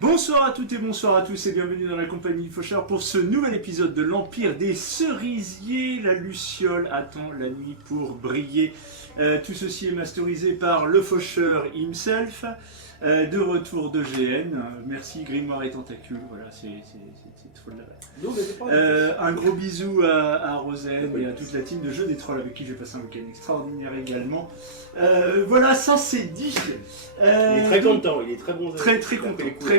Bonsoir à toutes et bonsoir à tous et bienvenue dans la compagnie du Faucheur pour ce nouvel épisode de l'Empire des Cerisiers. La Luciole attend la nuit pour briller. Tout ceci est masterisé par le Faucheur himself. De retour de GN. Merci Grimoire et Tentacule. Voilà, c'est trop de la balle. Un gros bisou à Rosen et à toute la team de Jeux des Trolls avec qui j'ai passé un week-end extraordinaire également. Voilà, ça c'est dit. Il est très content, il est très bon. Très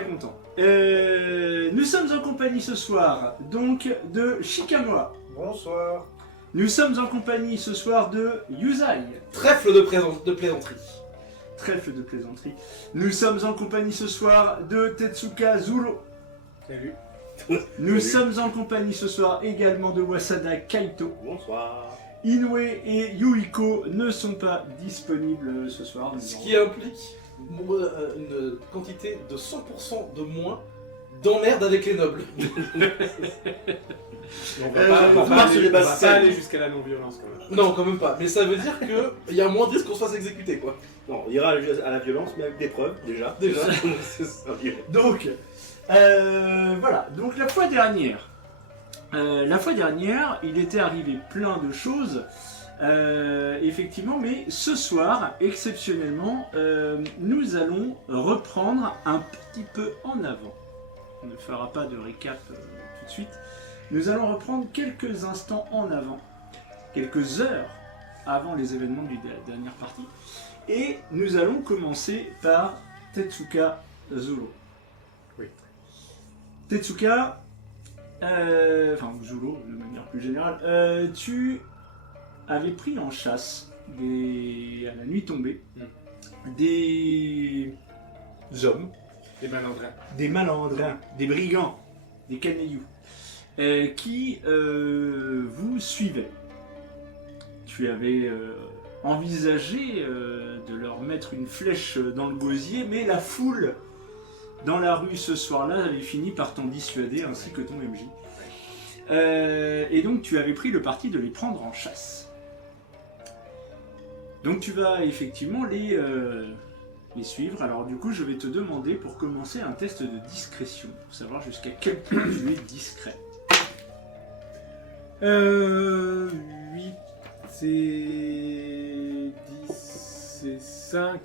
content. Nous sommes en compagnie ce soir donc de Shikanoa. Bonsoir. Nous sommes en compagnie ce soir de Yuzai. Trèfle de plaisanterie. Trèfle de plaisanterie. Nous sommes en compagnie ce soir de Tetsuka Zulo. Salut. Nous sommes en compagnie ce soir également de Wasada Kaito. Bonsoir. Inoue et Yuiko ne sont pas disponibles ce soir. Ce qui implique une quantité de 100% de moins d'emmerde avec les nobles. On va pas aller jusqu'à la non-violence quand même. Non, quand même pas. Mais ça veut dire qu'il y a moins de risques qu'on se fasse exécuter, quoi. Non, on ira à la violence, mais avec des preuves, déjà. C'est ça. Donc, voilà. Donc la fois dernière, il était arrivé plein de choses, effectivement, mais ce soir, exceptionnellement, nous allons reprendre un petit peu en avant. On ne fera pas de récap tout de suite. Nous allons reprendre quelques instants en avant, quelques heures avant les événements de la dernière partie. Et nous allons commencer par Tetsuka Zulo. Oui. Tetsuka, enfin Zulo de manière plus générale, tu avais pris en chasse à la nuit tombée des hommes, Des malandrins. des brigands, des canailloux, qui vous suivaient. Tu avais envisagé de leur mettre une flèche dans le gosier, mais la foule dans la rue ce soir-là avait fini par t'en dissuader, ainsi que ton MJ. Et donc tu avais pris le parti de les prendre en chasse. Donc tu vas effectivement les suivre. Alors du coup je vais te demander pour commencer un test de discrétion, pour savoir jusqu'à quel point tu es discret. 8, c'est 10, c'est 5,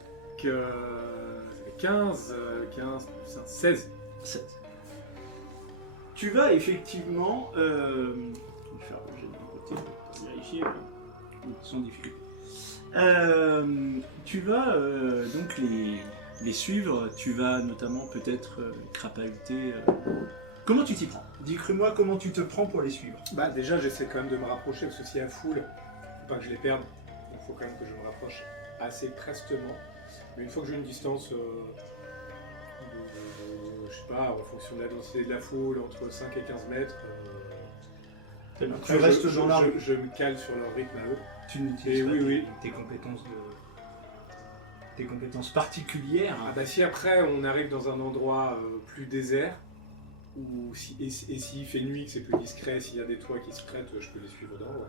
15, 16. 16. Tu vas effectivement... je vais faire le jet de mon côté pour vérifier, sans difficulté. Tu vas donc les suivre, tu vas notamment peut-être crapahuter. Comment tu t'y prends? Dis-moi comment tu te prends pour les suivre. Bah déjà j'essaie quand même de me rapprocher parce que s'il y a foule, faut pas que je les perde. Il faut quand même que je me rapproche assez prestement. Mais une fois que j'ai une distance, je sais pas, en fonction de la densité de la foule, entre 5 et 15 mètres. Tu restes dans la rue. Je me cale sur leur rythme à eux. Tu n'utilises pas oui. tes compétences particulières. Ah bah si après on arrive dans un endroit plus désert, et s'il fait nuit, que c'est plus discret, s'il y a des toits qui se prêtent, je peux les suivre d'en haut.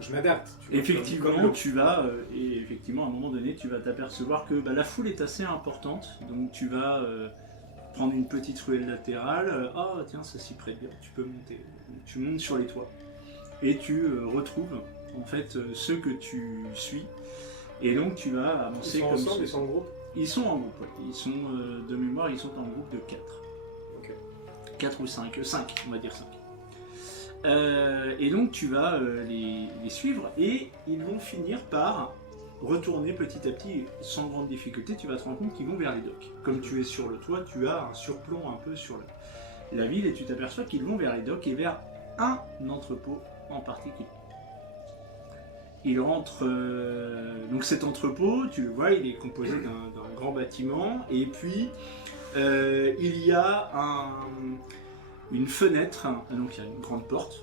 Je m'adapte. Effectivement, tu vas, et effectivement à un moment donné, tu vas t'apercevoir que la foule est assez importante, donc tu vas prendre une petite ruelle latérale. Ah tiens, ça s'y prête bien, tu peux monter. Tu montes sur les toits et tu retrouves en fait ceux que tu suis. Et donc tu vas avancer ils sont comme ensemble, ça. ils sont en groupe. Ils sont en groupe, ouais. Ils sont de mémoire, ils sont en groupe de 4. Ok. 4 ou 5, 5, on va dire 5. Et donc tu vas les suivre et ils vont finir par retourner petit à petit, sans grande difficulté. Tu vas te rendre compte qu'ils vont vers les docks. Comme tu es sur le toit, tu as un surplomb un peu sur la ville et tu t'aperçois qu'ils vont vers les docks et vers un entrepôt en particulier. Il rentre, donc cet entrepôt, tu le vois, il est composé d'un grand bâtiment et puis il y a une fenêtre, donc il y a une grande porte.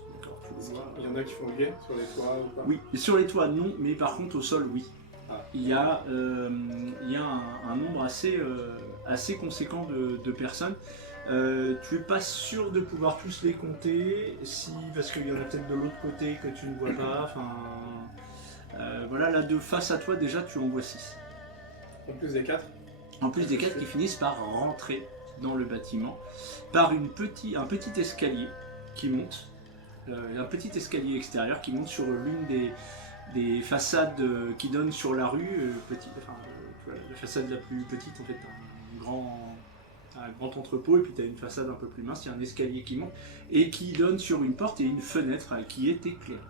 Il y en a qui font le guet sur les toits ou pas? Oui, et sur les toits non, mais par contre au sol oui. Ah. Il y a un nombre assez conséquent de personnes. Tu n'es pas sûr de pouvoir tous les compter, parce qu'il y en a peut-être de l'autre côté que tu ne vois pas. Voilà, là de face à toi déjà tu en vois 6. En plus des 4? En plus des 4 qui finissent par rentrer dans le bâtiment par un petit escalier qui monte, un petit escalier extérieur qui monte sur l'une des façades qui donnent sur la rue, la façade la plus petite en fait, un grand entrepôt, et puis tu as une façade un peu plus mince, il y a un escalier qui monte et qui donne sur une porte et une fenêtre qui est éclairée.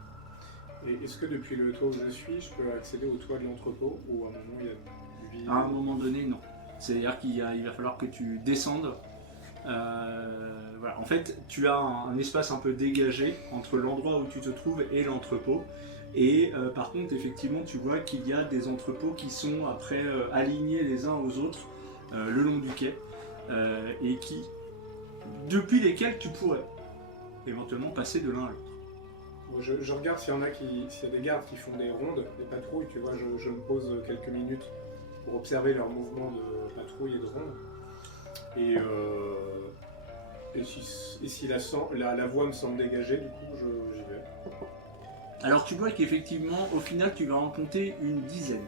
Et est-ce que depuis le toit où je suis, je peux accéder au toit de l'entrepôt, ou à un moment il y a du vide? À un moment donné, non. C'est-à-dire qu'il va falloir que tu descendes. Voilà. En fait, tu as un espace un peu dégagé entre l'endroit où tu te trouves et l'entrepôt. Et par contre, effectivement, tu vois qu'il y a des entrepôts qui sont après alignés les uns aux autres le long du quai. Et depuis lesquels tu pourrais éventuellement passer de l'un à l'autre. Bon, je regarde s'il y a des gardes qui font des rondes, des patrouilles, tu vois, je me pose quelques minutes pour observer leurs mouvements de patrouille et de ronde. Et si la voie me semble dégagée, du coup, j'y vais. Alors tu vois qu'effectivement, au final, tu vas en compter une dizaine.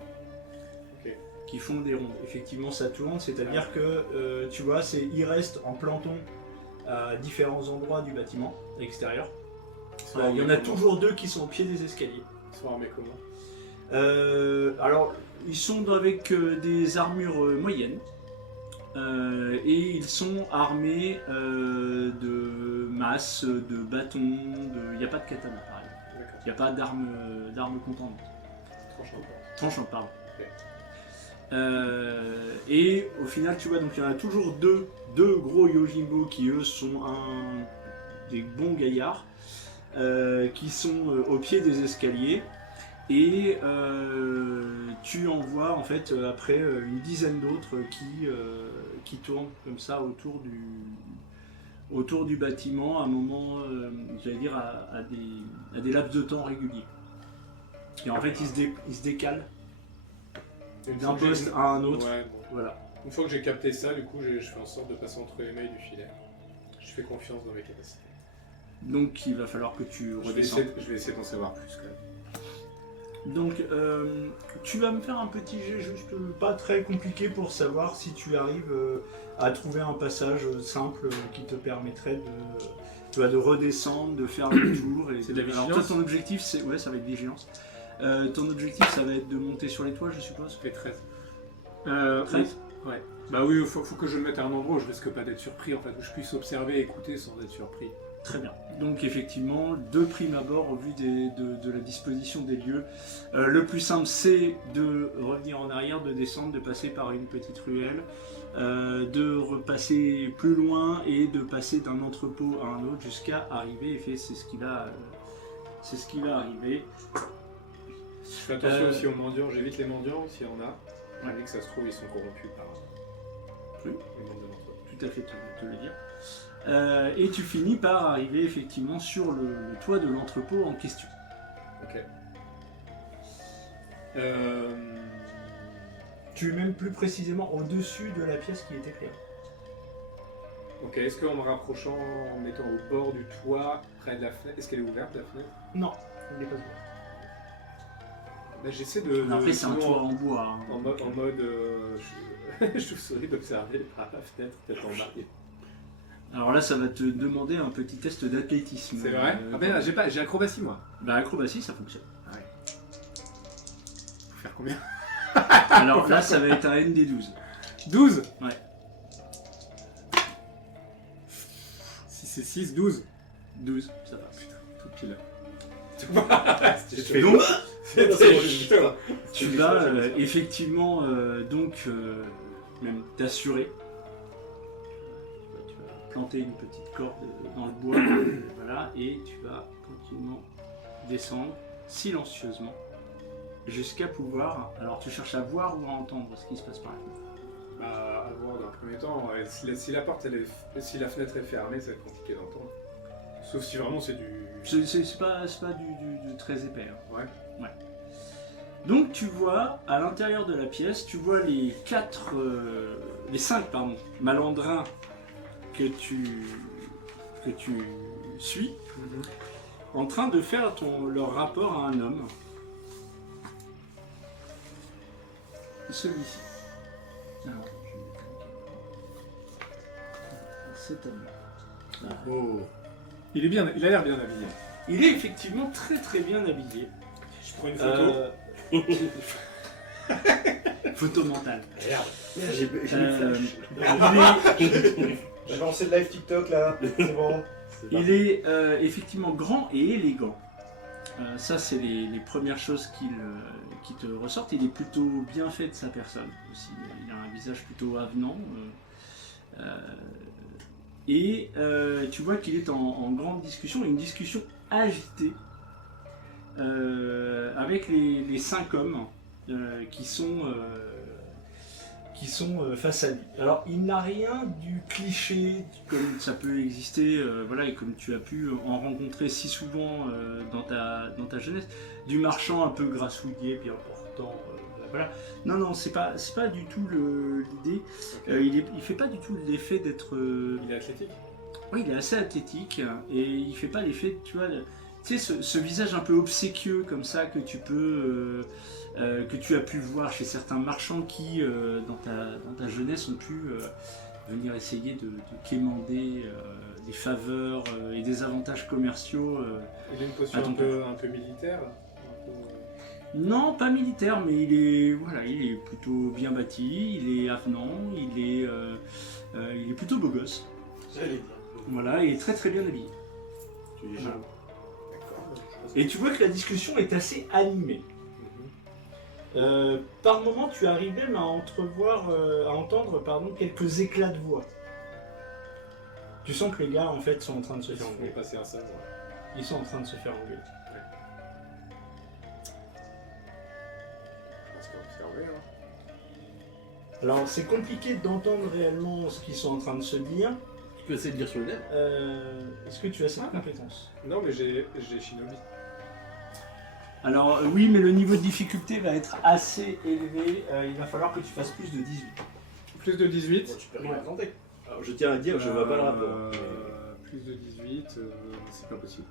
Ok. Qui font des rondes. Effectivement, ça tourne, c'est-à-dire que tu vois, ils restent en planton à différents endroits du bâtiment extérieur. Il y en a toujours 2 qui sont au pied des escaliers. Ils sont armés comment? Alors, ils sont avec des armures moyennes. Et ils sont armés de masses, de bâtons, il n'y a pas de katana par exemple. Il n'y a pas d'armes contendantes. Tranchantes, pardon. Okay. Et au final, tu vois, donc il y en a toujours deux gros Yojimbo qui eux sont des bons gaillards qui sont au pied des escaliers. Et tu en vois en fait après une dizaine d'autres qui tournent comme ça autour du bâtiment à un moment, j'allais dire à des laps de temps réguliers. Et en fait ils se décalent d'un poste à un autre. Ouais, bon. Voilà. Une fois que j'ai capté ça, du coup je fais en sorte de passer entre les mailles du filet. Je fais confiance dans mes capacités. Donc il va falloir que tu redescends. Je vais essayer d'en savoir plus quand même. Donc tu vas me faire un petit jet juste pas très compliqué pour savoir si tu arrives à trouver un passage simple qui te permettrait de redescendre, de faire le tour. C'est de la vigilance. Alors toi ton objectif c'est ça va être vigilance. Ton objectif ça va être de monter sur les toits je suppose. Je fais 13. 13 Ouais. Bah oui, faut que je me mette à un endroit où je risque pas d'être surpris en fait, où je puisse observer et écouter sans être surpris. Très bien. Donc effectivement, de prime abord, au vu de la disposition des lieux, le plus simple c'est de revenir en arrière, de descendre, de passer par une petite ruelle, de repasser plus loin et de passer d'un entrepôt à un autre jusqu'à arriver, et c'est ce qui va arriver. Je fais attention aussi aux mendiants, j'évite les mendiants s'il y en a. Ouais. Que ça se trouve ils sont corrompus par Oui. les membres de l'entreprise. Tout à fait, te le dire. Et tu finis par arriver effectivement sur le toit de l'entrepôt en question. Ok. Tu es même plus précisément au-dessus de la pièce qui est éclairée. Ok, est-ce qu'en me rapprochant, en me mettant au bord du toit, près de la fenêtre, est-ce qu'elle est ouverte la fenêtre? Non, elle n'est pas ouverte. Bah, j'essaie de. Après c'est un sinon, toit en bois. Hein, En mode, je vous souris d'observer par la fenêtre, peut-être en bas. Alors là, ça va te demander un petit test d'athlétisme. C'est vrai? Ah ben j'ai acrobatie moi. Bah acrobatie, ça fonctionne. Ah ouais. Faut faire combien? Alors là, ça va être un ND12. 12? Ouais. Si c'est 6, 12. 12, ça va. Putain, tout pile. Je fais Donc, putain. tu vas effectivement même t'assurer. Tu vas planter une petite corde dans le bois, voilà, et tu vas tranquillement descendre silencieusement jusqu'à pouvoir. Alors tu cherches à voir ou à entendre ce qui se passe par la fenêtre. Bah, à voir dans un premier temps, si la porte si la fenêtre est fermée, ça va être compliqué d'entendre. Sauf si vraiment c'est du. C'est pas du très épais. Hein. Ouais. Donc tu vois, à l'intérieur de la pièce, tu vois les 5 malandrins que tu suis en train de faire leur rapport à un homme. Celui-ci. Alors, c'est à lui. Oh. Il a l'air bien habillé. Il est effectivement très très bien habillé. Je prends une photo. Photo mentale. Merde, j'ai mis Euh, flash. il est, J'ai lancé le live TikTok là, c'est bon. il est, effectivement grand et élégant. Ça, c'est les premières choses qui te ressortent. Il est plutôt bien fait de sa personne aussi. Il a un visage plutôt avenant. Et tu vois qu'il est en grande discussion, une discussion agitée avec les 5 hommes qui sont face à lui. Alors, il n'a rien du cliché comme ça peut exister, voilà, et comme tu as pu en rencontrer si souvent dans ta jeunesse, du marchand un peu grassouillet, bien portant, voilà. Non, c'est pas du tout l'idée. Il fait pas du tout l'effet d'être. Il est athlétique. Oui, il est assez athlétique et il fait pas l'effet, tu vois, tu sais, ce visage un peu obséquieux comme ça que tu peux. Que tu as pu voir chez certains marchands qui, dans ta jeunesse, ont pu venir essayer de quémander des faveurs et des avantages commerciaux. Il a une posture un peu militaire. Non, pas militaire, mais il est plutôt bien bâti, il est avenant, il est plutôt beau gosse. J'allais dire. Voilà, il est très très bien habillé. Tu es Voilà. jaloux. Et tu vois que la discussion est assez animée. Par moment, tu arrives même à entendre quelques éclats de voix. Tu sens que les gars, en fait, sont en train de se faire On est engueuler. passé un sabre. Ils sont en train de se faire engueuler. Je pense qu'on va se faire enlever, hein. Alors, c'est compliqué d'entendre réellement ce qu'ils sont en train de se dire. Tu peux essayer de lire sur les lèvres. Est-ce que tu as cette compétence? Non, mais j'ai Shinobi. Alors, oui, mais le niveau de difficulté va être assez élevé. Il va falloir que tu fasses plus de 18. Plus de 18. Bon, tu peux rien inventer. Alors je tiens à dire, je vois pas le rapport. Plus de 18, c'est pas possible.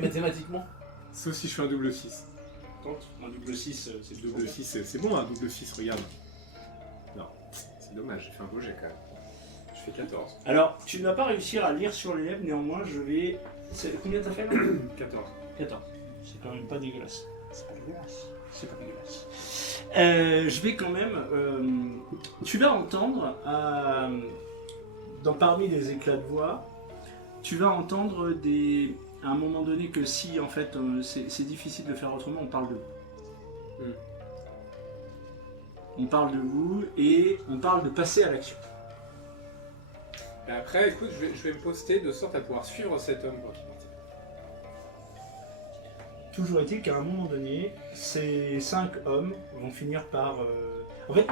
Mathématiquement. Sauf si je fais un double 6. Tente. Un double 6, c'est Double 6, c'est bon un double 6, regarde. Non, c'est dommage, j'ai fait un beau jet quand même. Je fais 14. Alors, tu n'as pas réussi à lire sur les lèvres, néanmoins, je vais. Combien t'as fait là? 14. 14. C'est quand même pas dégueulasse. C'est pas dégueulasse. C'est pas dégueulasse. Je vais quand même. Tu vas entendre, parmi les éclats de voix, tu vas entendre à un moment donné que si en fait c'est difficile de faire autrement, on parle de vous. On parle de vous et on parle de passer à l'action. Et après, écoute, je vais me poster de sorte à pouvoir suivre cet homme quand il partit. Toujours est-il qu'à un moment donné, ces 5 hommes vont finir par. En fait,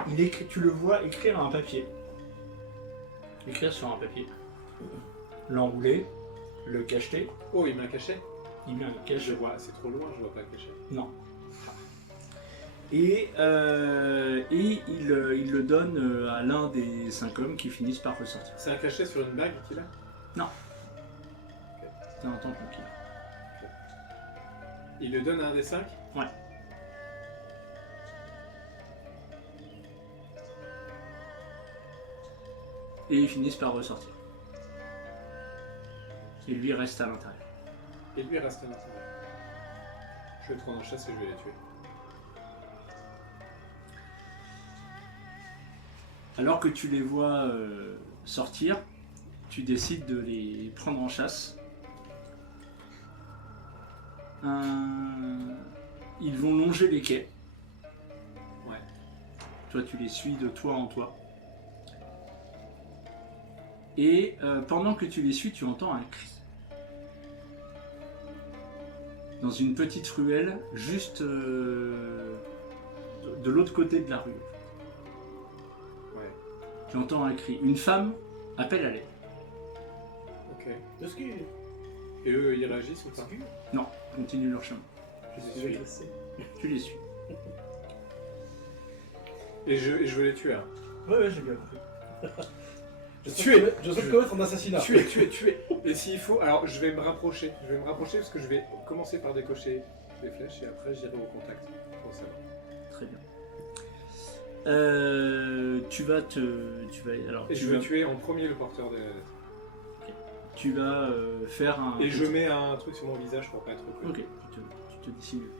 tu le vois écrire à un papier. Écrire sur un papier. L'enrouler, le cacheter. Oh, il met un cachet. Il met un Je cachet. vois, c'est trop loin, je vois pas le cachet. Non. Et il le donne à l'un des 5 hommes qui finissent par ressortir. C'est un cachet sur une bague qu'il a. C'est un temps tranquille. Il le donne à un des 5. Ouais. Et ils finissent par ressortir. Et lui reste à l'intérieur. Et lui reste à l'intérieur. Je vais le prendre en chasse et je vais les tuer. Alors que tu les vois sortir, tu décides de les prendre en chasse. Ils vont longer les quais. Ouais. Toi, tu les suis de toit en toit. Et pendant que tu les suis, tu entends un cri. Dans une petite ruelle, juste de l'autre côté de la rue. Ouais. Tu entends un cri. Une femme appelle à l'aide. Ok. De ce qui est. Et eux, ils réagissent ou pas? Non, continue leur chemin. Je les suis. Tu les suis. Et je veux les tuer. Hein. Ouais, j'ai bien compris. Je souhaite commettre un assassinat. Tuer. Et s'il faut, alors je vais me rapprocher. Parce que je vais commencer par décocher les flèches et après j'irai au contact pour savoir. Très bien. Tu vas. Alors, Et je vais tuer en premier le porteur de la lettre. tu vas faire un... Et je mets un truc sur mon visage pour pas être connu. Ok, tu te dissimules.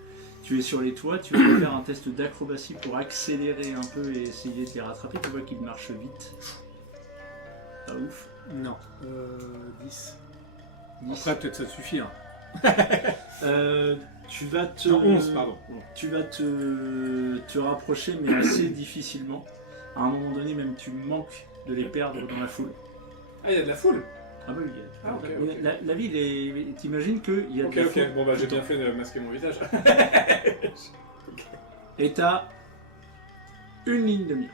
Tu es sur les toits, tu vas faire un test d'acrobatie pour accélérer un peu et essayer de les rattraper. Tu vois qu'ils marchent vite. Pas ouf. Non. 10. 10. Après, peut-être ça suffit. Hein. Tu vas te... Non, 11, pardon. Tu vas te rapprocher, mais assez difficilement. À un moment donné, même tu manques de les perdre dans la foule. Ah, il y a de la foule. Ah bah oui, Ah, ok, il y a- ok. La ville est... T'imagines qu'il y a Ok, de la ok. foule. Bon, bah, j'ai tout le bien fait de masquer mon visage. Et t'as une ligne de mire.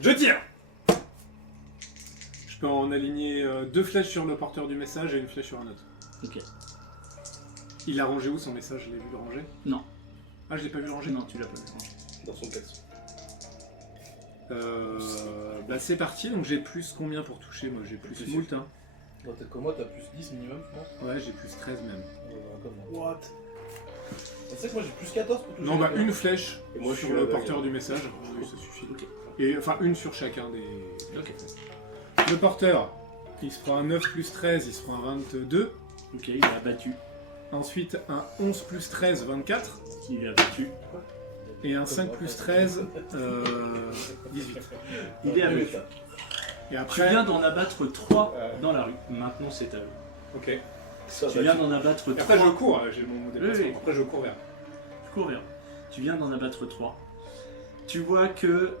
Je tire. Je peux en aligner 2 flèches sur le porteur du message et une flèche sur un autre. Ok. Il a rangé où son message? Je l'ai vu le ranger? Non. Ah, je l'ai pas vu le ranger? Non, tu l'as pas vu. Dans son caleçon. Bah c'est parti, donc j'ai plus combien pour toucher? Moi j'ai plus Plus moult, hein. Non, peut-être comme moi, t'as plus 10 minimum, je pense. Ouais, j'ai plus 13 même. Comme moi. What? Tu sais que moi j'ai plus 14 pour toucher. Non, bah une flèche Et moi, je sur suis le aveugle. porteur du message. Oui, ça suffit. Ok. Et enfin une sur chacun des... Ok. Le porteur, il se prend un 9 plus 13, il se prend un 22. Ok, il a battu. Ensuite un 11 plus 13, 24. Il a battu. Et un 5 plus 13, 18. Il est avec. Et Tu après... viens d'en abattre 3 dans la rue. Maintenant, c'est à eux. Ok. Ça Tu va. viens d'en abattre Et 3. après je cours, j'ai mon déplacement. Oui. Après je cours vers. Tu cours vers. Tu viens d'en abattre 3. Tu vois que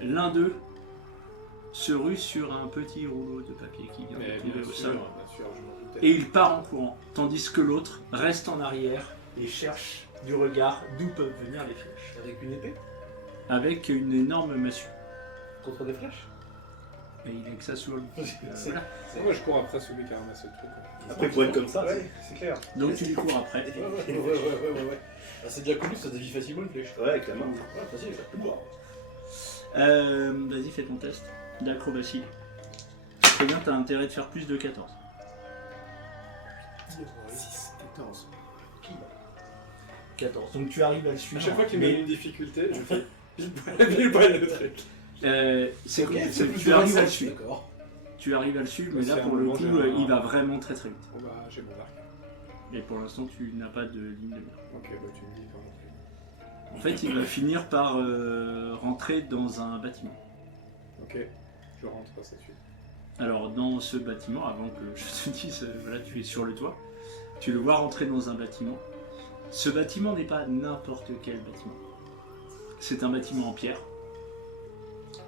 l'un d'eux se rue sur un petit rouleau de papier qui vient Mais de tomber bien au sûr, sol. je m'en doutais. Et il part en courant, tandis que l'autre reste en arrière et cherche du regard d'où peuvent venir les flèches. Avec une épée Avec une énorme massue. contre des flèches. Et il a que ça sur lui. C'est- Voilà. Moi je cours après celui qui a ramassé le truc. Après, pour être comme ça, Ouais, c'est clair. Donc tu lui cours après. Ouais. Ah, c'est déjà connu, ça dévie facilement une flèche. ouais, avec la main. Ouais, facile. Vas-y, fais ton test d'acrobatie. Très bien, t'as intérêt de faire plus de 14. 6, 14. 14. Donc tu arrives à le À suivre. chaque fois qu'il me mais, donne une difficulté, je fais pile poil le truc. c'est Ok, cool, c'est plus tu de arrives à le 25, suivre. D'accord. Tu arrives à le suivre, mais C'est là un pour le moment, coup, j'ai un- il va vraiment très très vite. Bon bah j'ai mon arc. Et pour l'instant, tu n'as pas de ligne de mire. Ok, bah tu me dis comment. En fait, il va finir par rentrer dans un bâtiment. Ok, je rentre ça suite. Alors, dans ce bâtiment, avant que je te dise, voilà, tu es sur le toit, tu le vois rentrer dans un bâtiment. Ce bâtiment n'est pas n'importe quel bâtiment. C'est un bâtiment en pierre.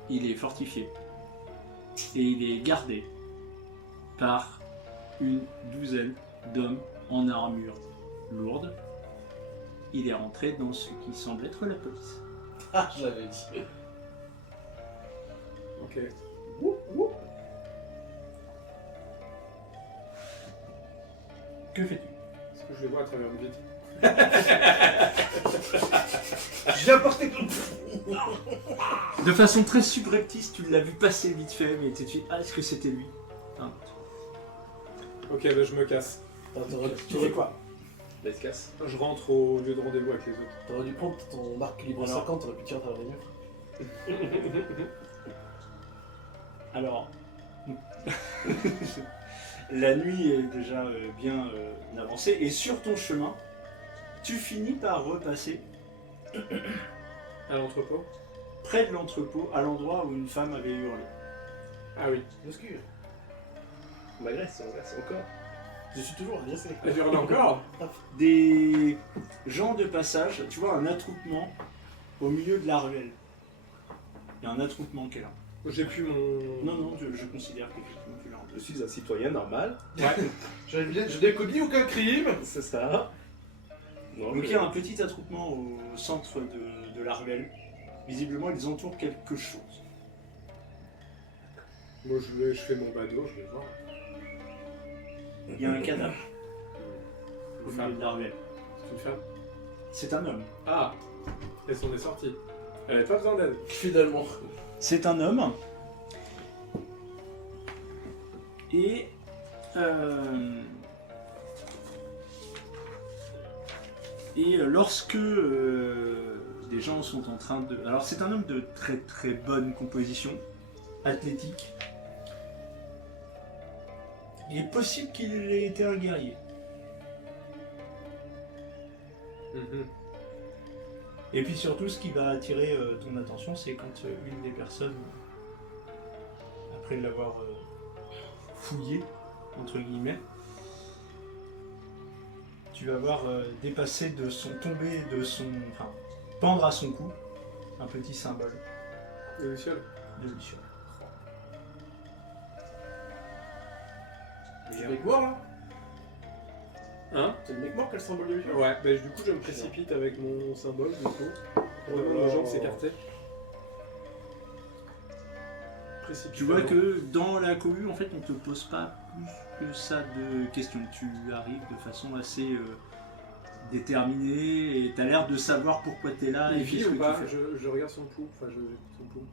Il est fortifié. Et il est gardé par une douzaine d'hommes en armure lourde. Il est rentré dans ce qui semble être la police. Ah, je l'avais dit. Ok. Que fais-tu? Est-ce que je les vois à travers une vitre? Je l'ai apporté. De façon très subreptice, tu l'as vu passer vite fait, mais tu te dis, ah, est-ce que c'était lui? Ok, bah je me casse. Tu fais quoi? Let's casse. Je rentre au lieu de rendez-vous avec les autres. T'aurais dû prendre ton arc calibre Alors. 50, t'aurais pu tirer à travers les murs. Alors, la nuit est déjà bien avancée, et sur ton chemin, tu finis par repasser À l'entrepôt? près de l'entrepôt, à l'endroit où une femme avait hurlé. Ah oui. Muscu. On m'agresse encore. Je suis toujours agressé. Elle hurle encore? Des gens de passage, tu vois un attroupement au milieu de la ruelle. Il y a un attroupement qui est là. J'ai plus mon... Non, je considère qu'effectivement tu l'as Je suis un citoyen normal. Ouais. Je n'ai commis aucun crime. C'est ça. Non, Donc il y a un petit attroupement au centre de la ruelle. Visiblement, ils entourent quelque chose. Moi je fais mon badaud, je vais voir. Il y a un cadavre au Une milieu femme. de la ruelle. C'est une femme? C'est un homme. Ah! Elle s'en est sortie. Elle avait pas besoin d'aide. Finalement. C'est un homme. Et lorsque des gens sont en train de... Alors c'est un homme de très très bonne composition, athlétique, Il est possible qu'il ait été un guerrier. Mhm. Et puis surtout, ce qui va attirer ton attention, c'est quand une des personnes, après l'avoir fouillé, entre guillemets, tu vas voir dépasser de son enfin, pendre à son cou, un petit symbole Le Luciole. de Luciole. C'est le mec mort là. Hein? C'est le mec mort qui a le symbole de Luciole. Ouais, bah, du coup je me précipite avec mon symbole du coup. Pour demander aux gens de s'écarter. Tu vois que dans la cohue, en fait, on te pose pas plus que ça de questions. Tu arrives de façon assez déterminée et t'as l'air de savoir pourquoi t'es là Il et vit qu'est-ce que ou pas? tu fais. Je regarde son pouls, enfin son pouls.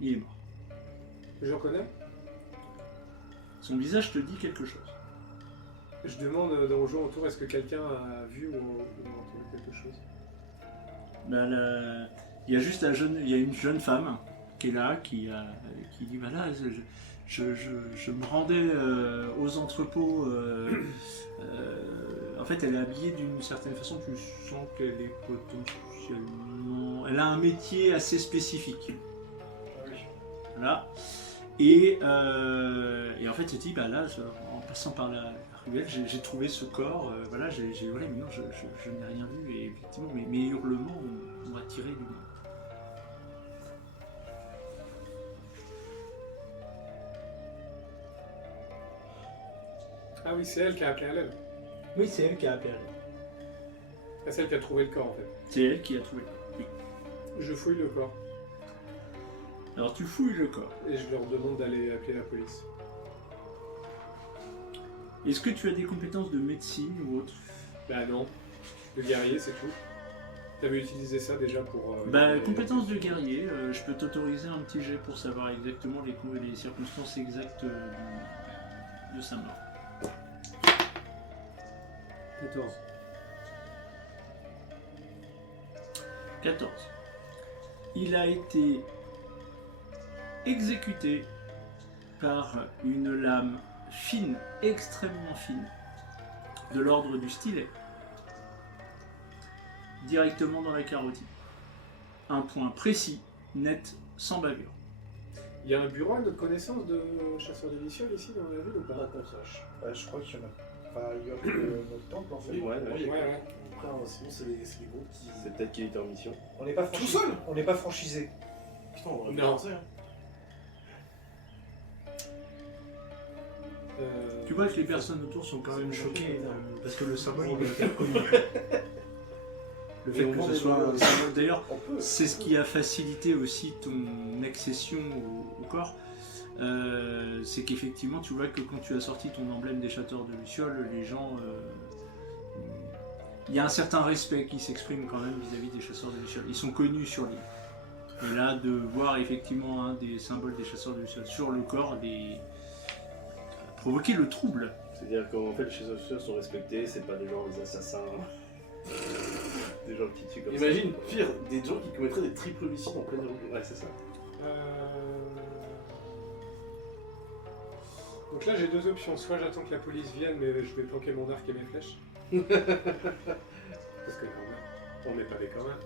Il est mort. Je le reconnais? Son visage te dit quelque chose. Je demande aux gens autour, est-ce que quelqu'un a vu ou entendu quelque chose? Ben, il y a juste il y a une jeune femme qui est là, qui dit voilà, je me rendais aux entrepôts. En fait, elle est habillée d'une certaine façon. Tu sens qu'elle est potentiellement. Elle a un métier assez spécifique. Voilà. Et en fait, tu te dis bah là, en passant par la ruelle, j'ai trouvé ce corps. Voilà, ouais, mais non, je n'ai rien vu. Et effectivement, mes hurlements ont attiré du monde. Ah oui, c'est elle qui a appelé à l'aide. Oui, c'est elle qui a appelé. C'est celle qui a trouvé le corps en fait. C'est elle qui a trouvé. Oui. Je fouille le corps Alors tu fouilles le corps. et je leur demande d'aller appeler la police. Est-ce que tu as des compétences de médecine ou autre? Bah non, le guerrier c'est tout. T'avais utilisé ça déjà pour... Compétences de guerrier, je peux t'autoriser un petit jet pour savoir exactement les circonstances exactes de sa mort. 14. 14. Il a été exécuté par une lame fine, extrêmement fine, de l'ordre du stylet, directement dans la carotide. Un point précis, net, sans bavure. Il y a un bureau de connaissance de chasseurs de Lucioles ici dans la ville ou Pas pas? qu'on sache. Je crois qu'il y en a pas ailleurs que notre temple en fait. Oui, Ouais, oui, Ouais. Après, sinon, c'est les groupes qui. C'est peut-être qu'il était en mission. On n'est pas Tout franchisé. seul On n'est pas franchisé. Putain, on aurait pu Non. penser, hein. Tu vois que les personnes autour sont quand même choquées parce que le symbole il a été reconnu. Le fait Et on que vend ce des soit un bonbons. symbole. D'ailleurs, On peut. c'est ce qui a facilité aussi ton accession au corps. C'est qu'effectivement, tu vois que quand tu as sorti ton emblème des chasseurs de Lucioles, les gens. Il y a un certain respect qui s'exprime quand même vis-à-vis des chasseurs de Lucioles. Ils sont connus sur l'île. Et là, de voir effectivement un des symboles des chasseurs de Lucioles sur le corps, a provoqué le trouble. C'est-à-dire qu'en fait, les chasseurs sont respectés, c'est pas des gens, des assassins, des gens qui tuent comme Imagine, pire, des gens qui commettraient des triples homicides en pleine rue. ça. Ouais, c'est ça. Donc là j'ai deux options, soit j'attends que la police vienne mais je vais planquer mon arc et mes flèches. Parce que quand même, on n'est pas des commins.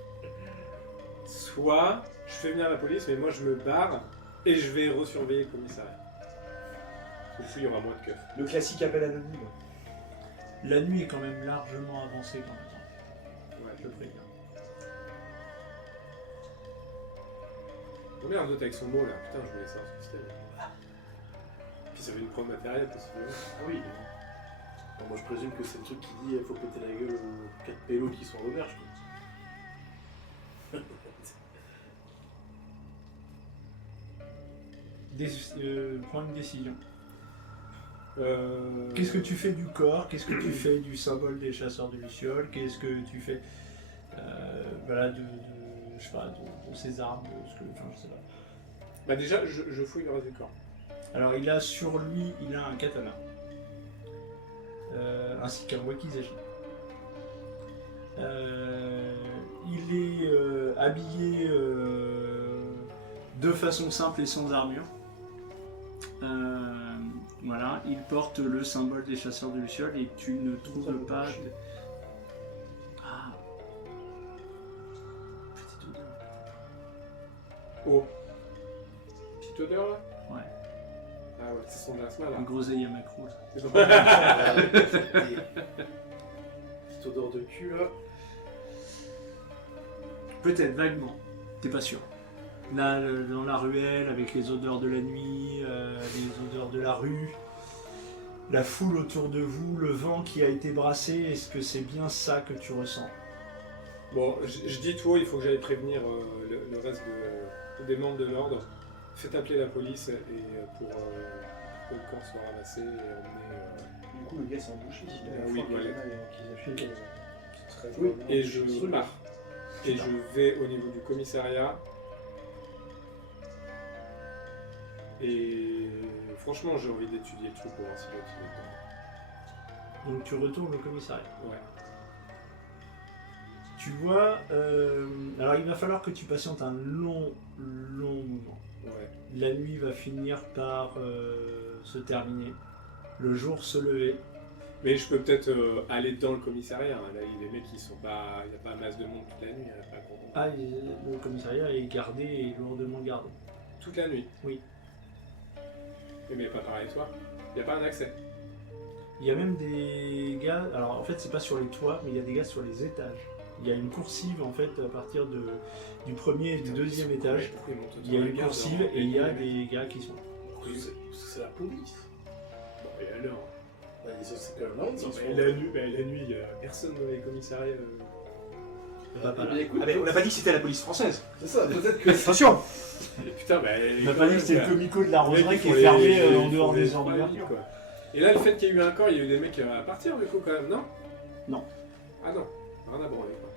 Soit je fais venir la police mais moi je me barre et je vais resurveiller le commissariat. Parce que il y aura moins de keufs. Le classique appel anonyme. La nuit est quand même largement avancée quand même. Ouais, Je préviens. On met un doute avec son mot là, putain je voulais ça, ce que c'était. Puis ça fait une preuve matérielle parce que... Ah oui. Bon, moi je présume que c'est le truc qui dit il faut péter la gueule aux 4 pélos qui sont à l'auberge. Prends une décision. Qu'est-ce que tu fais du corps? Qu'est-ce que tu fais du symbole des chasseurs de Lucioles? Qu'est-ce que tu fais je sais pas, de ses armes, je sais pas. Bah déjà je fouille le reste du corps. Alors il a sur lui, il a un katana, ainsi qu'un wakizashi. Il est habillé de façon simple et sans armure. Voilà, il porte le symbole des chasseurs de lucioles et tu ne trouves pas. Ah. Petite odeur. Oh. Petite odeur là? Ouais. Ah ouais, c'est son asthme là. Une groseille à macro. C'est bon. Petite odeur de cul là. Peut-être, vaguement. T'es pas sûr. Là, dans la ruelle, avec les odeurs de la nuit, les odeurs de la rue, la foule autour de vous, le vent qui a été brassé, est-ce que c'est bien ça que tu ressens? Bon, je dis tout haut, il faut que j'aille prévenir le reste des membres de l'ordre. Faites appeler la police et pour que le camp soit ramassé et emmené. Du coup, le gars s'est embouché. Si la Oui, fois qu'il y en voilà. a qu'ils achètent, ce serait Oui, vraiment- Et je pars. Et je vais au niveau du commissariat. Et franchement, j'ai envie d'étudier le truc pour voir si l'autre il est dedans. Donc tu retournes au commissariat. Ouais. Tu vois, alors il va falloir que tu patientes un long moment. Ouais. La nuit va finir par se terminer, le jour se lever. Mais je peux peut-être aller dans le commissariat. Hein. Là, les mecs, ils sont pas. Il n'y a pas masse de monde toute la nuit. Il y a pas grand monde. Ah, le commissariat est gardé et lourdement gardé. Toute la nuit. Oui. Mais pas pareil toi. Il n'y a pas un accès. Il y a même des gars, alors en fait c'est pas sur les toits, mais il y a des gars sur les étages. Il y a une coursive en fait à partir du premier et du deuxième étage. Pourquoi ils montent Il y a autant une les gardes, coursive hein, et il y a les mecs. des gars qui sont là. Parce que c'est la police. Bon, et alors Bah, c'est quand même là, Non, mais la nuit, il n'y a personne dans les commissariats. Pas là. écoute, Ah, mais on n'a pas dit que c'était la police française. c'est ça, peut-être que. Attention. Et putain, bah. On n'a pas dit que c'était le comico de la Les mecs, roseraie ils qui font est les- fermé ils en font dehors les des heures trois d'ouverture. nuits, quoi. Et là, le fait qu'il y ait eu un camp, il y a eu des mecs à partir du coup quand même, non? Non. Ah non, rien à branler quoi.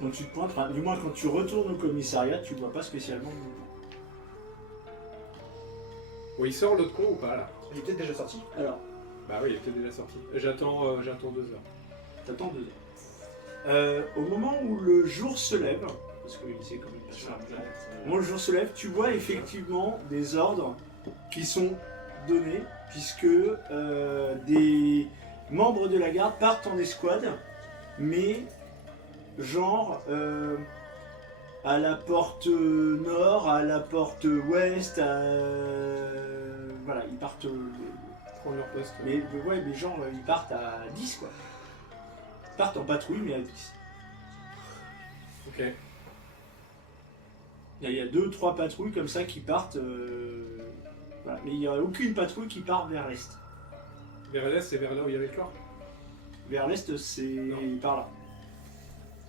Donc tu te pointes, enfin, du moins quand tu retournes au commissariat, tu vois pas spécialement de mouvement. Bon, il sort l'autre con ou pas là? Il est peut-être déjà sorti. Alors, Bah oui, il est peut-être déjà sorti. J'attends 2 heures. t'attends 2 heures. Au moment où le jour se lève, parce qu'il s'est quand même passé un peu, au moment où le jour se lève, tu vois effectivement des ordres qui sont donnés, puisque des membres de la garde partent en escouade, mais genre à la porte nord, à la porte ouest, voilà, ils partent. Prendre leur poste. Mais ouais, mais genre ils partent à 10 quoi. Ils partent en patrouille mais à 10. Ok. Il y a 2-3 patrouilles comme ça qui partent. Voilà. Mais il n'y a aucune patrouille qui part vers l'est. Vers l'est, c'est vers là où il y avait le corps. Vers l'est, c'est Non. par là.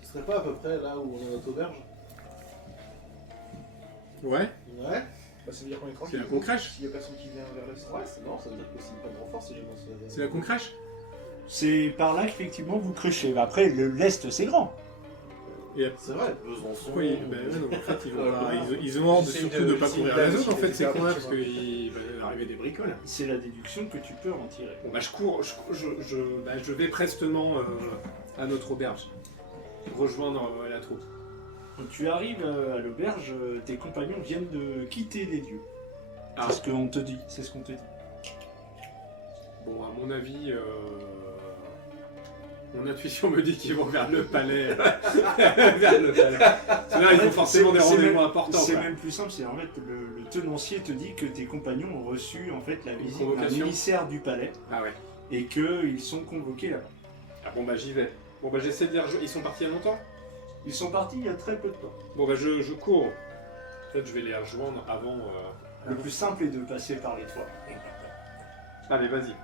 Ce serait pas à peu près là où on a notre auberge? Ouais. Ouais. Bah, ça veut dire qu'on est C'est tranquille. là qu'on crèche. S'il y a personne qui vient vers l'est. Ouais, c'est non, ça veut dire que c'est pas de renfort si jamais on se. C'est là qu'on crèche. C'est par là qu'effectivement vous crêchez. Après, l'est c'est grand. C'est vrai, Besançon. Oui, bah non, en fait, ils ont ordre C'est surtout une- de pas c'est courir une la zone en table, fait, c'est c'est une con là table, parce qu'il va arriver des bricoles. C'est la déduction que tu peux en tirer. Bon bah je cours, je vais prestement à notre auberge. Rejoindre la troupe. Quand tu arrives à l'auberge, tes compagnons viennent de quitter les lieux. Ah. C'est ce qu'on te dit. C'est ce qu'on te dit. Bon, à mon avis, mon intuition me dit qu'ils vont vers le palais. Vers le palais. Parce que là, ils ont forcément des C'est rendez-vous même- importants. C'est quoi. même plus simple, c'est en fait le tenancier te dit que tes compagnons ont reçu en fait la visite d'un convocation. émissaire du palais Ah ouais. et qu'ils sont convoqués là-bas. Ah bon bah j'y vais. Bon bah j'essaie de les rejoindre. Ils sont partis il y a longtemps? Ils sont partis il y a très peu de temps. Bon bah je cours. Peut-être je vais les rejoindre avant. Le plus simple est de passer par les toits. Allez, vas-y.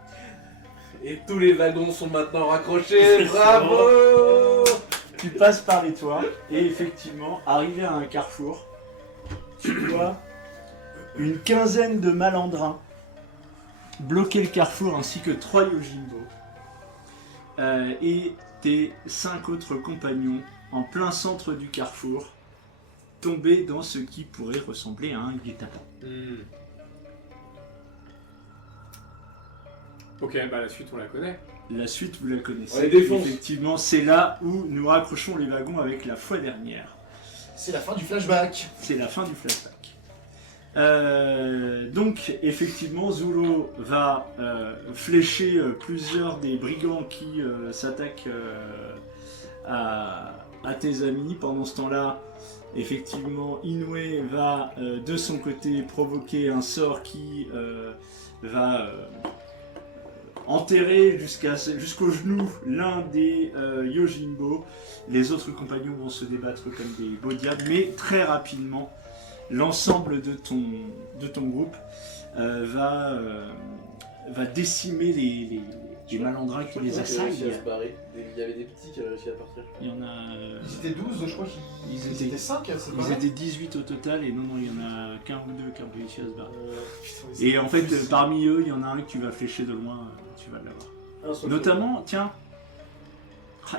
Et tous les wagons sont maintenant raccrochés, bravo! Tu passes par les toits et effectivement, arrivé à un carrefour, tu vois une quinzaine de malandrins bloquer le carrefour ainsi que 3 Yojimbo et tes 5 autres compagnons en plein centre du carrefour tomber dans ce qui pourrait ressembler à un guet-apens. Ok, bah la suite on la connaît. La suite, vous la connaissez. On les défonce. Effectivement, c'est là où nous raccrochons les wagons avec la fois dernière. C'est la fin du flashback. C'est la fin du flashback. Donc effectivement Zulo va flécher plusieurs des brigands qui s'attaquent à tes amis. Pendant ce temps-là, effectivement Inoue va de son côté provoquer un sort qui va enterrer jusqu'au genou l'un des Yojimbo. Les autres compagnons vont se débattre comme des beaux diables, mais très rapidement l'ensemble de ton groupe va décimer les malandrins qui les assaillent. Il y avait des petits qui avaient réussi à partir. Il y en a. Ils étaient 12, je crois qu'ils étaient 5, c'est pas Ils vrai étaient 18 au total, et non, il y en a qu'un ou deux qui ont réussi à se barrer. Putain, Et en fait, parmi eux, il y en a un que tu vas flécher de loin, tu vas l'avoir. Notamment, tiens,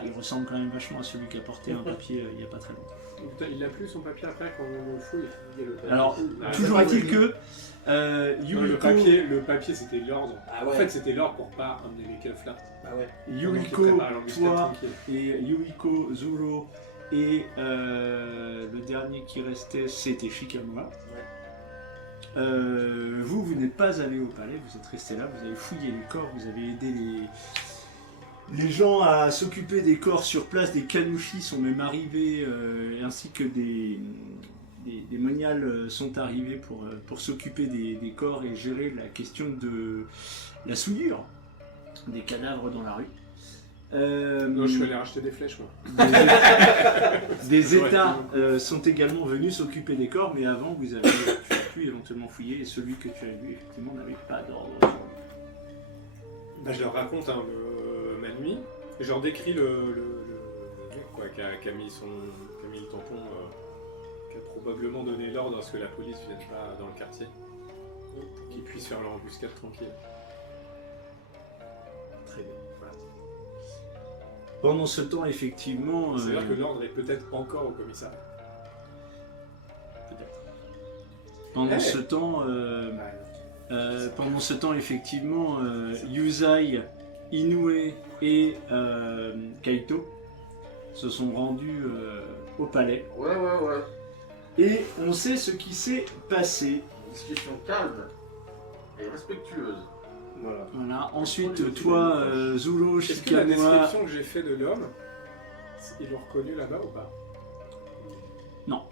il ressemble quand même vachement à celui qui a porté un papier il n'y a pas très longtemps. Putain, il a plus son papier après quand on le fouille. Il y a le papier. Alors, Ah, toujours est-il que non, le papier c'était l'ordre. Ah ouais. En fait, c'était l'ordre pour pas emmener les keufs là. Ah ouais. Yuiko, toi et Yuiko, Zuro et le dernier qui restait, c'était Shikamawa. Vous n'êtes pas allé au palais, vous êtes resté là, vous avez fouillé les corps, vous avez aidé les gens à s'occuper des corps sur place, des kanoushis sont même arrivés, ainsi que des moniales sont arrivés pour s'occuper des corps et gérer la question de la souillure des cadavres dans la rue. Non, je suis allé racheter des flèches moi. Des États sont également venus s'occuper des corps, mais avant tu as pu éventuellement fouiller, et celui que tu as vu effectivement n'avait pas d'ordre sur lui. Bah, je leur raconte ma nuit, et je leur décris le mec quoi, qui a mis le tampon, qui a probablement donné l'ordre à ce que la police ne vienne pas dans le quartier, qu'ils puissent faire leur embuscade tranquille. Très bien. Voilà. Pendant ce temps, effectivement... C'est-à-dire que l'ordre est peut-être encore au commissariat. Pendant ce temps... pendant ce temps, effectivement, Yuzai, Inoue et Kaito se sont rendus au palais. Ouais. Et on sait ce qui s'est passé. Discussion calme et respectueuse. Voilà. Ensuite, toi, Zulo, Est-ce que la Shikamawa... description que j'ai fait de l'homme, ils l'ont reconnu là-bas ou pas? Non.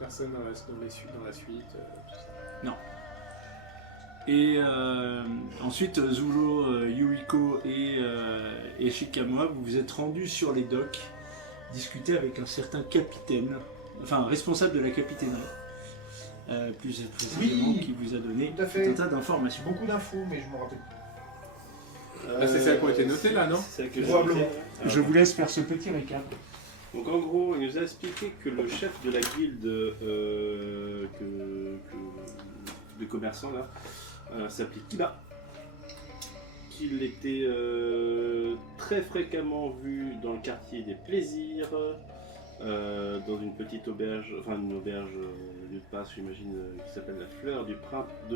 Personne dans la suite, tout ça. Non. Et ensuite, Zulo, Yuiko et Shikamawa, vous vous êtes rendus sur les docks, discuter avec un certain capitaine, enfin responsable de la capitainerie, plus précisément, qui vous a donné tout à fait. un tas d'informations. Beaucoup d'infos, mais je m'en rappelle plus. C'est celle qui a été notée là, non? C'est que Probablement. Je vous laisse faire ce petit récap. Donc en gros, il nous a expliqué que le chef de la guilde de commerçants là s'appelait Kiba, qu'il était très fréquemment vu dans le quartier des plaisirs, dans une petite auberge, enfin une auberge de passe, j'imagine, qui s'appelle la Fleur de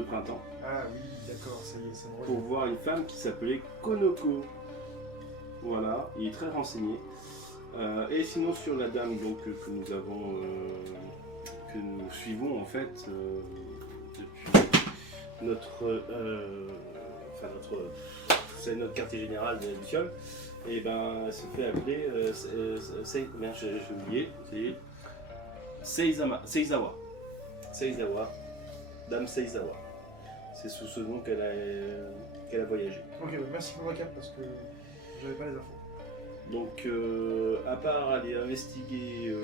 Printemps, Ah oui, d'accord, ça y est, ça me pour revient. voir une femme qui s'appelait Konoko. Voilà, il est très renseigné. Et sinon sur la dame donc que nous avons, que nous suivons en fait depuis c'est notre quartier général de Luciole, et ben elle se fait appeler j'ai oublié, Seizawa, Dame Seizawa. C'est sous ce nom qu'elle a voyagé. Ok, merci pour le récap parce que j'avais pas les infos. Donc, à part aller investiguer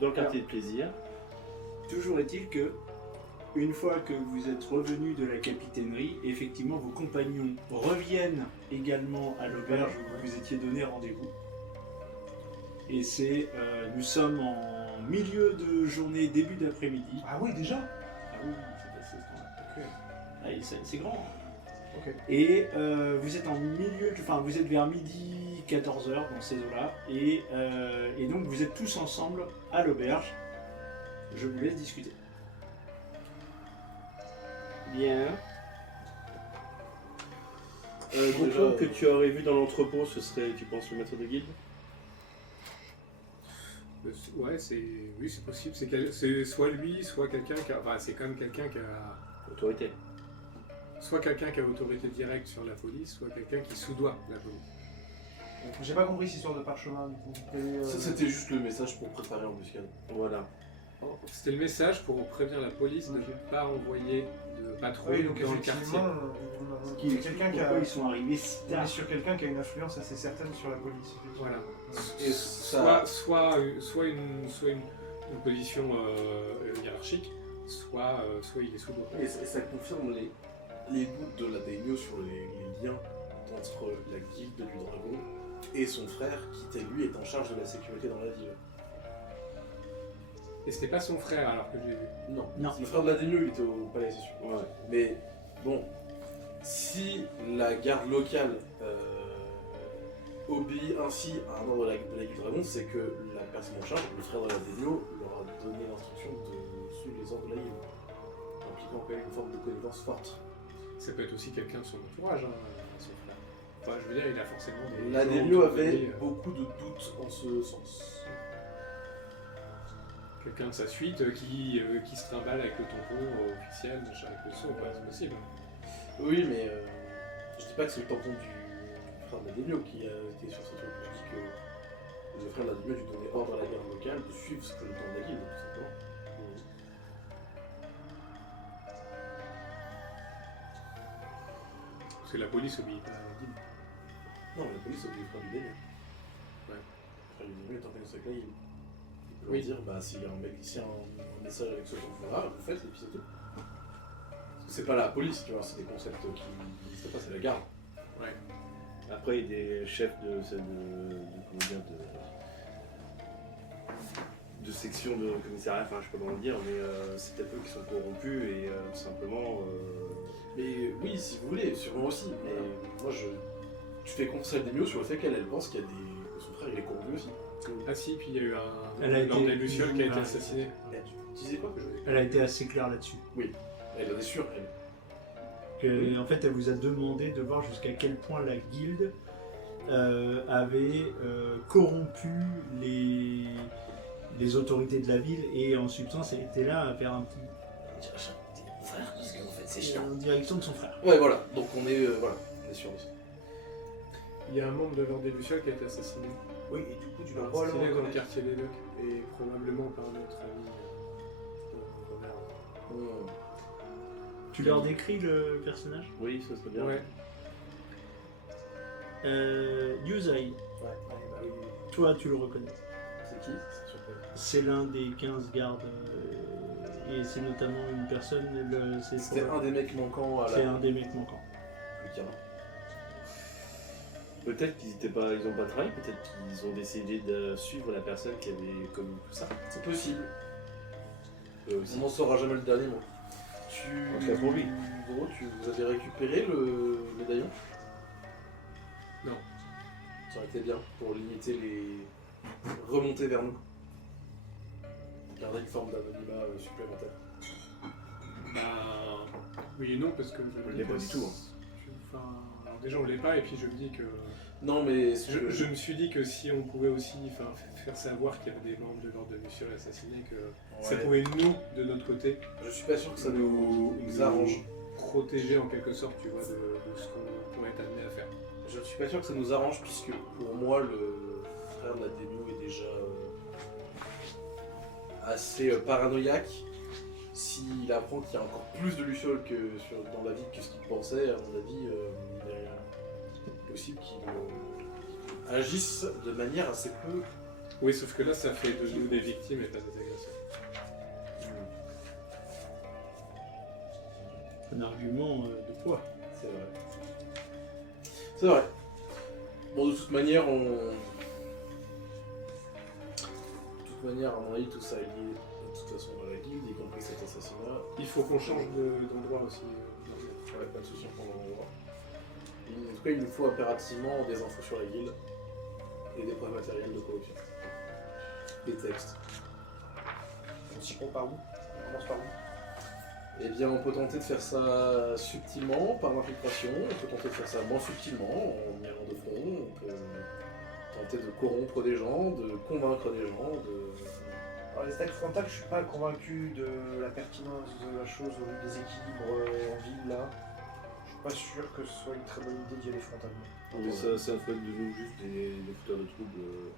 dans le quartier de plaisir, Toujours est-il que, une fois que vous êtes revenu de la capitainerie, effectivement vos compagnons reviennent également à l'auberge où vous vous étiez donné rendez-vous. Et nous sommes en milieu de journée, début d'après-midi. Ah oui, déjà. Ah oui, c'est passé ce temps-là. Ok. Ah, c'est grand. Hein. Ok. Et vous êtes vous êtes vers midi 14h dans ces eaux-là, et donc vous êtes tous ensemble à l'auberge. Je vous laisse discuter. bien. Donc Déjà, l'homme que tu aurais vu dans l'entrepôt, ce serait, tu penses, le maître de guilde? Ouais, oui, c'est possible. C'est soit lui, soit quelqu'un qui a... Enfin, c'est quand même quelqu'un qui a... Autorité. Soit quelqu'un qui a autorité directe sur la police, soit quelqu'un qui sous-doit la police. J'ai pas compris cette histoire de parchemin du coup. Ça, c'était juste le message pour préparer l'embuscade. Voilà. C'était le message pour prévenir la police de ne pas envoyer de patrouille Oui, donc dans le quartier. effectivement, Qui c'est explique quelqu'un qui a... pourquoi ils sont arrivés si On est tard. sur quelqu'un qui a une influence assez certaine sur la police. effectivement. Voilà. Et ça... Soit une position hiérarchique, soit il est sous-doigt. Et ça confirme les doutes de la Daimyo sur les liens entre la guilde du dragon et son frère, qui lui est en charge de la sécurité dans la ville. Et c'était pas son frère alors que j'ai vu. Non, Non. le frère de la Daimyo, il était au palais, c'est sûr. Ouais. Mais bon, si la garde locale obéit ainsi à un ordre de la guilde dragon, c'est que la personne en charge, le frère de la Daimyo, leur a donné l'instruction de suivre les ordres de la guilde, impliquant quand même une forme de connivence forte. Ça peut être aussi quelqu'un de son entourage, hein, son frère. Enfin, je veux dire, il a forcément des... La gens Daimyo autour de avait lui, beaucoup de doutes en ce sens. quelqu'un de sa suite qui se trimballe avec le tampon officiel, machin, avec le son, quoi, c'est possible. Oui, mais je dis pas que c'est le tampon du frère de la Daimyo qui a été sur ce truc. Je dis que le frère de la Daimyo lui donnait ordre à la garde locale de suivre ce que le temps de la guilde, tout simplement. Parce que la police obéit pas à la guilde. Non, mais la police obéit au frère du Daimyo. Ouais. Le frère du Daimyo est en connexion avec la guilde. Il peut Oui. leur dire, bah s'il y a un message avec ce tampon-là, vous faites, et puis c'est tout. Parce que c'est pas la police, tu vois, c'est des concepts qui n'existent pas, c'est la garde. Ouais. Après, il y a des chefs de section de commissariat, enfin je sais pas comment le dire, mais c'est peut-être eux qui sont corrompus et tout simplement. Mais oui, si vous voulez, sûrement aussi. Mais moi, tu fais confiance à la Daimyo sur le fait qu'elle pense qu'il y a que son frère il est corrompu aussi. Ah si, puis il y a eu Elle a un été des Lucioles qui a été ouais. assassiné. Tu disais quoi que Elle a été assez claire là-dessus. Elle en est sûre, elle. Que, en fait, elle vous a demandé de voir jusqu'à quel point la guilde avait corrompu les autorités de la ville et en substance, elle était là à faire un petit Mon frère, parce qu'en fait, c'est chiant. en direction de son frère. Ouais, voilà. Donc on est sûr aussi. Il y a un membre de l'ordre des Lucioles qui a été assassiné. Oui, et du coup, tu dois probablement Assassiné dans le reconnaître. quartier des Docks et probablement par notre ami Robert. Tu leur décris le personnage Oui, ça serait bien. Ouais. Yuzai, Ouais, bah oui. toi tu le reconnais. C'est qui? C'est surprenant. C'est l'un des 15 gardes et c'est notamment une personne. C'était un des mecs manquants à la. C'est un des mecs manquants. Plus qu'il y en a. Peut-être qu'ils n'ont pas travaillé, peut-être qu'ils ont décidé de suivre la personne qui avait commis tout ça. C'est possible. Eux aussi. On n'en saura jamais le dernier mot. En tout cas pour lui. Gros, vous avez récupéré le médaillon? Non. Ça aurait été bien pour limiter les remontées vers nous. Garder une forme d'anonymat supplémentaire. Bah oui et non parce que On l'est pas du tout, Enfin, alors déjà on l'est pas et puis je me dis que Non, mais je me suis dit que si on pouvait aussi faire savoir qu'il y avait des membres de l'ordre de Lucioles assassinés, que ça Ouais. pouvait nous de notre côté Je suis pas sûr que ça nous arrange. protéger en quelque sorte, tu vois, de ce qu'on pourrait être amené à faire. Je ne suis pas sûr que ça nous arrange puisque pour moi le frère de la Daimyo est déjà assez paranoïaque. S'il apprend qu'il y a encore plus de Lucioles dans la ville que ce qu'il pensait, à mon avis, il est possible qu'il agisse de manière assez peu. Oui, sauf que là ça fait de nous des victimes et pas des agresseurs. Un argument de poids. C'est vrai. C'est vrai. Bon, de toute manière, à mon avis, tout ça est lié de toute façon dans la guilde, y compris cet assassinat. Il faut qu'on change d'endroit aussi. Ouais, pas de soucis pour l'endroit. En tout cas, il nous faut impérativement des infos sur la guilde et des preuves matérielles de corruption. Des textes. On s'y prend par où? On commence par où? Eh bien, on peut tenter de faire ça subtilement, par l'infiltration, on peut tenter de faire ça moins subtilement, en y allant de front, on peut permettait de corrompre des gens, de convaincre des gens, Alors, les attaques frontales, je suis pas convaincu de la pertinence de la chose au vu des équilibres en ville là. Je suis pas sûr que ce soit une très bonne idée d'y aller frontalement. Mais ça ferait de nous juste des fouteurs de troubles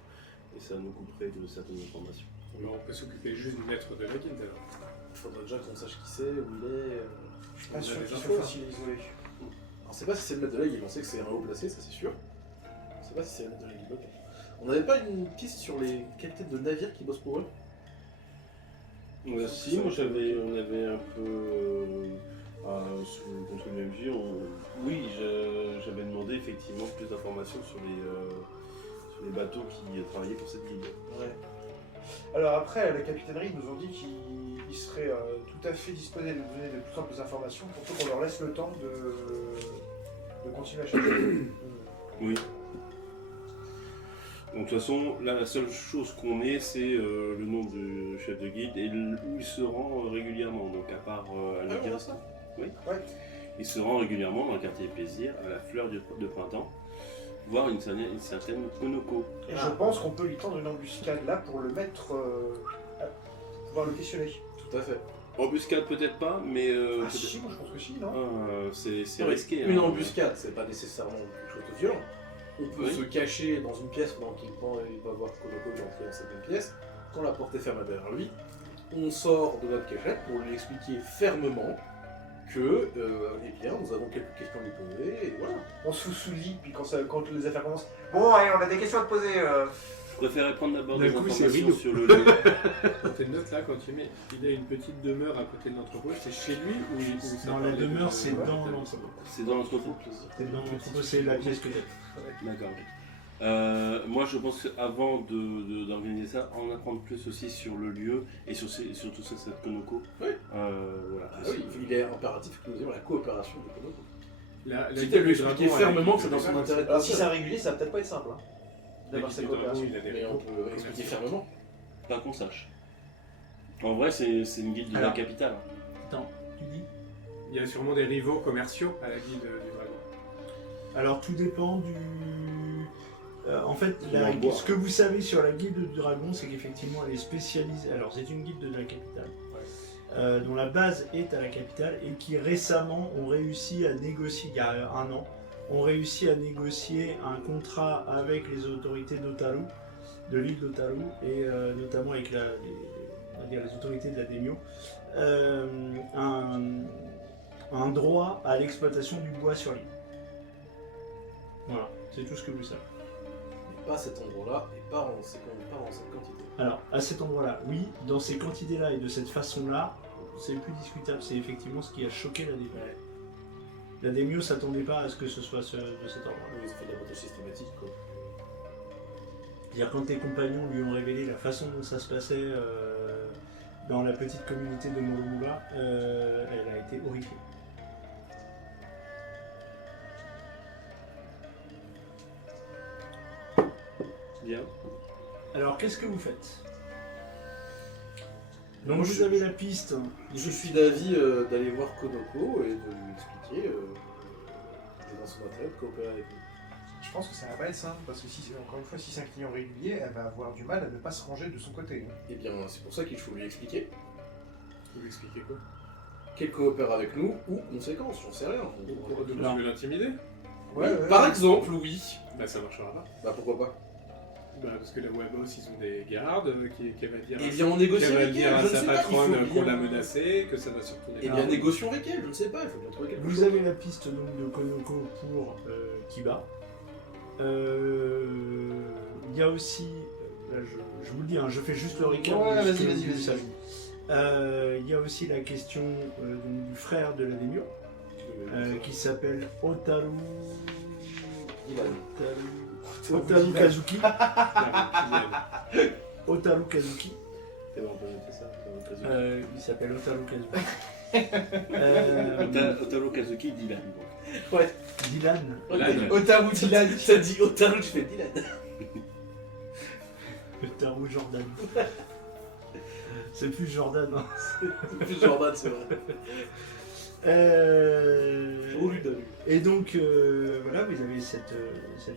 et ça nous couperait de certaines informations. Mais on peut s'occuper juste du maître de la guilde alors. Il faudrait déjà qu'on sache qui c'est, où il est. Je suis pas On a sûr des qu'il infos, soit hein. facile à isoler. On sait pas si c'est le maître de la guilde, on sait que c'est un haut placé, ça c'est sûr. On sait pas si c'est le maître de la guilde locale. On n'avait pas une piste sur les capitaines de navires qui bossent pour eux? Si, moi on avait un peu sous le contrôle de MJ, oui, j'avais demandé effectivement plus d'informations sur les bateaux qui travaillaient pour cette guilde. Ouais. Alors après, la capitainerie nous ont dit qu'ils seraient tout à fait disposés de nous donner de plus amples informations, pour qu'on leur laisse le temps de continuer à chercher. Oui. Donc de toute façon, là la seule chose qu'on ait, c'est le nom du chef de guilde et où il se rend régulièrement. Donc à part à la guilde, ça. oui. Ouais. Il se rend régulièrement dans le quartier Plaisir, à la fleur de printemps, voir une certaine Konoko. Et je pense qu'on peut lui tendre une embuscade là pour le mettre, pour pouvoir le questionner. Tout à fait. Embuscade peut-être pas, mais Ah peut-être- si, moi je pense que si, non c'est Non, mais risqué. Une hein. embuscade, c'est pas nécessairement quelque chose de violent. On peut Oui. se cacher dans une pièce pendant qu'il va voir Konoko entrer dans cette même pièce. Quand la porte est fermée derrière lui, on sort de notre cachette pour lui expliquer fermement que, eh bien, nous avons quelques questions à lui poser, et voilà. On se fout sous le lit, puis quand les affaires commencent. Bon, allez, on a des questions à te poser. Je préférais prendre d'abord D'un des coup, c'est informations rideau. sur le lieu. Dans tes notes là, quand tu mets, il a une petite demeure à côté de l'entrepôt, c'est chez lui ou ça Non, la parlait de- demeure, c'est de- dans de- l'entrepôt. C'est dans l'entrepôt. C'est dans l'entrepôt, c'est la pièce que t'as. D'accord. Moi, je pense qu'avant d'organiser ça, en apprendre plus aussi sur le lieu et surtout cette Konoko. Oui. Voilà. Ah oui, il est impératif que nous ayons la coopération de Konoko. La Quitte guilde à lui du expliquer dragon, fermement elle- que c'est dans son intérêt de Alors si c'est partir. un régulier, ça va peut-être pas être simple, hein, La d'avoir guilde cette du dragon, coopération. il a des Mais on réseaux. peut expliquer fermement. Pas qu'on sache. En vrai, c'est une guilde de la Alors. capitale. Attends, tu dis Il y a sûrement des rivaux commerciaux à la guilde du dragon. Alors tout dépend du... en fait, Ils vont boire. ce que vous savez sur la guilde du dragon, c'est qu'effectivement elle est spécialisée... Alors c'est une guilde de la capitale, dont la base est à la capitale, et qui récemment ont réussi à négocier, il y a un an, ont réussi à négocier un contrat avec les autorités d'Otaru, de l'île d'Otaru, et notamment avec on va dire les autorités de la Daimyo, un droit à l'exploitation du bois sur l'île. Voilà, c'est tout ce que vous savez. Mais pas à cet endroit-là, et pas en cette quantité. Alors, à cet endroit-là, oui, dans ces quantités-là et de cette façon-là, c'est plus discutable. C'est effectivement ce qui a choqué la Daimyo. La Daimyo s'attendait pas à ce que ce soit de cet ordre-là. Ils ont fait de la botte systématique, quoi. C'est-à-dire quand tes compagnons lui ont révélé la façon dont ça se passait dans la petite communauté de Moromura, elle a été horrifiée. Bien. Alors, qu'est-ce que vous faites? Donc, Moi, vous avez la piste. Je suis d'avis d'aller voir Konoko et de lui expliquer que dans son intérêt de coopérer avec nous. Je pense que ça va pas être simple, parce que si, encore une fois, si c'est un client régulier, elle va avoir du mal à ne pas se ranger de son côté. Eh bien, c'est pour ça qu'il faut lui expliquer. Vous lui expliquez quoi? Qu'elle coopère avec nous, ou conséquence, j'en sais rien. Donc tu Non. veux l'intimider? Ouais, Par exemple, oui. Bah ça marchera pas. Bah pourquoi pas. Bah parce que la Wabos ils ont des gardes qui va dire Eh bien, on négocie qu'elle va avec dire elle, à je ne sa sais pas, il patronne faut qu'on bien... l'a menacée, que ça va surtout Eh bien, négocions avec elle, je ne sais pas, il faut bien trouver quelque chose. Vous avez la piste donc, de Konoko pour Kiba. Il y a aussi, là, je vous le dis, hein, je fais juste le récap. Ouais, de ce vas-y, que vas-y, vous vas-y. savez. Il y a aussi la question donc, du frère de la Daimyo, qui s'appelle Otaru. Otaru Kazuki. Otaru Kazuki. C'est bon, on peut noter ça. Il s'appelle Otaru Kazuki. Otaro Kazuki Dylan. Ouais. Dylan. Dylan. Otaru Dylan, t'as dit Otaru, tu fais Dylan. Otaru Jordan. C'est plus Jordan. Hein. C'est plus Jordan, c'est vrai. Au lieu d'aller. Et donc voilà, vous avez cette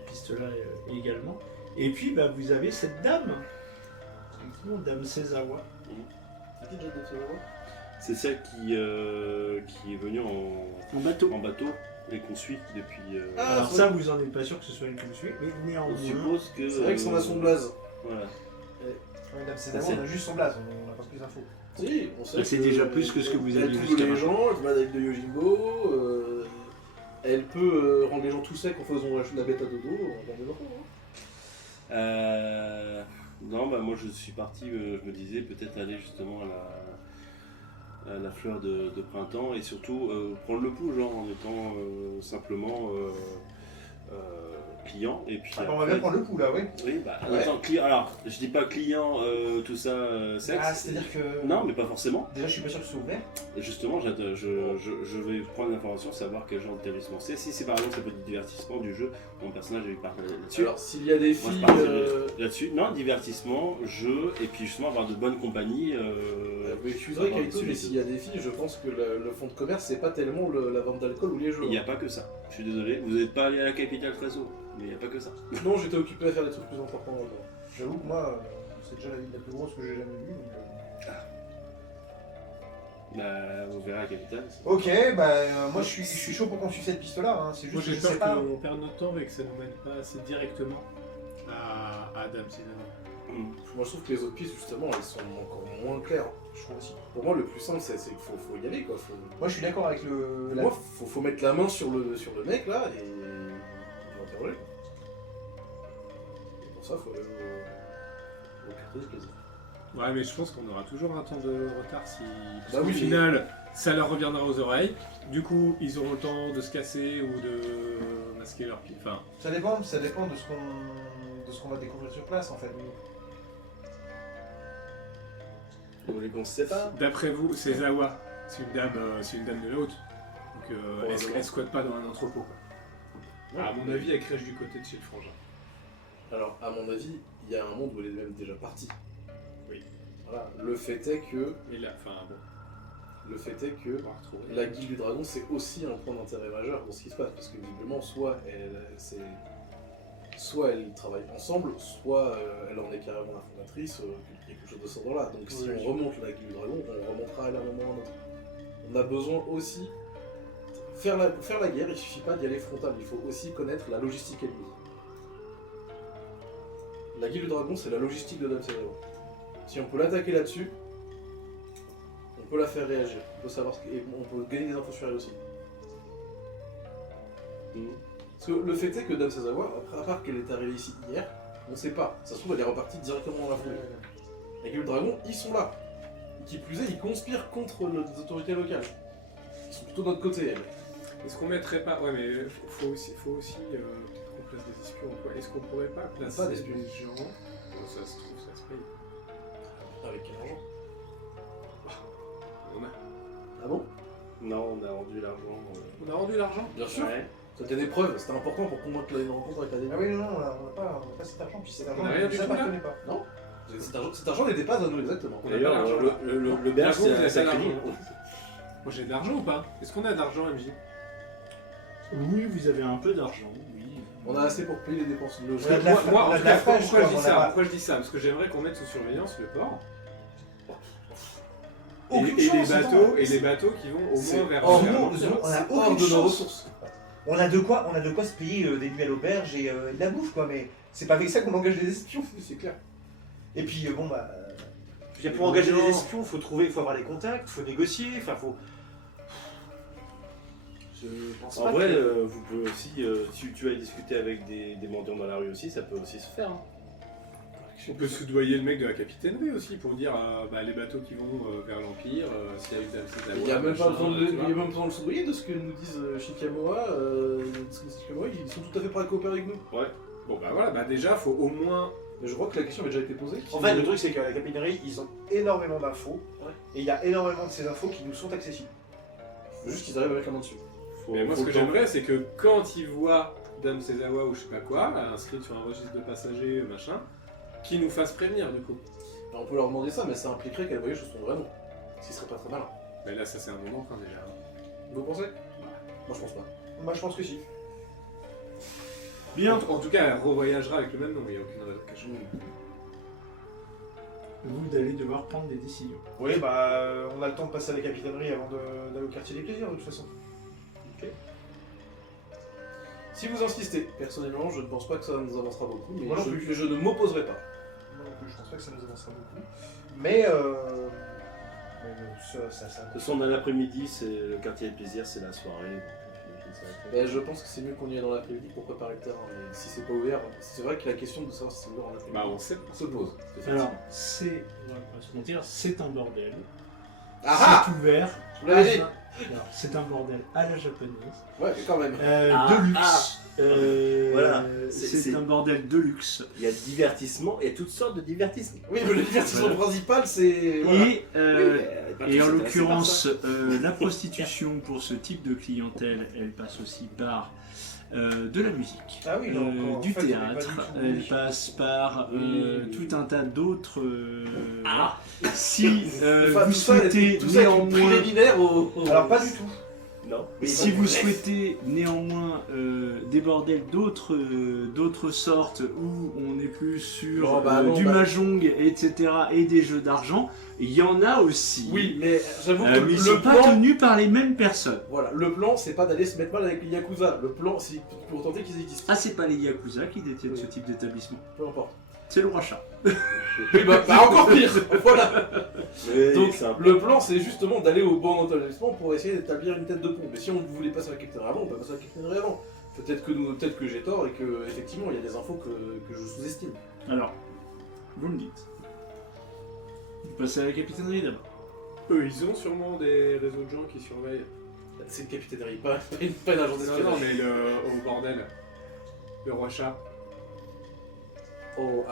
piste-là également. Et puis bah, vous avez cette dame. Effectivement, Dame Sezawa. C'est qui déjà de Tsunoda? C'est celle qui est venue En bateau. en bateau et qu'on suit depuis. Ah, Alors c'est ça, vrai. vous en êtes pas sûr que ce soit une consuite, mais On néanmoins. suppose que. C'est vrai que son a son blaze. Voilà. Ouais, Dame Ça, Sezawa, c'est- on a juste son blaze, on n'a pas plus d'infos. Si, on sait Bah, c'est que- déjà plus que ce que vous elle aviez touche jusqu'à les maintenant. gens, elle se balade avec de Yojimbo, elle peut rendre les gens tout secs en faisant la bête à dodo, dans des enfants. Non, bah moi je suis parti, je me disais peut-être aller justement à la fleur de printemps et surtout prendre le pouls, genre en étant simplement client. Et puis Ah, on va bien prendre le coup là, ouais. Oui, bah Ouais. attends, client. Alors, je dis pas client, tout ça, sexe. Ah, c'est-à-dire que. Non, mais pas forcément. Déjà, je suis pas sûr que ce soit ouvert. Et justement, je vais prendre l'information, savoir quel genre d'établissement c'est. Si c'est par exemple ça peut être du divertissement, du jeu, mon personnage il part là-dessus. Alors, s'il y a des Moi, je filles. partirais là-dessus. Non, divertissement, jeu, et puis justement avoir de bonnes compagnies. Mais je suis vrai, avoir Kaito, des mais solutions. s'il y a des filles, je pense que le fond de commerce, c'est pas tellement la vente d'alcool ou les jeux. Il n'y a pas que ça. Je suis désolé, vous n'êtes pas allé à la capitale très haut, mais il n'y a pas que ça. Non, j'étais occupé à faire des trucs plus importants dans le temps. J'avoue que moi, c'est déjà la ville la plus grosse que j'ai jamais vue. Donc, Bah, vous verrez à la capitale. Ok, bah moi je suis chaud pour qu'on suive cette piste-là. Hein. C'est Moi juste j'ai que je sais peur pas. qu'on perde notre temps et que ça nous mène pas assez directement à Adam Sezawa. Moi, je trouve que les autres pistes, justement, elles sont encore moins claires. Je trouve aussi. Pour moi, le plus simple, c'est qu'il faut y aller, quoi. Moi je suis d'accord avec le. la- Moi, faut mettre la main sur le mec, là, et l'interroger. Et pour ça, faut aller au quartier de plaisir. Ouais, mais je pense qu'on aura toujours un temps de retard si. Parce Bah qu'au oui, final, ça leur reviendra aux oreilles. Du coup, ils auront le temps de se casser ou de masquer leur pied. Enfin, Ça dépend de ce qu'on va découvrir sur place en fait. Vous voulez qu'on se sépare? d'après vous, Sezawa, c'est une dame de la haute. Donc, Probablement. elle squatte pas dans un entrepôt. Quoi. Non. À mon avis, elle crèche du côté de chez le frangin. Alors, à mon avis, il y a un monde où elle est même déjà partie. Oui. Voilà. Le fait est que Et là, enfin bon, on va retrouver. la guilde du dragon, c'est aussi un point d'intérêt majeur dans ce qui se passe, parce que visiblement, soit elle travaille ensemble, soit elle en est carrément la fondatrice, quelque chose de ce genre-là. Donc si Oui, on remonte la guilde du dragon, on remontera à elle à un moment ou à un autre. On a besoin aussi pour faire la guerre, il suffit pas d'y aller frontal, il faut aussi connaître la logistique ennemie. La guilde du dragon, c'est la logistique de Dame Sezawa. Si on peut l'attaquer là-dessus, on peut la faire réagir, on peut savoir et on peut gagner des infos sur elle aussi. Parce que le fait est que Dame Sezawa, après, à part qu'elle est arrivée ici hier, on sait pas. Ça se trouve, elle est repartie directement dans la foulée. Et que le dragon, ils sont là. Qui plus est, ils conspirent contre les autorités locales. Ils sont plutôt de notre côté, elles. Est-ce qu'on mettrait pas. Ouais, mais faut aussi peut-être qu'on place des espions. Quoi. Est-ce qu'on pourrait pas placer pas d'espions. des gens. Bon, ça se trouve, ça se paye. Avec quel argent? On a, Ah bon? Non, on a rendu l'argent. on a rendu l'argent. Bien sûr. Ouais. C'était des preuves, c'était important pour convaincre une rencontre avec la Ah oui, non, on n'a pas cet argent, puis cet argent On a rien ne du nous tout, là appartenait pas. Non. Cet argent n'était pas à nous exactement. On a D'ailleurs, pas l'argent, là. le berge, Vous, vous avez c'est pas un crédit. l'argent. Moi j'ai de l'argent ou pas? Est-ce qu'on a de l'argent, MJ? Oui, vous avez un peu d'argent, oui. On a assez pour payer les dépenses de On a de la Moi, en on a tout de la cas, fraîche, pourquoi je quoi, dis on a ça? pas- Pourquoi je dis ça? Parce que j'aimerais qu'on mette sous surveillance le port. Aucune et chance, les bateaux qui vont au C'est moins vers hors vers nous, l'Empire. on a C'est aucune hors de nos chance. ressources. On a de quoi se payer des nuits à l'auberge et de la bouffe, quoi, mais c'est pas avec ça qu'on engage des espions. C'est clair. Et puis, bon, bah. Pour engager des espions, faut avoir les contacts, faut négocier, enfin faut. Je pense En pas vrai, que... vous pouvez aussi, si tu vas discuter avec des mendiants dans la rue aussi, ça peut aussi se faire. Hein. On peut soudoyer le mec de la capitainerie aussi pour dire les bateaux qui vont vers l'Empire, s'il y a eu Dame Sezawa, Il y a même pas besoin de, tu il y vois. a même besoin de le soudoyer de ce que nous disent Shikamoa. Ils sont tout à fait prêts à coopérer avec nous. Bon bah voilà, déjà faut au moins. Mais je crois que la question avait déjà été posée. En fait, le truc c'est qu'à la capitainerie, ils ont. Énormément d'infos, Ouais. et il y a énormément de ces infos qui nous sont accessibles. Faut juste qu'ils arrivent avec la main dessus. Mais moi ce que j'aimerais c'est que quand ils voient Dame Sezawa ou je sais pas quoi, inscrite sur un registre de passagers, machin, qu'ils nous fassent prévenir du coup. Alors, on peut leur demander ça, mais ça impliquerait qu'elle voyage sur son vrai nom. Ce qui serait pas très malin. Mais là ça c'est un bon emprunt déjà. Vous pensez? Moi je pense pas. Moi, je pense que si. Bien. En tout cas, elle revoyagera avec le même nom, il n'y a aucune raison qu'elle change. Vous allez devoir prendre des décisions. Oui, bah, on a le temps de passer à la capitainerie avant d'aller au quartier des plaisirs, de toute façon. Si vous insistez, personnellement, je ne pense pas que ça nous avancera beaucoup, mais Moi non plus. je ne m'opposerai pas. Moi non plus, je pense pas que ça nous avancera beaucoup. Mais ça. De toute façon, on a l'après-midi, c'est le quartier de plaisir, c'est la soirée. Donc, j'imagine que ça va être- Ben, je pense que c'est mieux qu'on y aille dans l'après-midi pour préparer le terrain. Mais si c'est pas ouvert, c'est vrai que la question de savoir si c'est ouvert en après-midi Bah, on sait. se pose. Alors, c'est, on va pas se mentir, c'est un bordel. Ah C'est ouvert. Vous l'avez dit. Alors, c'est un bordel à la japonaise. Ouais, mais quand même. De luxe. Voilà. C'est un bordel de luxe. Il y a divertissement et toutes sortes de divertissements. Oui, mais le divertissement principal, c'est. Voilà. Et en l'occurrence, la prostitution pour ce type de clientèle, elle passe aussi par de la musique, Ah oui, donc, en du fait, on est pas théâtre, du tout elle musique. passe par tout un tas d'autres. Ah. Si Enfin, vous tout ça, souhaitez tout ça est néanmoins. préliminaire au. Alors, pas du tout. Non. Si vous souhaitez néanmoins des bordels d'autres sortes où on est plus sur Bon, bah, non, du bah. mahjong, etc. et des jeux d'argent, il y en a aussi. Oui, mais j'avoue que mais ils le sont pas plan. tenus par les mêmes personnes. Voilà, le plan, c'est pas d'aller se mettre mal avec les Yakuza. Le plan, c'est pour tenter qu'ils existent. Ah, c'est pas les Yakuza qui détiennent ce type d'établissement. Peu importe. C'est le roi chat. Oui, bah, encore pire. Voilà. Oui, Donc, c'est un peu- le plan, c'est justement d'aller au bon établissement pour essayer d'établir une tête de pont. Mais si on voulait passer à la capitainerie avant, on peut passer à la capitainerie avant. Peut-être que j'ai tort et que effectivement il y a des infos que je sous-estime. Alors, vous me dites. Vous passez à la capitainerie d'abord. Eux, ils ont sûrement des réseaux de gens qui surveillent. C'est une capitainerie, pas une agence Non, d'espionnage. non, mais au bordel. Le roi chat. Oh,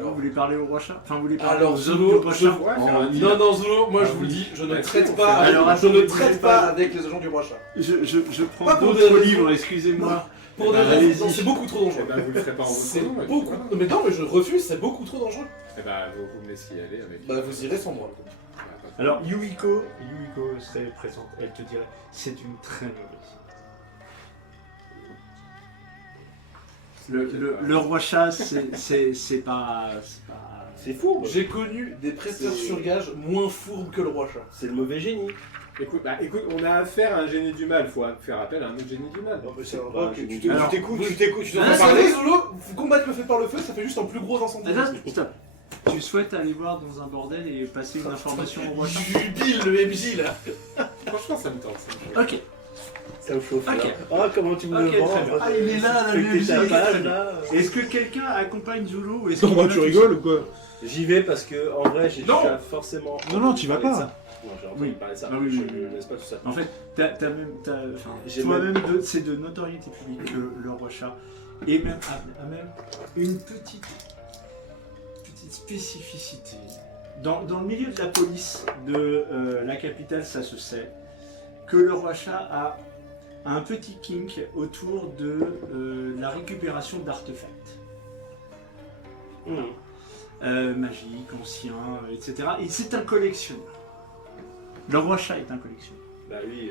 Vous voulez parler au roi chat? Enfin, vous voulez parler Alors, aux Zulu, hommes du roi je- chat? Ouais, Oh, faire un deal. Non, non, Zulu, moi Ah je vous le oui. dis, je ne Ouais, traite on pas, fait- Alors, je attendez, ne vous traite voulez pas pas- avec les agents du roi chat. Je prends Pas pour des d'autres raisons- livres, excusez-moi. Pour des bah, raisons, allez-y. non, c'est beaucoup trop Eh dangereux. ben, vous le ferez pas en votre C'est nom. et puis beaucoup. voilà. Mais non, mais je refuse, c'est beaucoup trop dangereux. Eh ben, vous me laissez y aller avec. Bah, vous irez sans moi. Bah, pas de Alors, Yuiko serait présente. Elle te dirait, c'est une très mauvaise idée. Le roi chat, c'est pas. C'est fou. J'ai connu des prêteurs C'est- sur gage moins fourbes que le roi chat. C'est le mauvais génie. Écoute, on a affaire à un génie du mal, faut faire appel à un autre génie du mal. Non, mais c'est Bah, vrai que je- tu tu- Alors, t'écoutes, tu Ah, t'entends Vous parler. savez, Zolo, combattre le feu par le feu, ça fait juste un plus gros incendie. Attends, stop. Tu souhaites aller voir dans un bordel et passer une information au roi chat? Jubile le MJ là. Franchement, ça me tente. Ça me tente. Ok. Ça me chauffe. Ok. là. Ah, comment tu me Ok, le vends très bien. Ah, il est là, là, Avec le tes MJ, tapages, très bien. là. Est-ce que quelqu'un accompagne Zulu ou est-ce Non, qu'il moi, va tu tout rigoles seul ou quoi? J'y vais parce que, en vrai, j'ai Non. déjà forcément. Non, non, tu vas parler de pas. ça. Non, j'ai entendu Oui. parler de ça. Ah oui, je oui, oui. ne laisse pas tout ça. En fait, enfin, J'ai toi-même, c'est de notoriété publique que le roi chat et même a même une petite spécificité. Dans le milieu de la police de la capitale, ça se sait, que le roi chat a un petit kink autour de la récupération d'artefacts. Magiques, anciens, etc. Et c'est un collectionneur. Le roi chat est un collectionneur. Bah oui,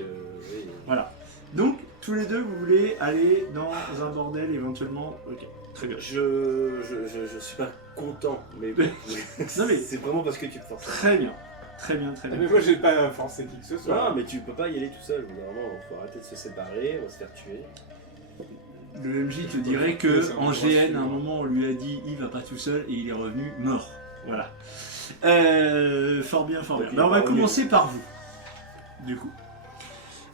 oui. Voilà. Donc, tous les deux, vous voulez aller dans un bordel éventuellement. Ok, très bien. Je suis pas content, mais bon, Non, mais- c'est vraiment parce que tu me forces. Très bien. Très bien, très Ah, bien. mais moi, j'ai pas forcé qui que ce soit. Non, mais tu peux pas y aller tout seul. Vraiment, faut arrêter de se séparer, on va se faire tuer. Le MJ te dirait Oui, que c'est un en endroit GN, à un suivant. moment, on lui a dit il va pas tout seul et il est revenu mort. Voilà. Fort bien, fort bien. Ok, Ben, on va bah, commencer par vous. Du coup.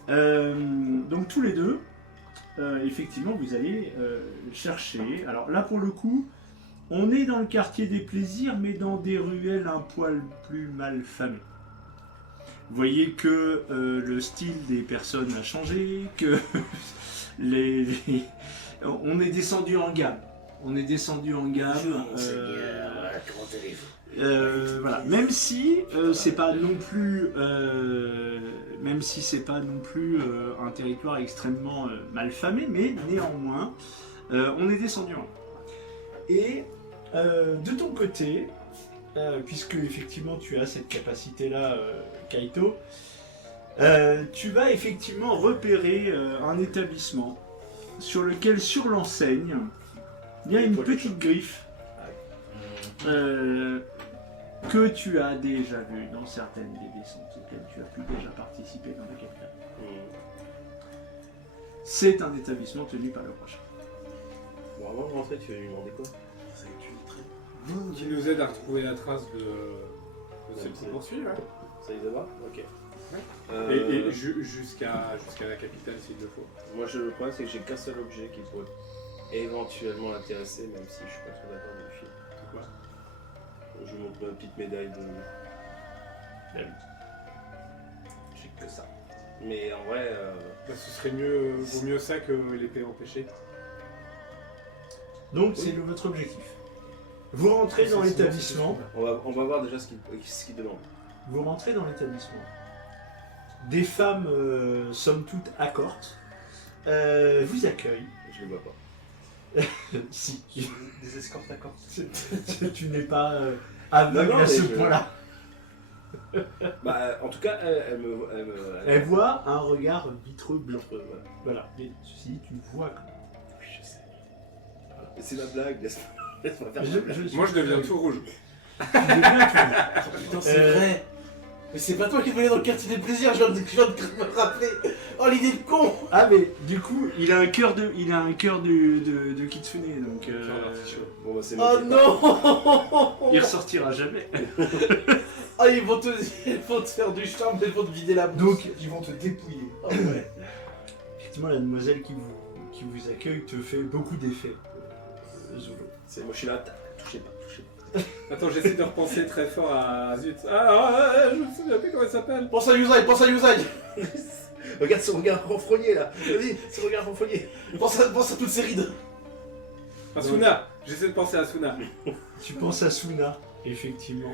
Donc tous les deux, effectivement, vous allez chercher. Alors là, pour le coup, on est dans le quartier des plaisirs, mais dans des ruelles un poil plus mal famées. Vous voyez que le style des personnes a changé, que on est descendu en gamme. On est descendu en gamme. Voilà. Même si c'est pas non plus, un territoire extrêmement mal famé, mais néanmoins, on est descendu en gamme. Et de ton côté, puisque effectivement tu as cette capacité-là, Kaito, tu vas effectivement repérer un établissement sur lequel, sur l'enseigne, il y a une petite griffe que tu as déjà vue dans certaines des descentes auxquelles tu as pu déjà participer dans la capitale. C'est un établissement tenu par le prochain. Bon, avant de rentrer, tu vas lui demander quoi? Qui nous aide à retrouver la trace de celle c'est- qu'on poursuit, ouais. Ça les a? Ok. Et jusqu'à la capitale s'il le faut. Moi, le problème, c'est que j'ai qu'un seul objet qui pourrait éventuellement l'intéresser, même si je suis pas trop d'accord avec le film. Quoi? Je vous montre ma petite médaille de la lutte. J'ai que ça. Mais en vrai, Bah, ce serait mieux, vaut mieux ça que l'épée empêchée. Donc c'est votre objectif. Vous rentrez dans l'établissement. on va voir déjà ce qu'il demande. Vous rentrez dans l'établissement. Des femmes, somme toute, accortes, vous accueillent. Je les vois pas. Si. Des escortes d'accord. Tu n'es pas aveugle Non, non, à ce mais je- point-là. Bah, en tout cas, Elle voit un regard vitreux blanc. Voilà. Voilà. Mais ceci dit, tu vois que... Oui, je sais. C'est ma blague, laisse-moi faire Je- ma blague. je- Moi je deviens tout rouge. Tu deviens tout. Putain, c'est vrai. Mais c'est pas toi qui venais dans le quartier des plaisirs, je viens de me rappeler. Oh, l'idée de con. Ah mais du coup, il a un cœur de kitsune, donc Bon, bah, c'est Oh noté. non. il ressortira jamais. Ah, ils vont te faire du charme, ils vont te vider la bouche. Donc Ils vont te dépouiller. Oh, ouais. effectivement, la demoiselle qui vous accueille te fait beaucoup d'effets. Zulu. Moi, je suis là, touchez pas. Attends, j'essaie de repenser très fort à Zut. Je me souviens plus comment elle s'appelle. Pense à Yuzai, pense à Yuzai. Regarde son regard renfrogné là. Vas-y, son regard renfrogné. Pense à toutes ces rides. Asuna. J'essaie de penser à Asuna. Tu penses à Suna, effectivement.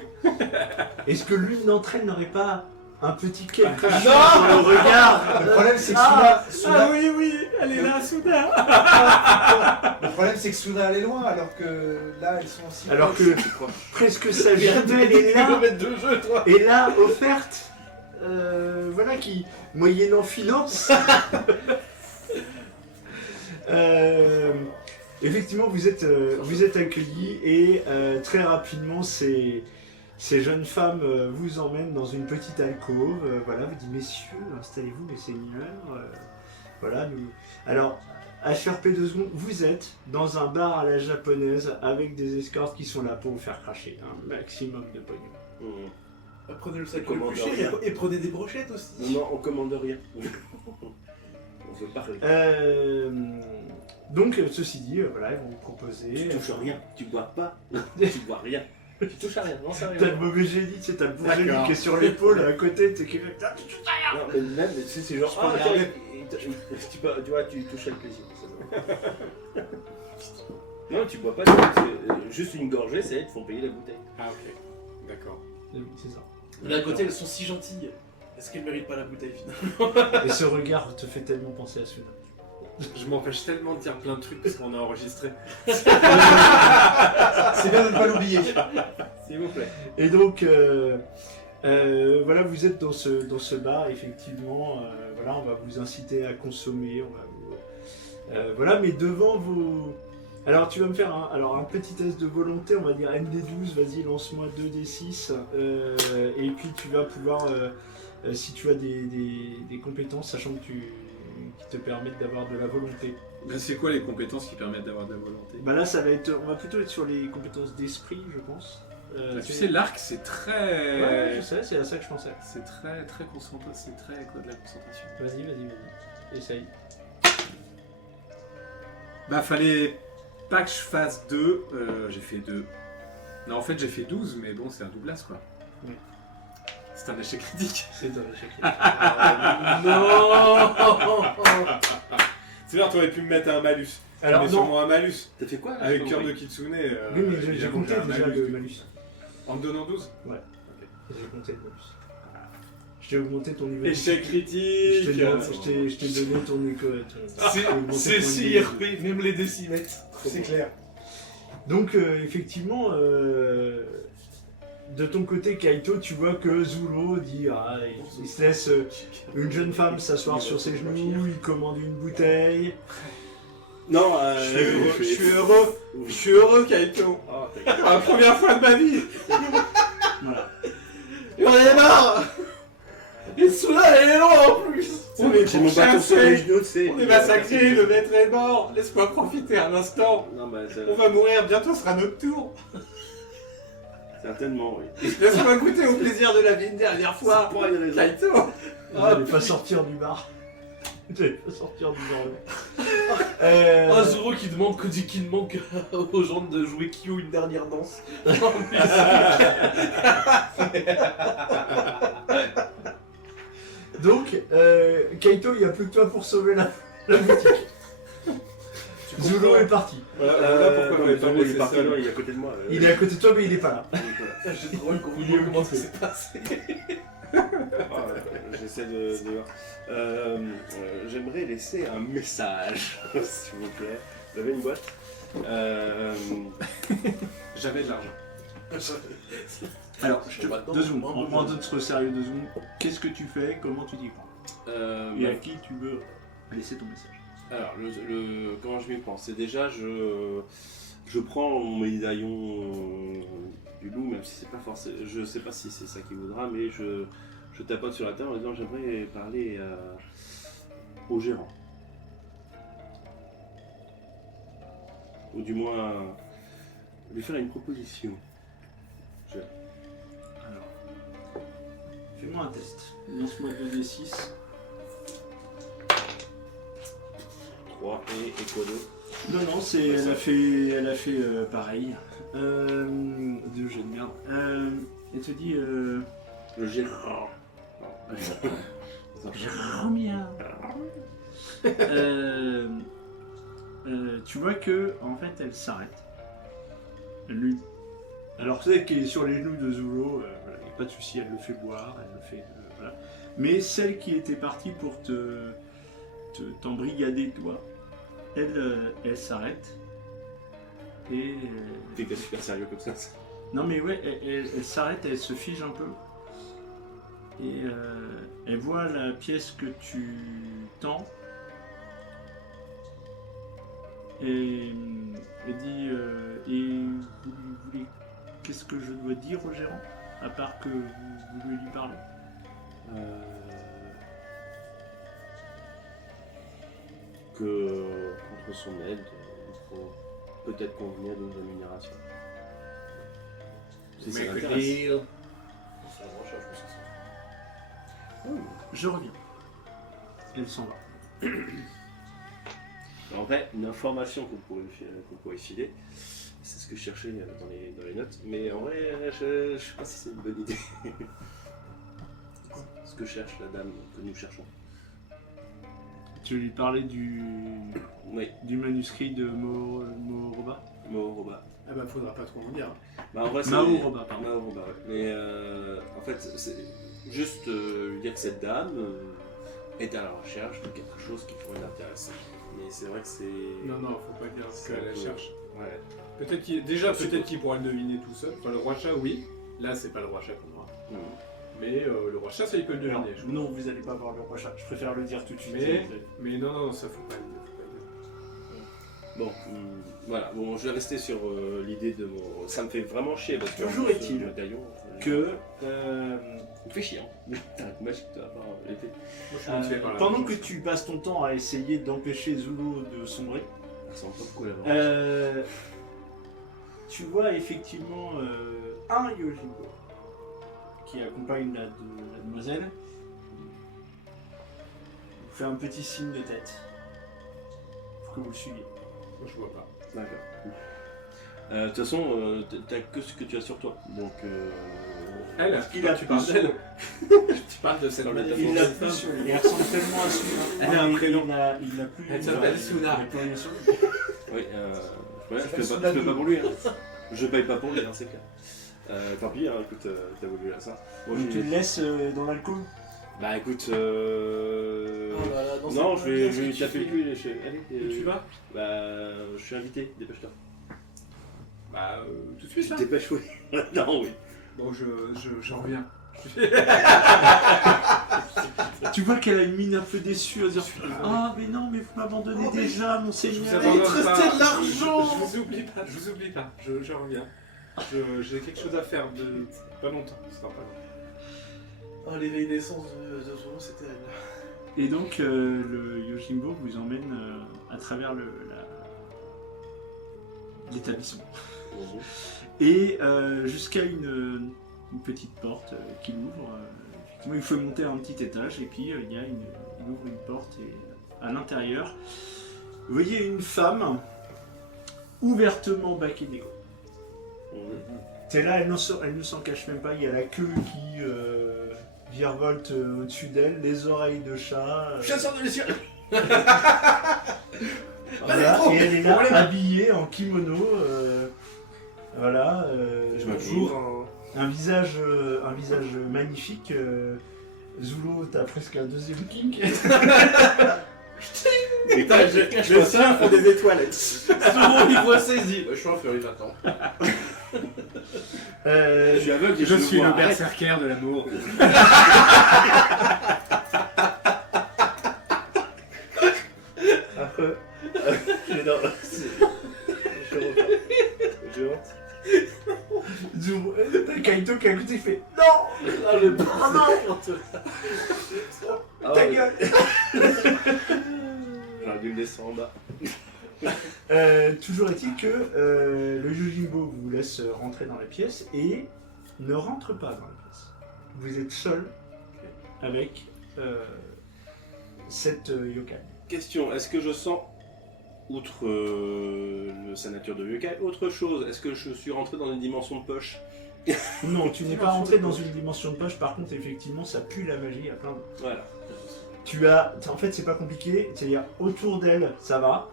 Est-ce que l'une d'entre elles n'aurait pas un petit quelque chose dans le regard Le problème c'est que Ah Suna, oui, elle est là, Asuna. le problème c'est que Suna elle est loin alors que là elles sont aussi Alors proches. que presque sa jumelle est là, kilomètres de jeu, toi. et là offerte, voilà qui, moyennant finance, effectivement vous êtes accueillis et très rapidement ces jeunes femmes vous emmènent dans une petite alcôve, voilà, vous dites messieurs, installez-vous mes seigneurs, voilà, nous... Alors, HRP 2 secondes, vous êtes dans un bar à la japonaise avec des escortes qui sont là pour vous faire cracher un maximum de pognon. Prenez le sac Commande bûcher rien. et prenez des brochettes aussi. Non, on commande rien. On veut parler. Donc, ceci dit, voilà, ils vont vous proposer... Tu touches rien, tu bois pas, tu bois rien. Tu touches à rien, non, sérieux. T'as le mauvais génie, tu sais, t'as le bon génie D'accord. qui est sur l'épaule à côté, t'es qui... Ah, tu touches à rien. Non, mais même, c'est genre, Je peux ah, regarder. tu vois, tu touches à le plaisir. ça va. Non, tu bois pas, juste une gorgée, ça y est, ils te font payer la bouteille. Ah ok, d'accord. C'est ça. Mais d'un côté, elles sont si gentilles. Est-ce qu'elles méritent pas la bouteille finalement? Et ce regard te fait tellement penser à Suna. Je m'empêche tellement de dire plein de trucs parce qu'on a enregistré. C'est bien de ne pas l'oublier. S'il vous plaît. Et donc, voilà, vous êtes dans ce bar, effectivement, voilà, on va vous inciter à consommer, on va vous... voilà, mais devant vos... Alors, tu vas me faire un petit test de volonté, on va dire MD12, vas-y, lance-moi 2D6, et puis tu vas pouvoir, si tu as des compétences, sachant que qui te permettent d'avoir de la volonté. Mais c'est quoi les compétences qui permettent d'avoir de la volonté? Bah là, on va plutôt être sur les compétences d'esprit, je pense. Tu sais, l'arc c'est très. Ouais, je sais, c'est à ça que je pensais. C'est très concentré, c'est très quoi de la concentration. Vas-y. Essaye. Bah fallait pas que je fasse 2, j'ai fait 2. Non en fait j'ai fait 12 mais bon c'est un doublas quoi. Oui. C'est un échec critique. C'est dans l'échec. Non. C'est bien t'aurais pu me mettre un malus. Alors, mais non. sûrement un malus. T'as fait quoi là? Avec j'ai cœur pas de compris. Kitsune. Oui, mais j'ai évidemment, compté j'ai un déjà malus, le du coup. malus. En me donnant 12. J'ai compté le malus. Je t'ai augmenté ton niveau. Échec critique. Je t'ai donné ton éco. C'est CIRP, même les décimètres. C'est clair. Donc, effectivement, de ton côté, Kaito, tu vois que Zulo dit il se laisse une jeune femme s'asseoir sur ses genoux, il commande une bouteille. Non, Je suis heureux, Kaito. Oh, Pour la première fois de ma vie. Voilà. Et on est marre. Et celui-là, elle est loin en plus. On est j'ai mon bâton sur les genoux, tu sais. On est massacrés, le maître est mort. Laisse-moi profiter un instant. Non, bah, On va mourir, bientôt ce sera notre tour. certainement, oui. Laisse-moi goûter au plaisir de la vie une dernière fois. Pour une raison. Kaito. J'allais pas sortir du bar. J'allais pas sortir du bar. Un Zoro qui demande aux gens de jouer Kyo une dernière danse. Donc, Kaito, il n'y a plus que toi pour sauver la boutique. Zulu est parti. Voilà pourquoi on il n'avait pas est laissé parti, ça. il est à côté de moi. Il est à côté de toi, mais il est pas là. J'ai trop envie qu'on voit comment ça s'est passé. J'essaie de voir. J'aimerais laisser un message, s'il vous plaît. Vous avez une boîte J'avais de l'argent. Alors, Maintenant, 2 secondes. maintenant, On prend notre sérieux 2 secondes. Qu'est-ce que tu fais? Comment tu t'y prends? Et à qui tu veux laisser ton message? Alors, comment je m'y prends? C'est déjà, je prends mon médaillon du loup, même si c'est pas forcément. Je sais pas si c'est ça qu'il voudra, mais je tapote sur la table en disant j'aimerais parler au gérant. Ou du moins, lui faire une proposition. Alors, fais-moi un test. Lance-moi 2d6. 3 et quoi d'autre? Non, non, elle a fait pareil. 2 jeux de merde. Elle te dit Le gérant. bien. Tu vois que en fait elle s'arrête. Lui. Alors celle qui est sur les genoux de Zulu, voilà, y a pas de souci, elle le fait boire, elle le fait. Voilà. Mais celle qui était partie pour t'embrigader toi, elle s'arrête. Et. T'es pas super sérieux comme ça. Non mais ouais, elle s'arrête, elle se fige un peu. Et elle voit la pièce que tu tends. Et elle dit et vous voulez qu'est-ce que je dois dire au gérant? À part que vous voulez lui parler? Que contre son aide, il faut peut-être convenir d'une rémunération. Si ça l'intéresse. C'est un grand chef, je pense que c'est ça. Je reviens. Elle s'en va. En vrai, une information qu'on pourrait filer, c'est ce que je cherchais dans les notes, mais en vrai, je sais pas si c'est une bonne idée. Ce que cherche la dame que nous cherchons. Tu veux lui parler Oui, du manuscrit de Mohoroba? Mohoroba. Ah bah faudra pas trop en dire. Bah, en vrai, c'est Mahoroba, pardon. Mahoroba, ouais. Mais en fait, c'est juste dire que cette dame est à la recherche de quelque chose qui pourrait l'intéresser. Mais c'est vrai que c'est. Non, faut pas dire ce qu'elle cherche. Ouais. Peut-être qu'il pourra le deviner tout seul. Enfin, le roi chat, oui. Là, c'est pas le roi chat qu'on aura. Mais le roi chat, ça, il peut le Alors, deviner. je crois. non, vous allez pas voir le roi chat. Je préfère le dire tout de suite. Mais non, ça faut pas le dire. Bon, voilà. Bon, je vais rester sur l'idée de mon. Ça me fait vraiment chier parce que. Toujours est-il médaillon, Que il me fait chier. Hein. T'as une magique de la part l'épée. Moi, je suis motivé par la pendant que vengeance. tu passes ton temps à essayer d'empêcher Zulu de sombrer, Ça ressemble pas beaucoup à la vengeance. tu vois effectivement un Yojimbo qui accompagne la demoiselle. Il fait un petit signe de tête pour que vous le suiviez. Moi, je vois pas. D'accord. De toute façon, t'as que ce que tu as sur toi. Donc. Elle, Il a tu plus parles sur- d'elle. Tu parles de cette Dans la magnifique Il l'a jeune plus femme. sur lui. Elle ressemble tellement à Suna. Elle a un Mais prénom. Il n'a plus. Elle s'appelle Suna. Il n'a plus rien sur lui. Oui, voilà, Ça je fait paye pas Sonado. pour lui. Hein. Je paye pas pour lui, hein, c'est clair. Tant pis, hein, écoute, t'as voulu ça. Bon, Donc tu j'y le vais. laisses dans l'alcool? Bah écoute, Oh là là, dans non, cette je vais ambiance lui que taper tu le fais. cul. Allez, Et tu vas Bah, je suis invité, dépêche-toi. Bah, tout de suite, là. Dépêche, oui. Non, oui. Bon, je reviens. Tu vois qu'elle a une mine un peu déçue à dire ah mais non mais vous m'abandonnez déjà mon Je vous seigneur. abandonne te pas. restait de l'argent. Je vous oublie pas, je vous oublie pas. Je reviens. J'ai quelque chose à faire de pas longtemps. Ce sera pas long. Oh, l'éveil naissance de Zoro, c'est terrible. Et donc le Yojimbo vous emmène à travers l'établissement. Et jusqu'à une petite porte qu'il ouvre. Effectivement, il faut monter à un petit étage et puis il ouvre une porte et à l'intérieur, vous voyez une femme ouvertement bakénégo. C'est là, elle ne s'en cache même pas. Il y a la queue qui virevolte au-dessus d'elle, les oreilles de chat. Chasseur de ciel. Voilà, et elle est là habillée en kimono. Voilà. Je m'ajoute. Un visage magnifique. Zulo, t'as presque un deuxième king. Putain, je tiens pour des étoiles. Zoro, il voit saisi. Je suis un furie maintenant. Je suis aveugle et Je me suis vois. le Arrête. berserker de l'amour. Après, j'adore. Je repars. Je rentre. Zulo, t'as Kaito qui a écouté, il fait non, Ah, le Ah, ta ouais. gueule. J'aurais dû me laisser en bas. Toujours est-il que le Yojimbo vous laisse rentrer dans la pièce et ne rentre pas dans la pièce. Vous êtes seul avec cette yokai. Question, est-ce que je sens, outre sa nature de yokai, autre chose? Est-ce que je suis rentré dans une dimension de poche? Non, tu n'es pas rentré dans une dimension de poche, par contre, effectivement, ça pue la magie à plein de... Voilà. En fait, c'est pas compliqué, c'est-à-dire autour d'elle, ça va,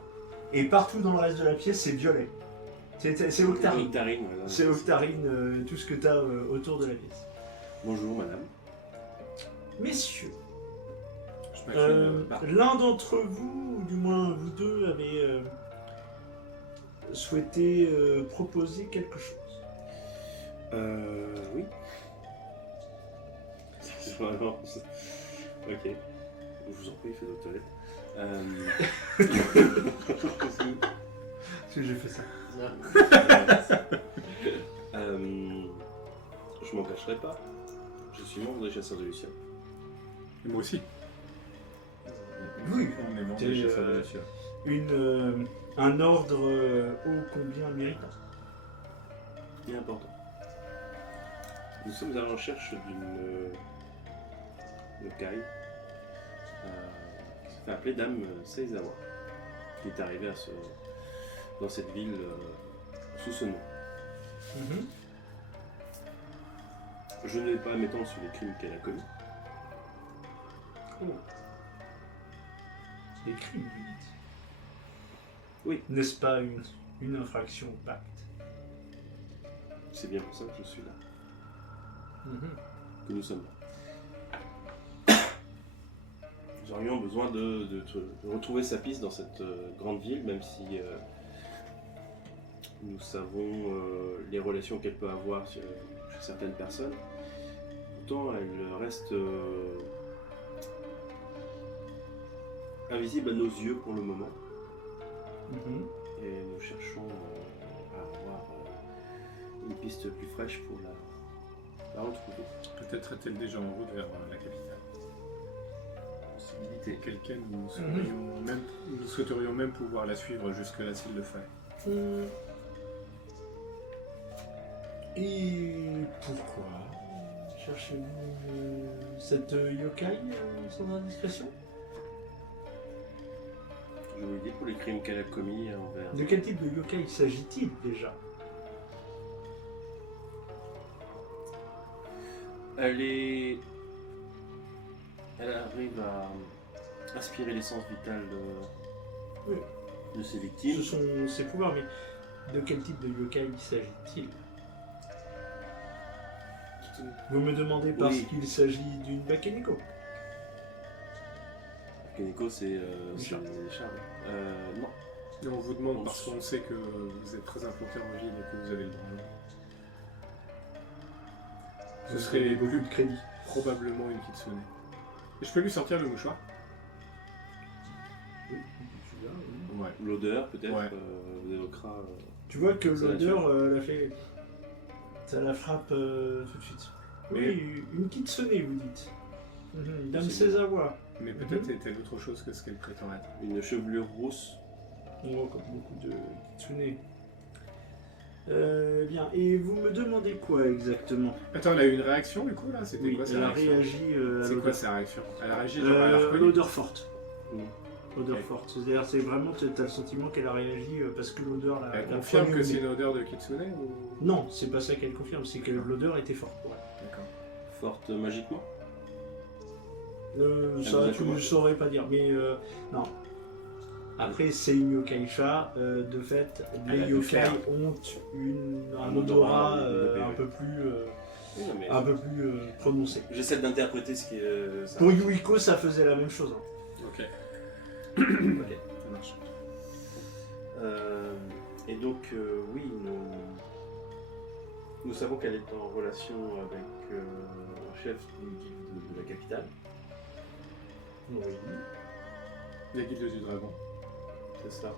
et partout dans le reste de la pièce, c'est violet. C'est octarine. Octarine, voilà. C'est octarine, tout ce que tu as autour de la pièce. Bonjour madame. Messieurs, Je m'incline par l'un d'entre vous, ou du moins vous deux, avez souhaité proposer quelque chose. Oui. Vraiment. Ok. Je vous en prie, faites aux toilettes. Parce que j'ai fait ça. Je m'en cacherai pas. Je suis membre des chasseurs de Lucien. Et moi aussi. Oui. On est membre T'es, des chasseurs de Lucien. un ordre ô combien méritant. Bien important. Nous sommes à la recherche d'une yokai qui se fait appeler Dame Seizawa, qui est arrivée dans cette ville sous ce nom. Je ne vais pas m'étendre sur les crimes qu'elle a commis. Oh. Des crimes, vous dites. Oui. N'est-ce pas une infraction au pacte? C'est bien pour ça que je suis là, que nous sommes là. Nous aurions besoin de retrouver sa piste dans cette grande ville, même si nous savons les relations qu'elle peut avoir chez certaines personnes. Pourtant, elle reste invisible à nos yeux pour le moment. Et nous cherchons à avoir une piste plus fraîche pour la retrouver. Peut-être est-elle déjà en route vers la capitale. Possibilité. Quelqu'un, nous souhaiterions même pouvoir la suivre jusque-là s'il le fallait. Et pourquoi cherchez-vous cette yokai sans indiscrétion? Je vous le dis, pour les crimes qu'elle a commis envers... De quel type de yokai s'agit-il déjà? Elle arrive à aspirer l'essence vitale Oui. de ses victimes. Ce sont ses pouvoirs, mais de quel type de yokai s'agit-il? Vous me demandez parce Oui. qu'il s'agit d'une Bakeneko. Kaneko, c'est chat. les chats. Non. Et on vous demande parce qu'on sait que vous êtes très implanté en ville et que vous avez le droit. Ce serait beaucoup de crédit. probablement une kitsune. Et je peux lui sortir le mouchoir? Oui, tu viens, oui. Ouais. L'odeur, peut-être, Ouais. vous évoquera. Tu vois que Ça l'odeur, ça la frappe tout de suite. Oui, une kitsune, vous dites. Dame C'est Césawa. Mais peut-être est-elle autre chose que ce qu'elle prétend être. Une chevelure rousse. Oh, comme beaucoup de kitsune. Bien, et vous me demandez quoi exactement? Attends, elle a eu une réaction du coup là? C'était Oui, quoi sa elle a réaction? réagi à C'est quoi l'odeur. sa réaction? Elle a réagi genre elle a reconnu? L'odeur forte. Odeur Ok. forte. C'est-à-dire, c'est vraiment, tu as le sentiment qu'elle a réagi parce que l'odeur l'a. Elle l'a confirme poignée que au c'est nez. une odeur de kitsune ou... Non, c'est pas ça qu'elle confirme, c'est que l'odeur était forte. Ouais. D'accord. Forte magiquement. Ça, vous a tu ne commencé. saurais pas dire, mais non. Après, c'est une yokai-sha, de fait, Elle les a dû yokai faire. ont un Un odorat odorat développé, un oui. peu plus, Oui, non, mais prononcé. j'essaie d'interpréter ce qui est. ça. Pour Yuiko, ça faisait la même chose. Hein. Ok. Ok. Ça marche. Et donc, oui, nous savons qu'elle est en relation avec le chef d'une guilde de la capitale. Oui, La guilde du dragon. C'est ça.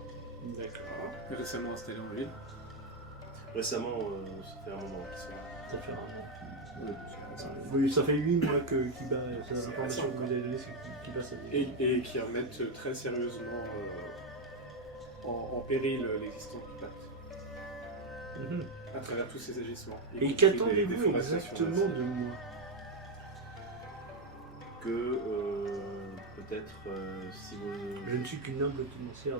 d'accord. Récemment installée en ville. Récemment, ça fait un moment qu'ils sont là. Ça fait un an. Oui, ça fait 8 mois que Kiba, c'est l'information que vous avez donnée, c'est que Kiba ça fait. Et qui remettent très sérieusement en péril l'existence du pacte. Mhm. À travers tous ces agissements. Y Et compris des qu'attendez-vous déforestations exactement de moi? Que peut-être si vous. Je ne suis qu'une humble tenancière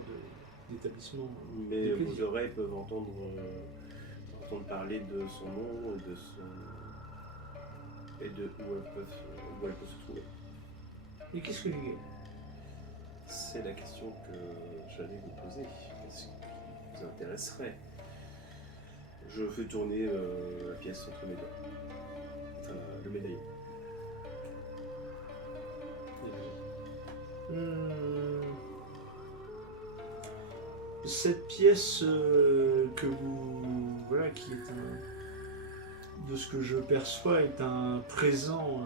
d'établissement. Mais de vos plaisir. oreilles peuvent entendre parler de son nom et de son. Et de où elle peut se trouver. Et qu'est-ce que j'ai gagné? C'est la question que j'allais vous poser. Qu'est-ce qui vous intéresserait? Je fais tourner la pièce entre mes doigts. Le médaillon. Cette pièce que vous. Voilà, qui est un. De ce que je perçois, est un présent.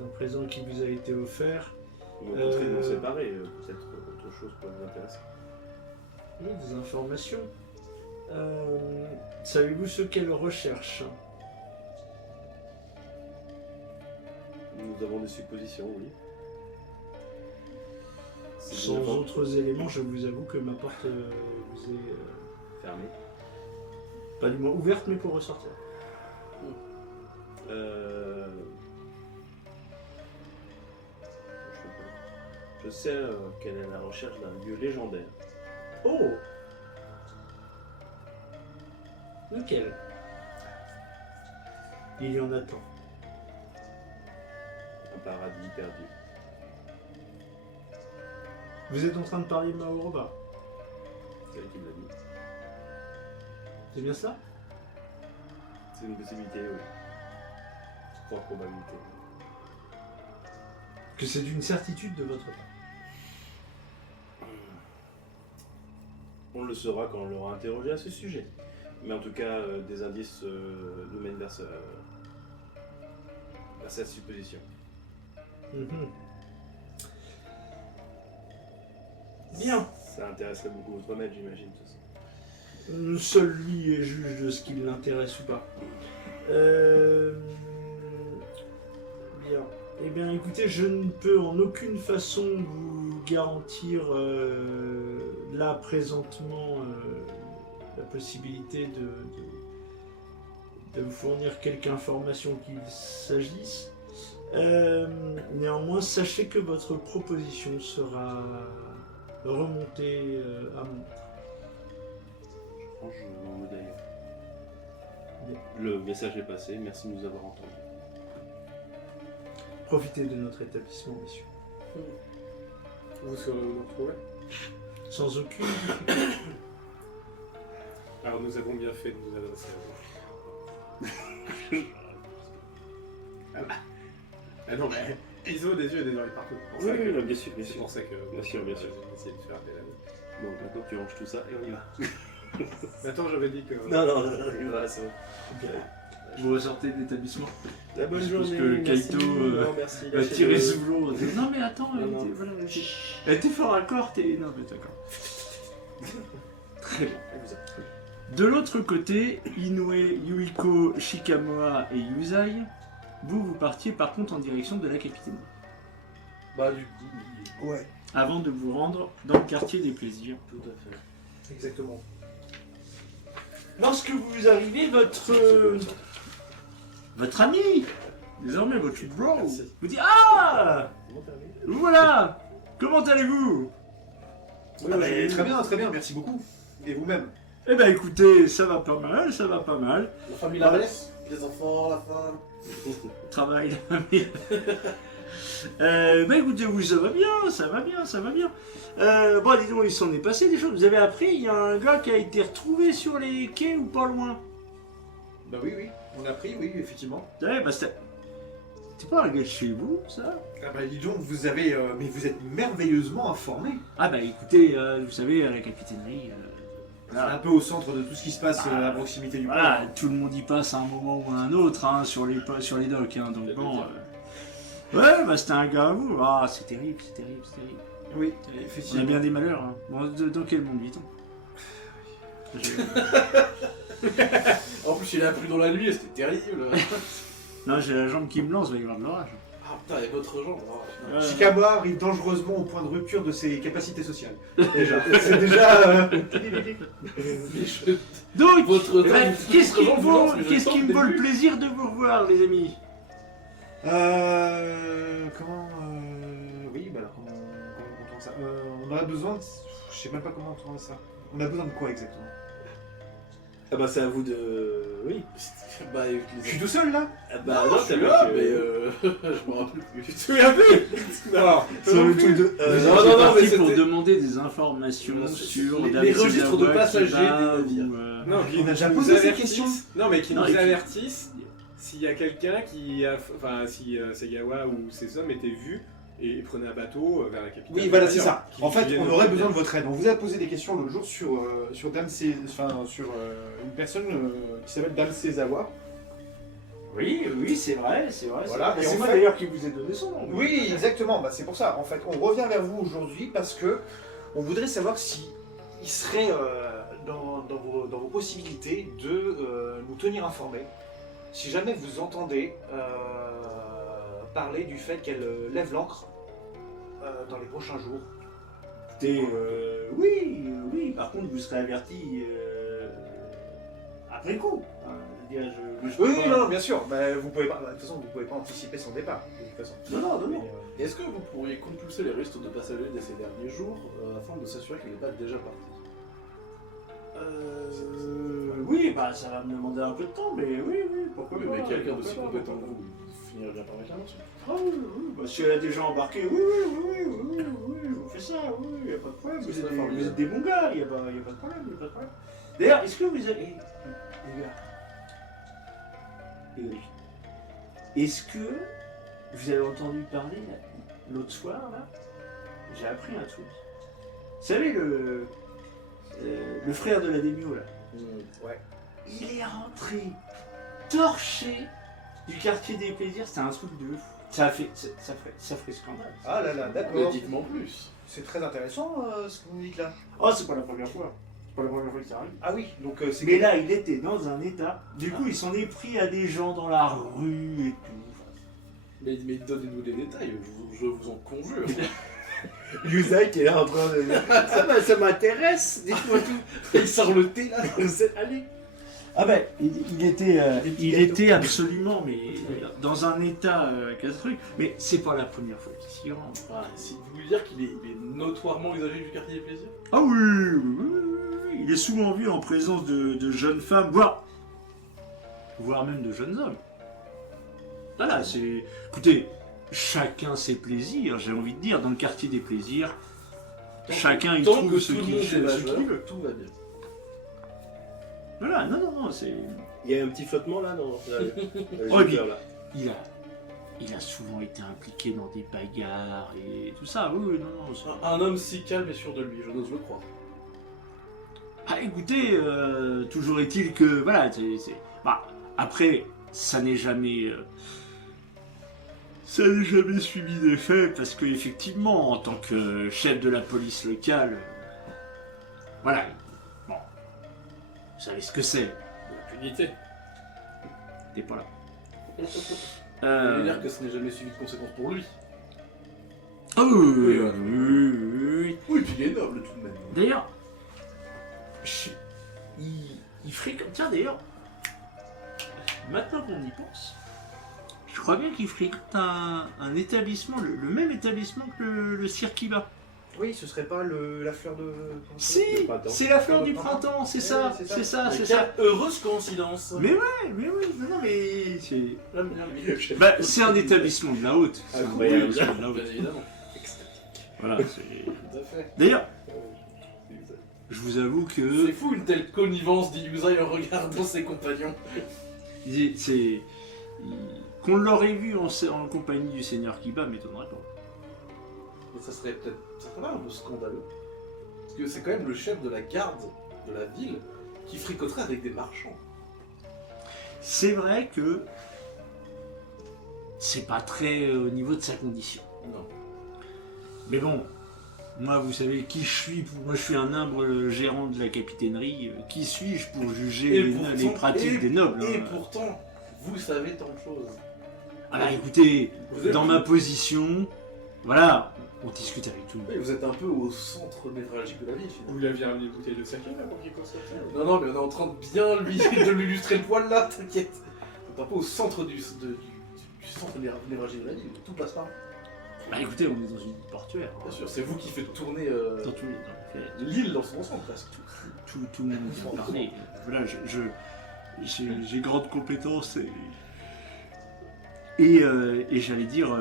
Un présent qui vous a été offert. Vous me tenterez de m'en séparer, peut-être autre chose pourrait vous intéresser. Oui, des informations. Savez-vous ce qu'elle recherche? Nous avons des suppositions, oui. C'est des Sans infos autres éléments, je vous avoue que ma porte vous est. fermées. Pas du moins ouverte, mais pour ressortir. Je sais qu'elle est à la recherche d'un lieu légendaire. Oh! Lequel? Il y en a tant. Un paradis perdu. Vous êtes en train de parler de Maoroba? C'est elle qui me l'a dit. C'est bien ça? C'est une possibilité, oui. Fort probabilité. Que c'est d'une certitude de votre part. On le saura quand on l'aura interrogé à ce sujet. Mais en tout cas, des indices nous mènent vers cette supposition. Mhm. Bien. Ça intéresserait beaucoup votre maître, j'imagine, tout ça. Seul lui est juge de ce qui l'intéresse ou pas. Bien. Eh bien, écoutez, je ne peux en aucune façon vous garantir là présentement la possibilité de vous fournir quelque information qu'il s'agisse. Néanmoins, sachez que votre proposition sera remontée à mon. Je range mon médaillon. Le message est passé, merci de nous avoir entendus. Profitez de notre établissement, messieurs. Vous saurez où nous retrouver. Sans aucune. Alors nous avons bien fait de nous adresser à vous. Ah non, mais ils ont des yeux et des oreilles partout. C'est pour ça que- bien sûr, C'est pour ça que Bien sûr, bien sûr. j'ai essayé de faire des amis. Bon, maintenant tu ranges tout ça et on y va. Mais attends, j'avais dit que. Non, on y va, c'est bon. Vous ressortez de l'établissement. La bonne Je suppose journée. que Kaito, non, merci. Va lâchez-le. tirer ce boulot. Non mais attends, Non, non. elle était fort à corps, t'es... Non mais d'accord. Très bien. De l'autre côté, Inoue, Yuiko, Shikamoa et Yuzai, vous partiez par contre en direction de la capitainerie. Bah, du coup, Ouais, Avant de vous rendre dans le quartier des plaisirs. Tout à fait. exactement. Lorsque vous arrivez, votre ami, désormais votre bro, Merci. vous dit Ah, Comment t'as vu vous voilà. Comment allez-vous? Ah, bah, très bien, merci beaucoup. Et vous-même? Eh ben écoutez, ça va pas mal, ça va pas mal. la famille la laisse, les enfants, la femme. Travail, la famille. Ben écoutez, oui, ça va bien, ça va bien, ça va bien. Bon, dis donc, il s'en est passé des choses. Vous avez appris, il y a un gars qui a été retrouvé sur les quais ou pas loin. Bah oui, on a pris, oui, effectivement. Ouais, bah c'était pas un gars de chez vous, ça? Ah bah dis donc, vous avez... mais vous êtes merveilleusement informé. Ah bah écoutez, vous savez, à la capitainerie... Un peu au centre de tout ce qui se passe à proximité du port. Voilà, tout le monde y passe à un moment ou à un autre hein, sur les docks. Hein, donc bon, ouais, bah c'était un gars à vous. Ah, c'est terrible, c'est terrible, c'est terrible. Oui, On a effectivement. bien des malheurs. Hein. Bon, dans quel monde vit-on? En plus, il a plu dans la nuit, c'était terrible. Non, j'ai la jambe qui me lance, va y avoir de l'orage. Ah putain, il y a votre jambe. Oh, putain. Shikamoa arrive dangereusement au point de rupture de ses capacités sociales. Déjà. C'est déjà... Donc, Votre qu'est-ce qui votre me jambe vaut, lance, mais je qu'est-ce sens qui le me vaut le début. plaisir de vous revoir, les amis? Comment... Oui, bah alors comment on tourne ça on aurait besoin de... Je sais même pas comment on tourne ça. On a besoin de quoi exactement? Ah bah c'est à vous de... Oui. Bah, Je suis tout seul là? Ah bah non, je suis t'as là, vu mais que... je me rappelle plus. Tu te souviens plus? Non. C'est le truc de... non, non, Parti mais pour c'était- demander des informations Les- sur les David registres de Segawa passagers qui va, des navires. ou, Non, On a déjà nous posé cette avertissent. question. Non, mais qui Non, nous et qui- avertissent s'il y a quelqu'un qui a. Enfin, si Segawa ou ses hommes étaient vus et prenaient un bateau vers la capitale. Oui, voilà, c'est ça. Qui- En qui fait, viennent on nous aurait prévenir. besoin de votre aide. On vous a posé des questions l'autre jour sur Dame sur une personne qui s'appelle Dame Sezawa. Oui, oui, c'est vrai, c'est vrai. Voilà, c'est et vrai. en C'est moi fait- d'ailleurs qui vous ai donné son nom. Oui, exactement. Bah, c'est pour ça. En fait, on revient vers vous aujourd'hui parce que on voudrait savoir si il serait dans vos possibilités de nous tenir informés. Si jamais vous entendez parler du fait qu'elle lève l'ancre dans les prochains jours. Écoutez, oui, par contre, vous serez averti après coup. Hein, je veux dire, je peux Oui, pas- non, bien sûr. Bah, vous pouvez pas. De toute façon, vous pouvez pas anticiper son départ. De toute façon. Non, non. Et est-ce que vous pourriez compulser les restes de passagers de ces derniers jours afin de s'assurer qu'il n'est pas déjà parti? Oui, bah ça va me demander un peu de temps, mais oui, pourquoi Oui, pas. mais quelqu'un pourquoi d'aussi pas, compétent que pourquoi vous finirait bien par réclamation. pas. Ah oui, bah, si elle a déjà embarqué, oui, on fait ça, oui, y a pas de problème. C'est Vous êtes, ça, des, formidable. vous êtes des bons gars, y a pas de problème, y a pas de problème. D'ailleurs, est-ce que vous avez... Les gars, est-ce que vous avez entendu parler l'autre soir, là? J'ai appris un truc. Vous savez, le frère de la Démio, là, Ouais. il est rentré torché du quartier des plaisirs, c'est un truc de ouf. Ça ferait scandale. Ah là là, Mais d'accord. dites-moi plus. C'est très intéressant ce que vous dites là. Oh, c'est pas la première fois. C'est pas la première fois que ça arrive. Ah oui, donc c'est. Mais là, il était dans un état. Du coup, il s'en est pris à des gens dans la rue et tout. Mais donnez-nous des détails, je vous en conjure. Yuzai qui est là en train de. Ah bah, ça m'intéresse. Dites-moi tout. Il sort le thé là. Allez. Ah ben, il était absolument, mais dans un état catastrophique. Mais c'est pas la première fois qu'il s'y rend. Ah, si vous voulez dire qu'il est notoirement usagé du quartier des plaisirs? Ah oui. Il est souvent vu en présence de jeunes femmes, voire même de jeunes hommes. Voilà, c'est... Écoutez, chacun ses plaisirs, j'ai envie de dire, dans le quartier des plaisirs. Chacun y Tant trouve que ce tout le qu'il monde est ce majeur, qu'il veut. tout va bien. Voilà, non, c'est... Il y a un petit flottement là dans Oh, le là. Il a souvent été impliqué dans des bagarres et tout ça, oui, non, c'est... Un homme si calme et sûr de lui, je n'ose le croire. Ah, écoutez, toujours est-il que, voilà, Bah, après, ça n'est jamais suivi d'effet parce que effectivement, en tant que chef de la police locale, voilà, bon, vous savez ce que c'est. L'impunité. T'es pas là. Ça veut dire que ce n'est jamais suivi de conséquences pour lui. Ah oui, Oui, voilà. oui. Oui, puis il est noble tout de même. D'ailleurs, il fréquente. Tiens, d'ailleurs, maintenant qu'on y pense, je crois bien qu'il fréquente un établissement, le même établissement que le Cirquiba. Oui, ce serait pas la fleur de... Si, printemps. c'est la fleur du printemps, c'est ça, c'est ça. c'est ça, Mais c'est quelle ça. heureuse coïncidence. Mais oui, non, mais c'est. J'aime bien lui. Bah, c'est un établissement de la haute. C'est un Incroyable. établissement de la Bien haute. évidemment. Voilà, c'est. Tout à fait. D'ailleurs, je vous avoue que C'est fou une telle connivence d'Ilusai en regardant ses compagnons. qu'on l'aurait vu en compagnie du Seigneur Kiba m'étonnerait pas. Mais ça serait peut-être pas un peu scandaleux. Parce que c'est quand même le chef de la garde de la ville qui fricoterait avec des marchands. C'est vrai que c'est pas très au niveau de sa condition. Non. Mais bon, moi vous savez qui je suis, moi je suis un humble gérant de la capitainerie, qui suis-je pour juger les pratiques des nobles Et hein. pourtant, vous savez tant de choses. Ah bah écoutez, Vous êtes- dans ma position, voilà, on discute avec tout le monde. Oui, vous êtes un peu au centre névralgique de la ville finalement. Vous lui aviez ramené une bouteille de saké là pour qu'il consomme ça? Non, mais on est en train de bien de lui illustrer le poil là, t'inquiète. On est un peu au centre du centre névralgique de la ville, tout passe par là. Bah écoutez, on est dans une portuaire. Bien sûr, c'est vous qui faites tourner Dans tout, l'île dans son ensemble presque. tout le monde vient parler. Voilà, j'ai grande compétence et j'allais dire,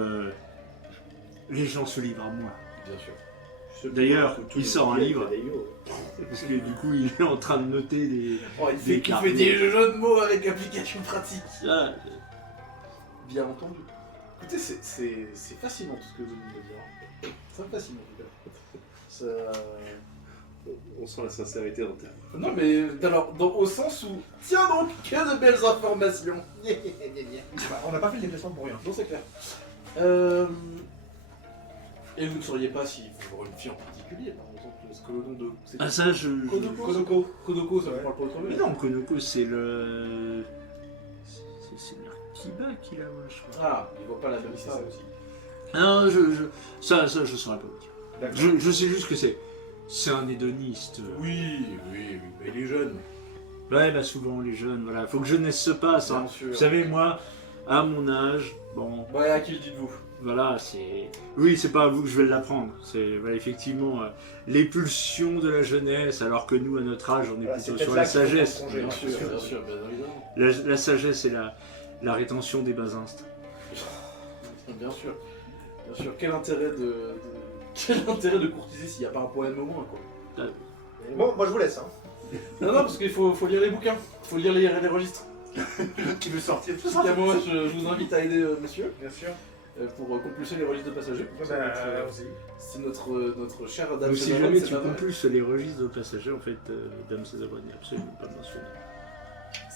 les gens se livrent à moi. Bien sûr. D'ailleurs, il sort un livre, parce que du coup, il est en train de noter des... Oh, il fait carnets. des jeux de mots avec application pratique. Ah, Bien entendu. Écoutez, c'est fascinant tout ce que vous venez de dire. C'est fascinant en tout cas. Ça... On sent la sincérité en termes. Non mais alors, au sens où, tiens donc, que de belles informations. Bah, on n'a pas fait le déplacement pour rien. Non, c'est clair. Et vous ne sauriez pas si vous aurez une fille en particulier, par exemple, ce que le nom de... c'est- ah, ça, je... Kodoko. Kodoko, ça ne Ouais. parle pas autrement. Mais non, Konoko, c'est le... C'est le Seigneur Kiba qui l'a, moi, je crois. Ah, il voit pas la même C'est histoire ça aussi. Non, ça, je saurais pas vous dire. D'accord. Je sais juste que c'est un hédoniste. Oui, mais il est jeune. Ouais, bah souvent les jeunes, voilà, faut que jeunesse se passe. Hein. Bien sûr. Vous savez, moi, à mon âge, bon, Ouais, à qui le dites-vous? voilà, c'est... Oui, c'est pas à vous que je vais l'apprendre. C'est voilà, effectivement les pulsions de la jeunesse, alors que nous, à notre âge, on est Voilà, c'est plutôt peut-être sur là la qu'il faut sagesse. prendre congé, Bien hein, sûr, c'est bien sûr, bien évidemment. La sagesse et la rétention des bas instincts. Bien sûr. Bien sûr. Quel intérêt de courtiser s'il n'y a pas un poème au moins, quoi. Bon, moi je vous laisse. Hein. Non, parce qu'il faut lire les bouquins. Il faut lire les registres. Qui veut sortir tout En tout cas, moi, je vous invite à aider monsieur Bien sûr. pour compulser les registres de passagers. C'est notre chère dame Donc, si Césarone, jamais c'est tu pas vrai. compulses les registres de passagers, en fait, Dame Césarone n'est absolument pas mentionnée.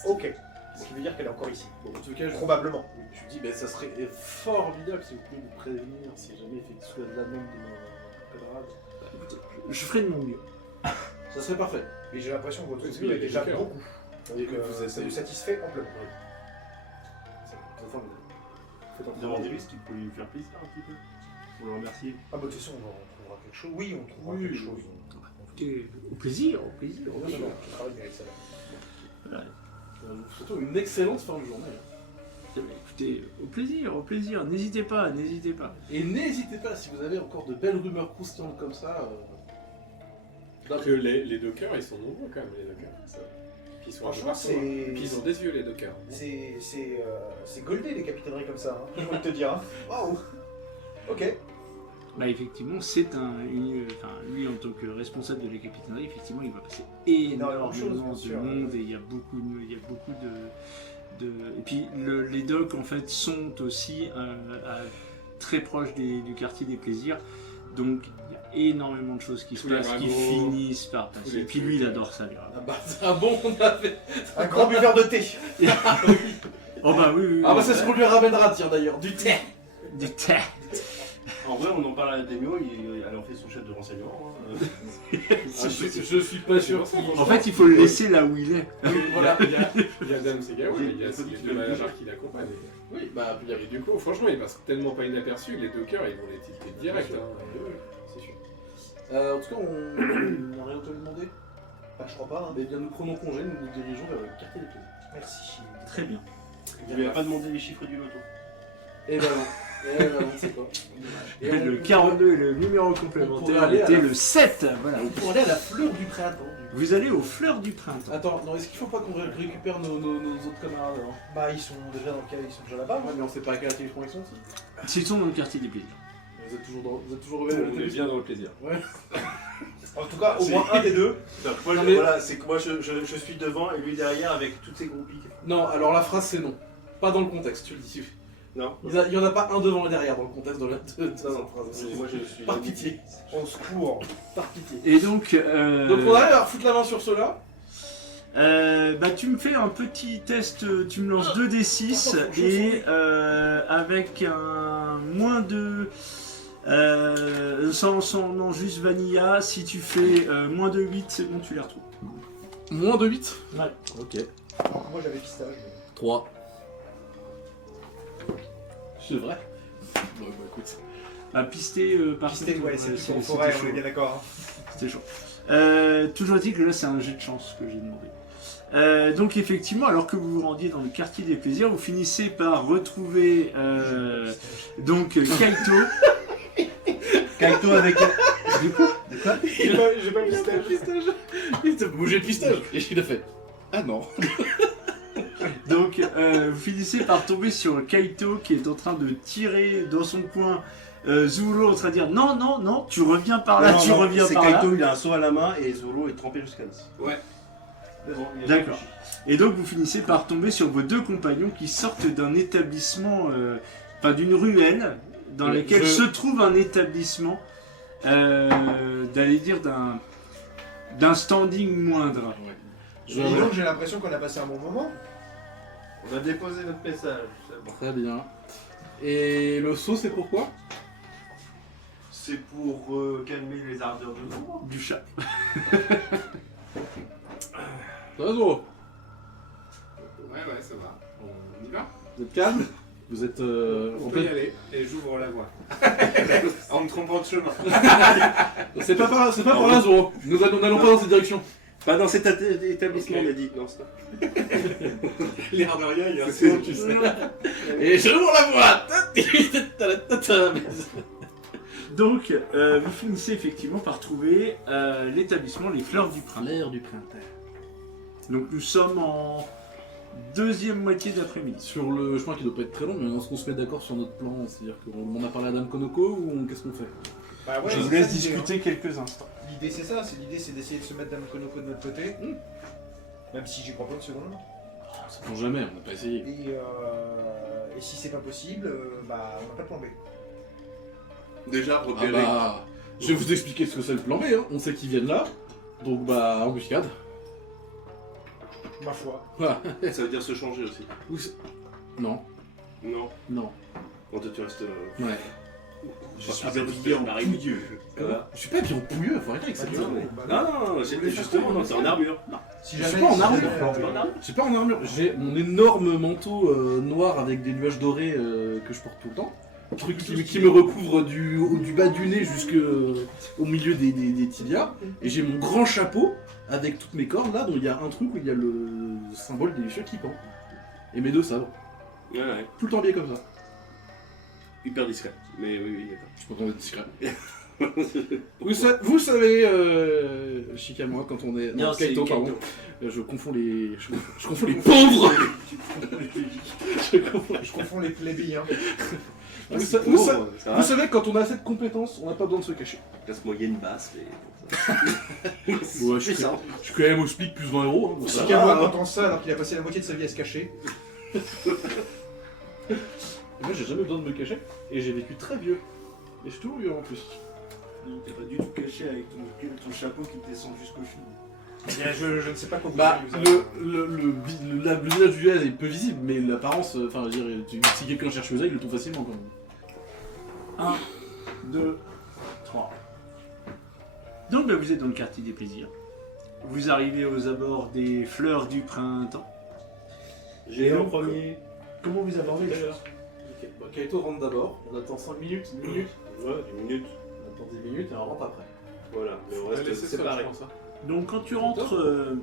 Ok. Ce qui veut dire qu'elle est encore ici. Bon, en tout cas, Probablement. je vous dis, ben, ça serait formidable si vous pouvez nous prévenir si jamais effectivement la même de mon camarade. Je ferai de mon mieux. Ça serait parfait. Et j'ai l'impression que votre Oui, esprit est oui, déjà d'accord. beaucoup. Et Donc que vous êtes- ça nous satisfait amplement. C'est formidable. Faites un travail. Demandez-lui ce qu'il peut lui faire plaisir un petit peu. Pour le remercier. Ah bah de toute façon on trouvera quelque chose. Oui, on trouvera Oui, quelque oui. chose. Écoutez, au plaisir, au plaisir. Non, non, non, je travaille avec ça. Surtout une excellente fin de journée. hein. Écoutez, au plaisir, n'hésitez pas, n'hésitez pas. Et n'hésitez pas, si vous avez encore de belles rumeurs croustillantes comme ça. Parce que les dockers, ils sont nombreux quand même, les dockers. Ça. Puis ils sont Franchement, un peu partout, hein. c'est- Puis ils ont des yeux, les dockers. C'est goldé les capitaineries comme ça, hein, je peux te dire. Hein. Waouh. Ok. Bah effectivement, c'est lui en tant que responsable de la capitainerie, effectivement, il va passer énormément de choses, bien de sûr. monde et il y a beaucoup de... Et puis les docks en fait sont aussi très proches du quartier des plaisirs, donc il y a énormément de choses qui se Tous les passent, qui ragots, finissent par tous passer. les Et puis lui, trucs, il adore ça, les ragots. Ah bah, c'est un bon, on a fait. Un grand buveur de thé. Oh bah oui. Ah bah c'est ce qu'on lui ramènera, tiens d'ailleurs, du thé. Du thé. En vrai, on en parle à la Démio, elle en fait son chef de renseignement. Je suis pas sûr. En fait, il faut le laisser là où il est. Voilà. Il y a Dan Segawa, mais il y a Steve de Malabar qui l'accompagne. Oui, bah, et du coup, franchement, il passe tellement pas inaperçu, les dockers, ils vont les tilter direct. Hein. C'est sûr. En tout cas, on n'a rien entendu demander. Bah, je crois pas. Hein. Eh bien, nous prenons congé, nous nous dirigeons vers le quartier des plaisirs. Merci. Très bien. Vous lui avez pas demandé les chiffres du loto. Et ben non. Et ben non, c'est quoi. Et Le on- 42 et le numéro on pourrait complémentaire aller à était la- le 7. Voilà. On pourrait aller à la fleur du printemps. du coup. Vous allez aux fleurs du printemps. Attends, non, est-ce qu'il faut pas qu'on récupère nos autres camarades alors? Bah, ils sont déjà là-bas. Ouais, mais on sait pas à quelle activité ils sont aussi. S'ils sont dans le quartier des plaisirs. Vous êtes toujours On revenu est bien dans le plaisir. En tout cas, au moins un des deux. Moi, Non, mais- voilà, c'est que moi je suis devant et lui derrière avec toutes ses groupies. Non, alors la phrase c'est non. Pas dans le contexte, tu le dis. Non. Il y en a pas un devant et derrière dans le contexte de cette Non, phrase. moi je suis. Par pitié. Au secours. Par pitié. Et donc, Donc on va aller leur foutre la main sur ceux-là. bah tu me fais un petit test, tu me lances 2d6 et avec un moins de... non, juste vanilla, si tu fais moins de 8, c'est bon, tu les retrouves. Moins de 8. Ouais. Ok. Moi, j'avais pistage. 3. C'est vrai. Bon, bah écoute. À pister, par Pisté, contre, ouais, c'est c'était en forêt, chaud. on est bien d'accord. C'était chaud. Toujours dit que là, c'est un jet de chance que j'ai demandé. Donc effectivement, alors que vous vous rendiez dans le quartier des plaisirs, vous finissez par retrouver donc Kaito. Kaito avec. Du coup J'ai pas pistage. Il t'a bougé le pistage. Et il a fait. Ah non. Donc vous finissez par tomber sur Kaito qui est en train de tirer dans son coin. Zulu en train de dire non, non, non, tu reviens par là, tu reviens c'est par là. Kaito, il a un seau à la main et Zoro est trempé jusqu'à l'os. Ouais. D'accord. Et donc vous finissez par tomber sur vos deux compagnons qui sortent d'un établissement, enfin d'une ruelle dans laquelle se trouve un établissement, d'aller dire d'un standing moindre. Et donc, j'ai l'impression qu'on a passé un bon moment. On a déposé notre message, c'est bon. Très bien. Et le saut, c'est pourquoi? C'est pour calmer les ardeurs de Zoro. Du chat. Ça va, Zoro? Ouais, ça va. On y va. Vous êtes calme? Vous êtes On en peut y pleine... aller, et j'ouvre la voie. En me trompant de chemin. C'est pas par là, Zoro. Nous n'allons pas dans cette direction. Pas dans cet établissement, Ok. on a dit. Non, stop. L'air de rien, il y a un C'est- son, tu sais. Et j'ouvre la voie. Donc vous finissez effectivement par trouver l'établissement Les Fleurs du Printemps. L'air du printemps. Donc nous sommes en deuxième moitié d'après-midi. Sur le chemin qui doit pas être très long, mais est-ce qu'on se met d'accord sur notre plan? C'est-à-dire qu'on a parlé à Dame Konoko ou qu'est-ce qu'on fait? Bah ouais, Je c'est vous ça, laisse l'idée, discuter quelques instants. hein. L'idée, c'est ça. L'idée, c'est d'essayer de se mettre Dame Konoko de notre côté. Même si j'y crois pas une seconde. C'est pour jamais, on n'a pas essayé. Et si c'est pas possible, bah, on n'a pas de plan B. Déjà Ah repéré. bah, je vais vous expliquer ce que c'est le plan B, hein. On sait qu'ils viennent là, donc bah, embuscade. Ma foi. Voilà. Ça veut dire se changer aussi. Non, Non. non, Bon, toi tu restes. ouais. Je suis habillé en pouilleux. Je suis pas habillé en pouilleux, faut arrêter avec ça. Non, non, justement, non, c'est en armure. Si Je jamais. suis pas en si armure. jamais- J'ai pas en armure, j'ai mon énorme manteau noir avec des nuages dorés que je porte tout le temps. Un truc qui me recouvre du bas du nez jusqu'au milieu des tibias. Et j'ai mon grand chapeau avec toutes mes cordes là, dont il y a un truc où il y a le symbole des cheveux qui pend. Et mes deux sabres. Ouais, ouais. Tout le temps habillé comme ça. Hyper discret. Mais oui, d'accord. Je peux entendre être discret. Vous savez, chic à moi, quand on est... Non, c'est Kaito, Kaito. pardon. Je confonds les... Je confonds les pauvres. Je confonds les plébis. Hein. Vous, C'est vous pauvre, ça vous va. savez, quand on a cette compétence, on n'a pas besoin de se cacher. Classe moyenne basse, mais. Ouais, je suis quand même au SPIC plus 20 euros. Hein, donc ça Si va. Kamwa entend ça alors qu'il a passé la moitié de sa vie à se cacher. Et moi, j'ai jamais besoin de me cacher. Et j'ai vécu très vieux. Et je suis toujours vieux en plus. T'es pas du tout caché avec ton chapeau qui te descend jusqu'au cheveux. Bien, je ne sais pas quoi vous Bah, dire, vous avez- le visage du gars est peu visible, mais l'apparence, enfin, je veux dire, si quelqu'un cherche ça, il le trouve facilement quand même. 1, 2, 3. Donc bah, vous êtes dans le quartier des plaisirs. Vous arrivez aux abords des fleurs du printemps. J'ai Et en donc, premier. Comment vous abordez les choses? Ok, bon, Kaito rentre d'abord, on attend 5 minutes, 10 minutes, Ouais, 10 minutes. on attend 10 minutes et on rentre après. Voilà, mais on On va reste laisser ça, séparés. je pense. Hein. Donc quand tu rentres,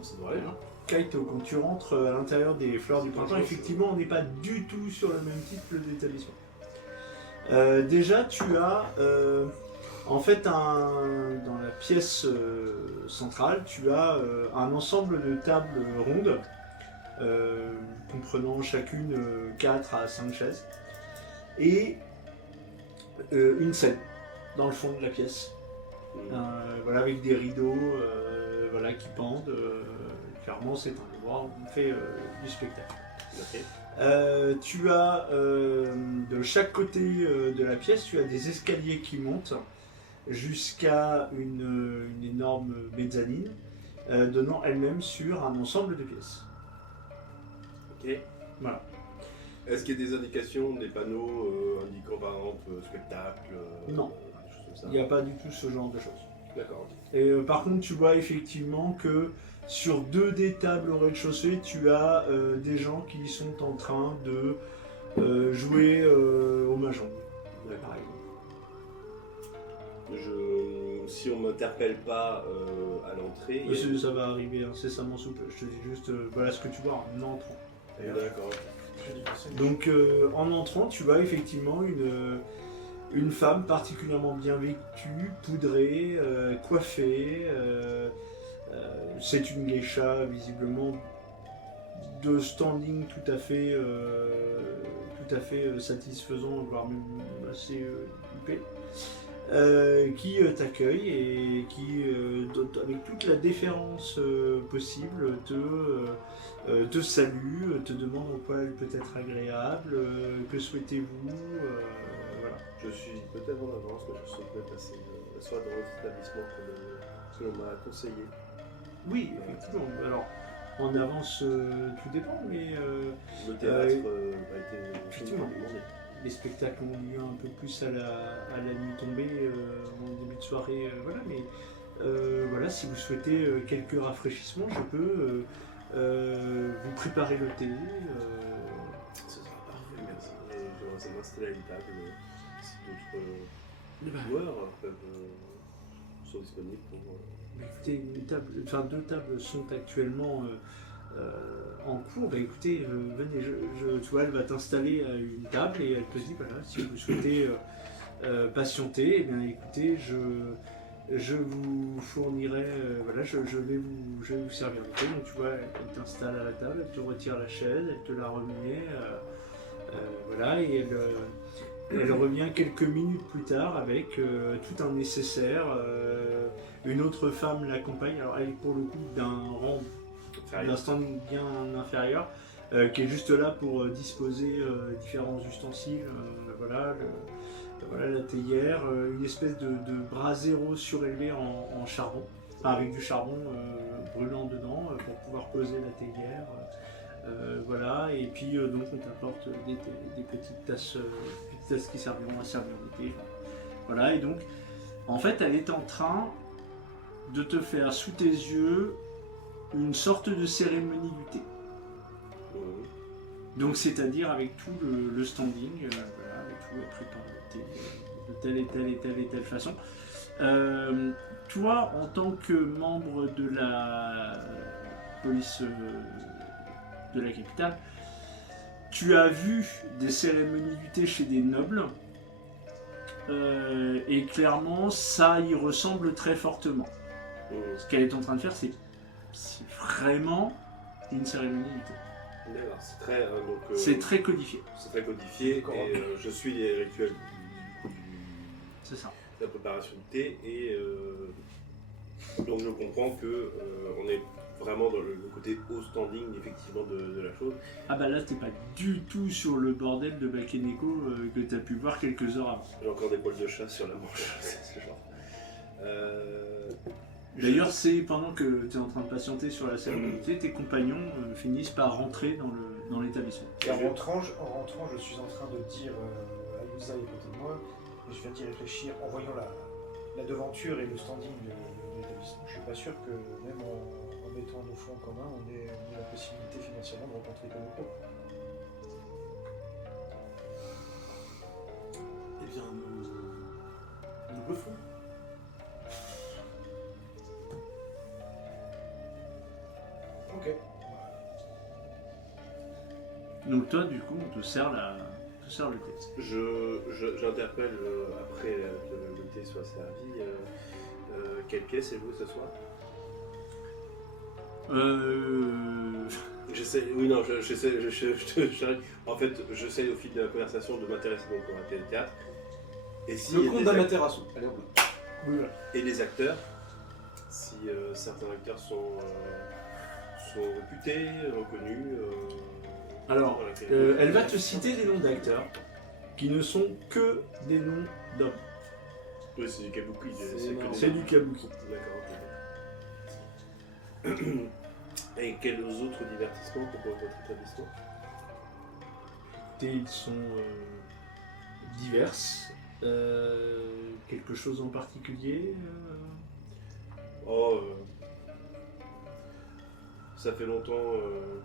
Ça doit aller, hein. Kaito, quand tu rentres à l'intérieur des fleurs du printemps, effectivement, on n'est pas du tout sur le même type d'établissement. Déjà, tu as en fait dans la pièce centrale, tu as un ensemble de tables rondes comprenant chacune 4 à 5 chaises et une scène dans le fond de la pièce. Voilà, avec des rideaux voilà, qui pendent. Clairement, c'est un endroit où on fait du spectacle. Ok. Tu as de chaque côté de la pièce, tu as des escaliers qui montent jusqu'à une énorme mezzanine donnant elle-même sur un ensemble de pièces. Ok. Voilà. Est-ce qu'il y a des indications, des panneaux indiquant par exemple spectacle Non. des choses comme ça? Il n'y a pas du tout ce genre de choses. D'accord. Et par contre, tu vois effectivement que sur 2 des tables au rez-de-chaussée, tu as des gens qui sont en train de jouer au mahjong, par exemple. Si on m'interpelle pas à l'entrée. il y a- Ça va arriver incessamment sous peu. Je te dis juste, voilà ce que tu vois en entrant. D'accord. Donc en entrant, tu vois effectivement une femme particulièrement bien vêtue, poudrée, coiffée. C'est une geisha visiblement de standing tout à fait satisfaisant, voire même assez huppé. Qui t'accueille et qui, avec toute la déférence possible, te salue, te demande en quoi elle peut être agréable, que souhaitez-vous, voilà. Je suis peut-être en avance, mais je souhaiterais passer la soirée dans votre établissement que l'on m'a conseillé. Oui, effectivement. Alors, en avance, tout dépend, mais Le théâtre a été effectivement. demandé. Les spectacles ont lieu un peu plus à la nuit tombée, en début de soirée, voilà, mais voilà, si vous souhaitez quelques rafraîchissements, je peux vous préparer le thé. Ce sera parfait, merci. Et j'aimerais savoir m'installer à une table si d'autres joueurs sont disponibles pour. Écoutez, deux tables sont actuellement en cours. Bah, écoutez, venez, tu vois, elle va t'installer à une table et elle te dit voilà, si vous souhaitez patienter, eh bien écoutez, je vous fournirai, voilà, je vais vous servir le thé. Donc tu vois, elle t'installe à la table, elle te retire la chaise, elle te la remet, voilà, et elle revient quelques minutes plus tard avec tout un nécessaire. Une autre femme l'accompagne. Alors elle est pour le coup d'un rang, d'un stand bien inférieur, qui est juste là pour disposer différents ustensiles. Voilà, voilà la théière, une espèce de brasero surélevé en charbon, enfin, avec du charbon brûlant dedans pour pouvoir poser la théière. Voilà, et puis donc on t'apporte des petites tasses qui serviront à servir le thé. Voilà, et donc en fait elle est en train de te faire sous tes yeux une sorte de cérémonie du thé. Donc c'est-à-dire avec tout le standing, voilà, avec tout le préparé le thé, de telle et telle et telle et telle façon. Toi, en tant que membre de la police de la capitale, tu as vu des cérémonies du thé chez des nobles, et clairement ça y ressemble très fortement. Ce qu'elle est en train de faire, c'est vraiment une cérémonie du thé. D'accord, c'est très, C'est très codifié. c'est très codifié D'accord. et je suis les rituels C'est ça. de la préparation du thé et donc je comprends que on est vraiment dans le côté haut standing effectivement de la chose. Ah bah là, t'es pas du tout sur le bordel de Bakeneko que t'as pu voir quelques heures avant. J'ai encore des poils de chat sur la manche, c'est ce genre. D'ailleurs, c'est pendant que tu es en train de patienter sur la cérémonie, tes compagnons finissent par rentrer dans l'établissement. Et en rentrant, je suis en train de dire à Yusa est à côté de moi, et je viens d'y réfléchir en voyant la devanture et le standing de l'établissement. Je suis pas sûr que même en mettant nos fonds en commun, on ait la possibilité financièrement de rencontrer Konoko. Eh bien, nous le font. Ok. Donc toi, du coup, on te sert le thé. J'interpelle après que le thé soit servi. Quelle pièce êtes-vous ce soir? J'essaie. Oui, non, j'arrive. En fait, j'essaie au fil de la conversation de m'intéresser donc au théâtre. Et si Le comte d'Amaterasu. Allez, hop là. Oui, voilà. et les acteurs, si certains acteurs sont réputés, reconnus. Alors, voilà, elle va te citer des noms d'acteurs qui ne sont que des noms d'hommes. Oui, c'est du kabuki. C'est du kabuki. D'accord. Et quels autres divertissements propose votre établissement? Et ils sont divers. Quelque chose en particulier Ça fait longtemps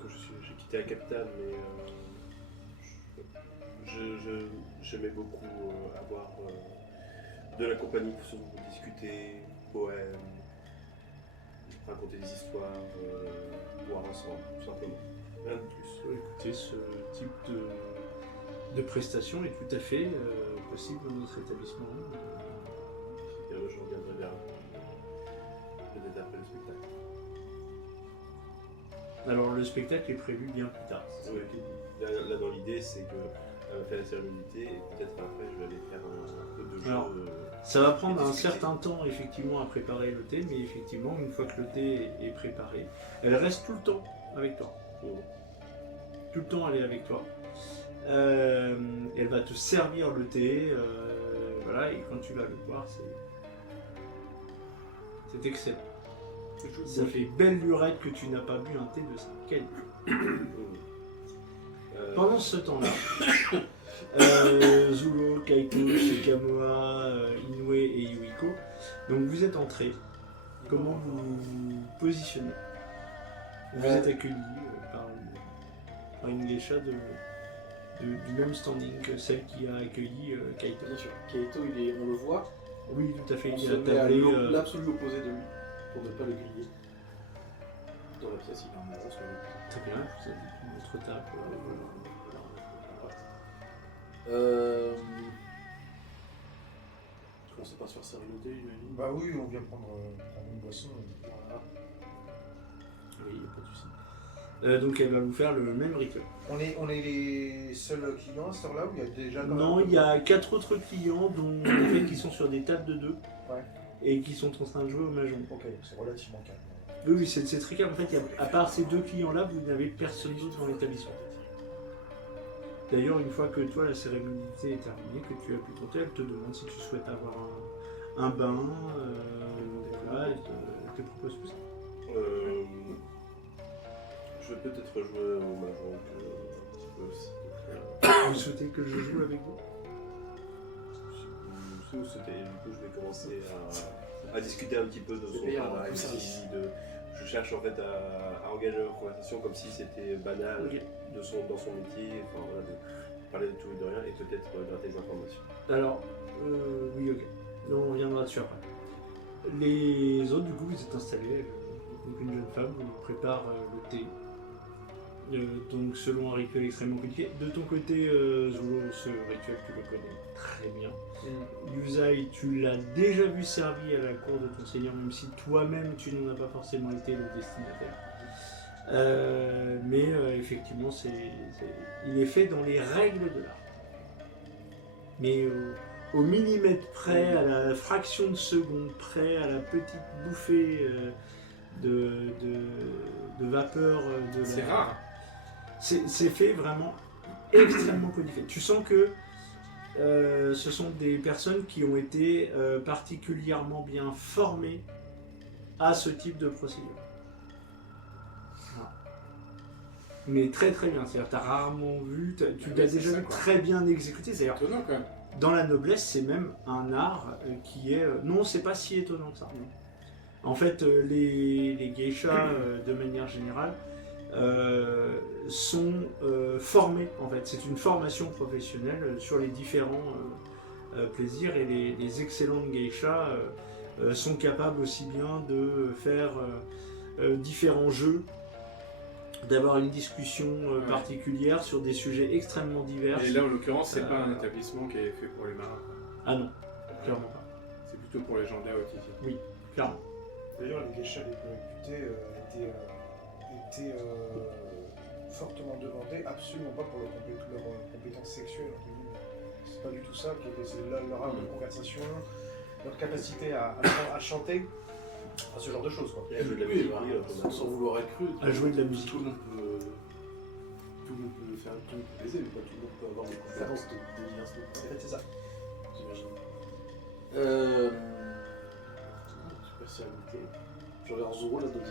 que j'ai quitté la capitale, mais j'aimais beaucoup avoir de la compagnie pour discuter, poèmes, raconter des histoires, boire ensemble, tout simplement. Rien de plus. Écoutez, ce type de prestation est tout à fait possible dans notre établissement. Et je reviendrai vers peut-être après le spectacle. Alors le spectacle est prévu bien plus tard. c'est ça Oui. qui est dit. Là, dans l'idée, c'est que faire la cérémonie et peut-être après, je vais aller faire un peu de jeu. Alors, ça va prendre et un discuter. certain temps effectivement à préparer le thé, mais effectivement une fois que le thé est préparé, elle reste tout le temps avec toi. Tout le temps elle est avec toi. Elle va te servir le thé, voilà, et quand tu vas le boire, c'est excellent. Ça fait belle lurette que tu n'as pas bu un thé de cette qualité. Pendant ce temps-là, Zulo, Kaito, Shikamoa, Inoue et Yuiko, donc vous êtes entrés. Comment vous vous positionnez? Vous êtes accueillis par une geisha du même standing que celle qui a accueilli Kaito. Bien sûr. Kaito, on le voit. Oui, tout à fait. On Il se a met à tablé, l'absolu opposé de lui pour ne pas le griller. Dans la pièce, il est en haut sur le côté. très bien, je vous ai dit une autre table. On sait pas se faire servir le thé, j'imagine. Bah oui, on vient prendre une boisson. Voilà. Oui, pas de souci. Donc elle va vous faire le même rituel. On est les seuls clients à cette heure-là ou il y a déjà... Non, il y a 4 autres clients dont en fait, qui sont sur des tables de 2 Ouais. et qui sont en train de jouer au mahjong. Ok, c'est relativement calme. Oui, oui, c'est très calme. En fait, à part ces 2 clients-là, vous n'avez personne d'autre dans l'établissement. D'ailleurs, une fois que toi, la cérémonie est terminée, que tu as pu compter, elle te demande si tu souhaites avoir un bain, voilà, elle te propose tout ça. Je vais peut-être jouer au mahjong un petit peu aussi. Vous souhaitez que je joue avec vous? Du coup, je vais commencer à discuter un petit peu de son travail. Je cherche en fait à engager la conversation comme si c'était banal Ok. dans son métier, enfin voilà, de parler de tout et de rien et peut-être gratter des informations. Alors, oui, ok. On reviendra dessus après. Les autres, du coup, vous êtes installés. Donc une jeune femme vous prépare le thé. Donc selon un rituel extrêmement codifié. De ton côté, Zulo, ce rituel tu le connais très bien. Yuzai, tu l'as déjà vu servi à la cour de ton seigneur, même si toi-même tu n'en as pas forcément été le destinataire. Mais effectivement, il est fait dans les règles de l'art. Mais au millimètre près, à la fraction de seconde près, à la petite bouffée de vapeur de C'est la... rare. C'est fait vraiment extrêmement codifié. Tu sens que ce sont des personnes qui ont été particulièrement bien formées à ce type de procédure. Voilà. Mais très très bien, c'est-à-dire tu as rarement vu, tu Ah l'as oui, c'est déjà ça, vu quoi. très bien exécuté. C'est-à-dire, Étonnant quand même. dans la noblesse, c'est même un art qui est... non, c'est pas si étonnant que ça. En fait, les geishas, de manière générale, sont formés, en fait. C'est une formation professionnelle sur les différents plaisirs, et les excellentes geishas sont capables aussi bien de faire différents jeux, d'avoir une discussion particulière sur des sujets extrêmement divers. Et là, en l'occurrence, c'est pas un établissement qui est fait pour les marins, quoi. Ah non, clairement pas. C'est plutôt pour les gens de la haute ici. Clairement. D'ailleurs, les geishas les plus réputés étaient fortement demandés, absolument pas pour leurs compétences sexuelles. Entre guillemets. C'est pas du tout ça, c'est leur art de conversation, leur capacité à chanter, enfin, ce genre de choses. Quoi. Il y a de la Oui, musique, bah, oui, sans vouloir être cru. À jouer de la musique. Tout le monde peut faire, tout le monde peut baiser, mais pas tout le monde peut avoir des compétences de diverses En fait, c'est ça. j'imagine. Spécialité. Je regarde Zoro là de dire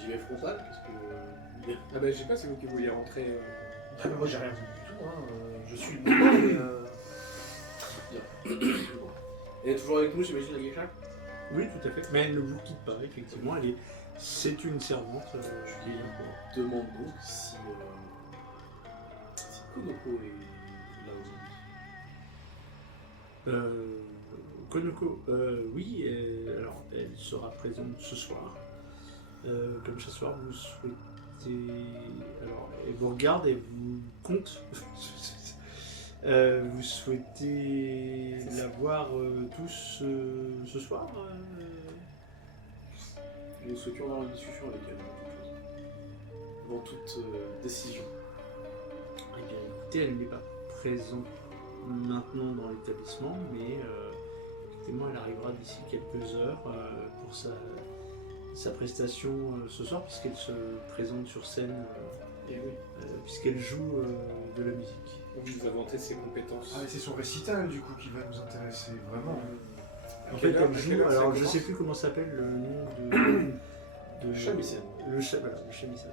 j'y vais frontal parce que. Ah bah, je sais pas, c'est vous qui vouliez rentrer. Ah, mais moi, j'ai rien vu du tout. Hein. Je suis le moment, mais, Elle est toujours avec nous, j'imagine, la geisha. Oui, tout à fait. Mais elle ne vous quitte pas, effectivement. C'est une servante. Je lui demande donc si Konoko est là aujourd'hui. Konoko, oui, alors elle sera présente ce soir. Comme ce soir, vous souhaitez. Alors, elle vous regarde et vous compte. Vous souhaitez la voir tous ce soir Nous souhaitions avoir une discussion avec elle avant toute décision. Eh bien, écoutez, elle n'est pas présente maintenant dans l'établissement, mais effectivement, elle arrivera d'ici quelques heures pour sa prestation ce soir, puisqu'elle se présente sur scène, Et oui. puisqu'elle joue de la musique. Vous inventez ses compétences. Ah, mais c'est son récital du coup qui va nous intéresser, vraiment. En fait, elle joue, alors je sais plus comment s'appelle le nom de Shamisen. Voilà, le shamisen.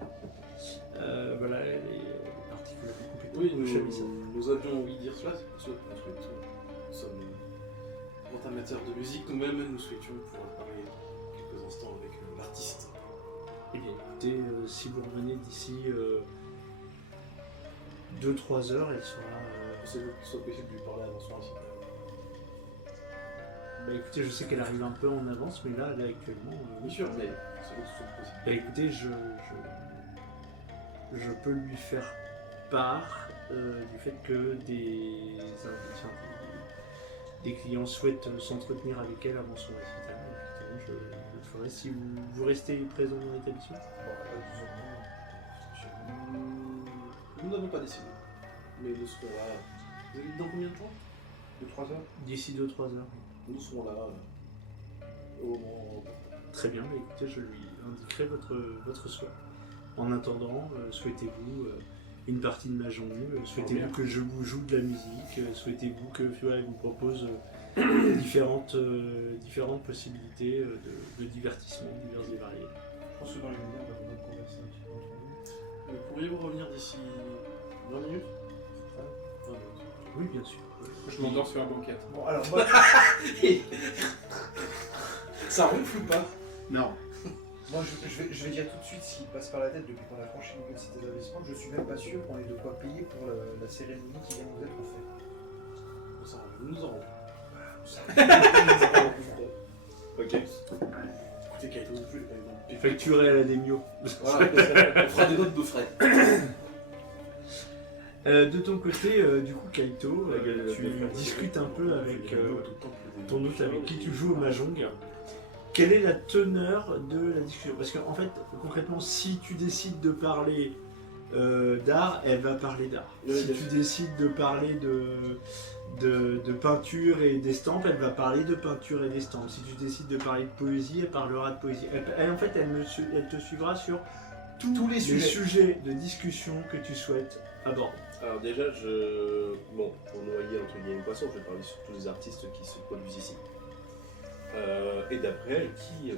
Voilà, elle est particulièrement compétente. Oui, le shamisen. nous avions envie de dire cela, c'est pour ça que nous sommes grands amateurs de musique, nous-mêmes nous souhaitions pouvoir parler quelques instants avec l'artiste. Eh bien, écoutez, si vous revenez d'ici 2-3 heures, elle sera. C'est qu'il soit possible de lui parler avant son récital. Bah écoutez, je sais qu'elle arrive un peu en avance, mais là, actuellement. Bien sûr, mais c'est que ce soit possible. Bah écoutez, je peux lui faire part du fait que des clients souhaitent s'entretenir avec elle avant son récital. Effectivement, je le ferai si vous restez présent dans l'établissement. Nous n'avons pas décidé, mais nous serons là. Vous avez dit dans combien de temps 2-3 heures. D'ici 2-3 heures. Nous serons là au moment. Très bien, bah écoutez, je lui indiquerai votre souhait. En attendant, souhaitez-vous une partie de Mahjong, souhaitez-vous que je vous joue de la musique, souhaitez-vous que elle vous propose différentes possibilités de divertissement divers et variés. Je pense que dans les médias, on va converser un petit peu entre nous. Pourriez-vous revenir d'ici 20 minutes 20 minutes. Oui, bien sûr. Je m'endors sur la banquette. Bon, alors moi, Ça ronfle ou pas? Non. moi je vais dire tout de suite ce qui passe par la tête depuis qu'on a franchi le niveau de cet établissement. Je suis même pas sûr qu'on ait de quoi payer pour la cérémonie qui vient nous être faite. Nous en Ok. Écoutez, Kaito, vous pouvez par exemple. Facturé à la Demio. Voilà, on fera des notes de frais. De ton côté, du coup, Kaito, tu discutes un peu avec ton hôte avec qui tu joues au Mahjong. Quelle est la teneur de la discussion? Parce qu'en fait, concrètement, si tu décides de parler d'art, elle va parler d'art. Oui, Si bien tu sûr. décides de parler de peinture et d'estampes, elle va parler de peinture et d'estampes. Si tu décides de parler de poésie, elle parlera de poésie. En fait, elle te suivra sur tous les sujets de discussion que tu souhaites aborder. Alors déjà, pour noyer entre guillemets le poisson, je vais parler surtout des artistes qui se produisent ici. Et d'après elle, qui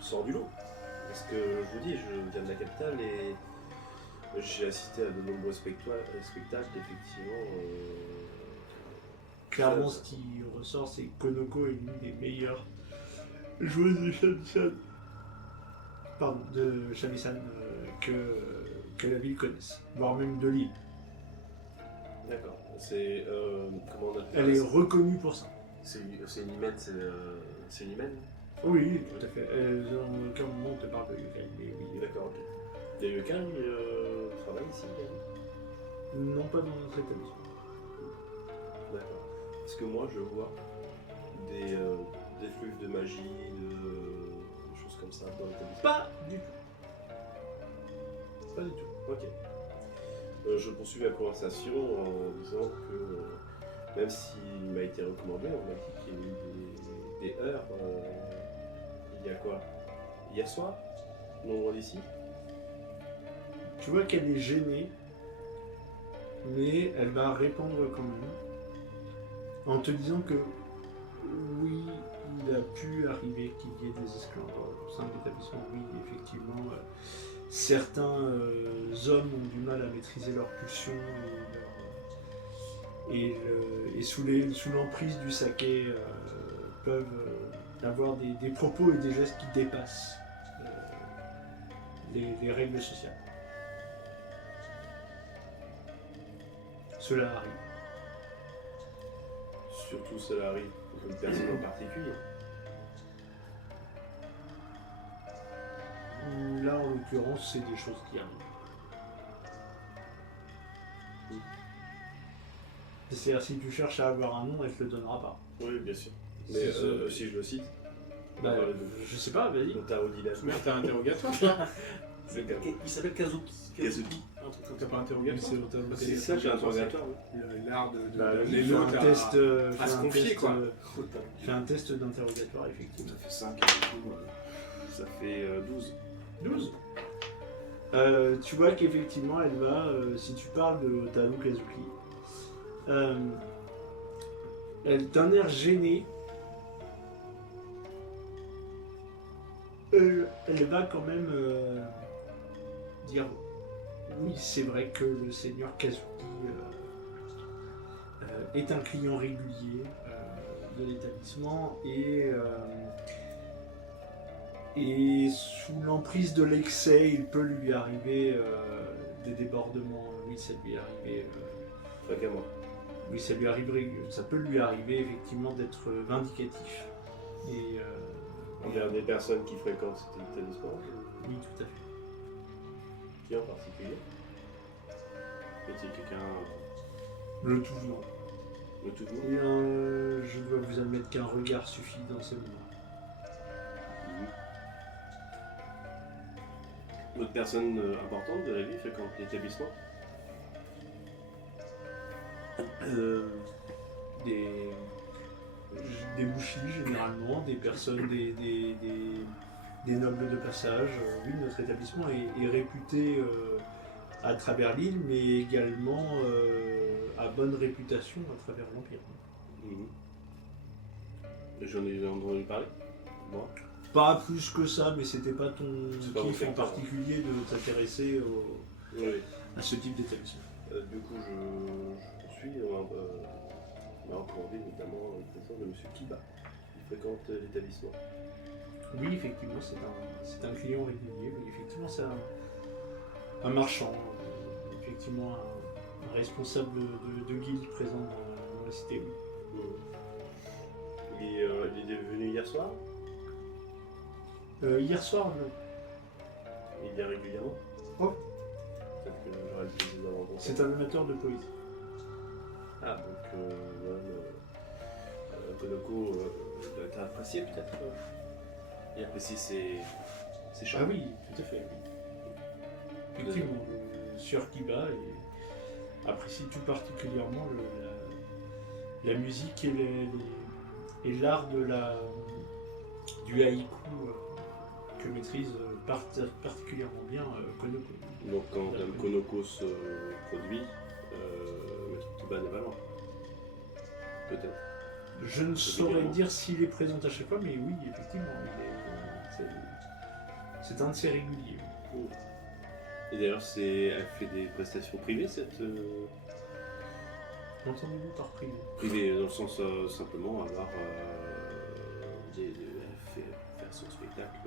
sort du lot. Parce que je vous dis, je viens de la capitale et j'ai assisté à de nombreux spectacles, effectivement. Clairement, ce qui ressort, c'est que Konoko est l'une des meilleures joueuses de shamisen que la ville connaisse, voire même de l'île. D'accord. C'est. Comment on appelle Elle est reconnue pour ça. C'est une humaine, c'est une humaine. Oui, tout à fait. Dans aucun moment on te parle de yokai, mais oui. D'accord, ok. Les yokai travaillent ici également. Non, pas dans notre établissement. D'accord. Parce que moi je vois des flux de magie, des choses comme ça dans l'établissement. Pas du tout. Pas du tout. Ok. Je poursuis la conversation en disant que même s'il m'a été recommandé, on m'a dit qu'il y a eu des heures. Il y a quoi? Hier soir? Non loin d'ici? Tu vois qu'elle est gênée, mais elle va répondre quand même, en te disant que oui, il a pu arriver qu'il y ait des esclandres au sein de l'établissement. Oui, effectivement, certains hommes ont du mal à maîtriser leurs pulsions et sous l'emprise du saké peuvent avoir des propos et des gestes qui dépassent les règles sociales. Cela arrive. Surtout cela arrive pour une personne en particulier. Là, en l'occurrence, c'est des choses qui arrivent. C'est-à-dire, si tu cherches à avoir un nom, elle te le donnera pas. Oui, bien sûr. Mais si je le cite, Bah, je sais pas, vas-y. Motaro Dylan. Mais t'as un interrogatoire, là. Il s'appelle Kazuki. Kazuki. Un truc comme t'as pas interrogatoire. C'est ça, j'ai un interrogateur. L'art de les Fais un test, à se confier, quoi. Fais un test d'interrogatoire, effectivement. Ça fait 5 et du coup, ça fait 12. 12. Tu vois qu'effectivement, elle va, si tu parles de Otaru Kazuki, elle d'un air gêné, elle va quand même dire oui, c'est vrai que le seigneur Kazuki est un client régulier de l'établissement et sous l'emprise de l'excès, il peut lui arriver des débordements. Oui, ça lui est arrivé. Fréquemment. Oui, ça peut lui arriver effectivement d'être vindicatif. Et Envers des personnes qui fréquentent cet établissement. oui, tout à fait. Qui en particulier? Est-il quelqu'un. Le tout venant. Le tout Et je dois vous admettre qu'un regard suffit dans ces moments. D'autres personnes importantes de la vie fréquentent l'établissement? Des bouchis généralement, des personnes, des nobles de passage. Oui, notre établissement est réputé à travers l'île, mais également à bonne réputation à travers l'Empire. J'en ai entendu parler. Moi. Pas plus que ça, mais c'était pas ton C'est pas mon kiff en secteur. particulier de t'intéresser Oui. à ce type d'établissement. Du coup, je poursuis. On a recommandé notamment le présence de M. Kiba, qui fréquente l'établissement. Oui, effectivement, c'est un client régulier. Oui, effectivement, c'est un marchand, effectivement un responsable de guilde présent dans la cité. Oui. Il est venu hier soir. Hier soir, non. Il vient régulièrement. Oh. Peut-être que j'aurai le plaisir de le rencontrer. C'est un amateur de poésie. Ah, donc Konoko doit être apprécié peut-être. Il apprécie ses chants. Ah oui, tout à fait. Oui. Effectivement, le sieur Kiba apprécie tout particulièrement la musique et l'art du haïku que maîtrise particulièrement bien Konoko. Donc quand Dame Konoko se produit, Maître Kiba n'est pas loin. Peut-être. Je ne saurais également. dire s'il est présent à chaque fois, mais oui, effectivement, c'est un de ses réguliers. Et d'ailleurs, elle fait des prestations privées, cette. Entendez-vous par privé? Privée, dans le sens simplement avoir. Faire son spectacle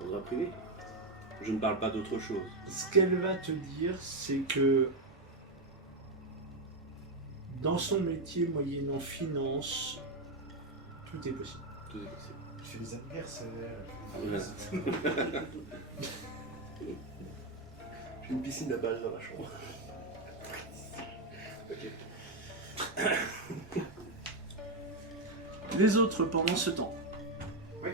dans un privé. Je ne parle pas d'autre chose. Ce qu'elle va te dire, c'est que dans son métier moyennant finance, tout est possible. Tout est possible. Je fais des anniversaires. Voilà. J'ai une piscine à balles dans ma chambre. Les autres, pendant ce temps, Oui.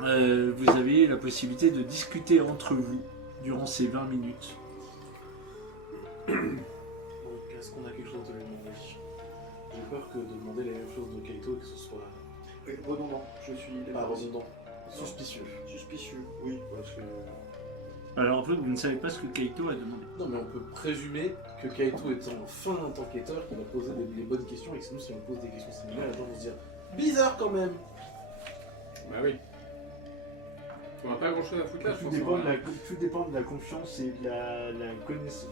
vous avez la possibilité de discuter entre vous durant ces 20 minutes. Donc, est-ce qu'on a quelque chose de lui demander? J'ai peur que de demander les mêmes choses de Kaito, que ce soit Oui, redondant, je suis pas redondant, suspicieux. Suspicieux, oui. Parce que... Alors en fait, vous ne savez pas ce que Kaito a demandé. Non, mais on peut présumer que Kaito étant fin enquêteur, qu'il va poser les bonnes questions, et que sinon, si on pose des questions similaires, les gens vont se dire bizarre quand même. Bah oui. On n'a pas grand chose à foutre là, je Tout pense. dépend de la confiance et de la connaissance,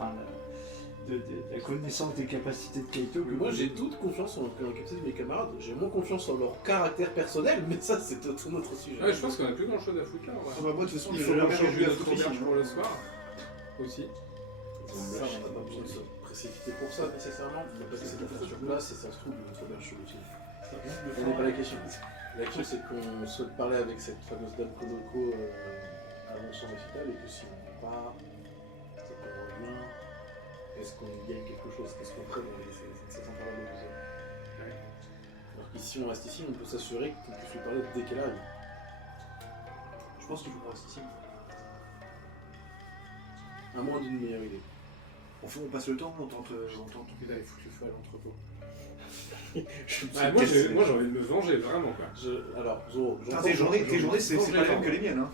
de la connaissance des capacités de Kaito. Mais moi, j'ai toute confiance en la capacité de mes camarades. J'ai moins confiance en leur caractère personnel, mais ça, c'est tout notre sujet. Ouais, je pense qu'on a plus grand chose à foutre là. En vrai. Ah bah, moi, de toute façon, Il j'ai faut jamais changer rien vu à notre foutre ici. auberge pour le soir. Aussi. Ça, on n'a pas besoin de se précipiter pour ça, nécessairement. On n'a pas essayé de le faire sur place, et ça se trouve, notre auberge chez l'outil. Ce n'est pas la question. La question, c'est qu'on souhaite parler avec cette fameuse dame Konoko avant son récital, et que si on n'est pas, c'est qu'on revient. Est-ce qu'on y gagne quelque chose? Qu'est-ce qu'on fait dans les 700 paroles de 2 heures? Alors qu'ici, on reste ici, on peut s'assurer qu'on puisse lui parler dès qu'elle arrive. Je pense qu'il faut qu'on reste ici. À moins d'une meilleure idée. On passe le temps, on tente. Putain, il faut que je fasse à l'entrepôt. Je me Ouais, moi j'ai envie de me venger, vraiment quoi. Alors, Zoro, Ah, tes journées, c'est j'entends- pas les mêmes que les miennes. Hein.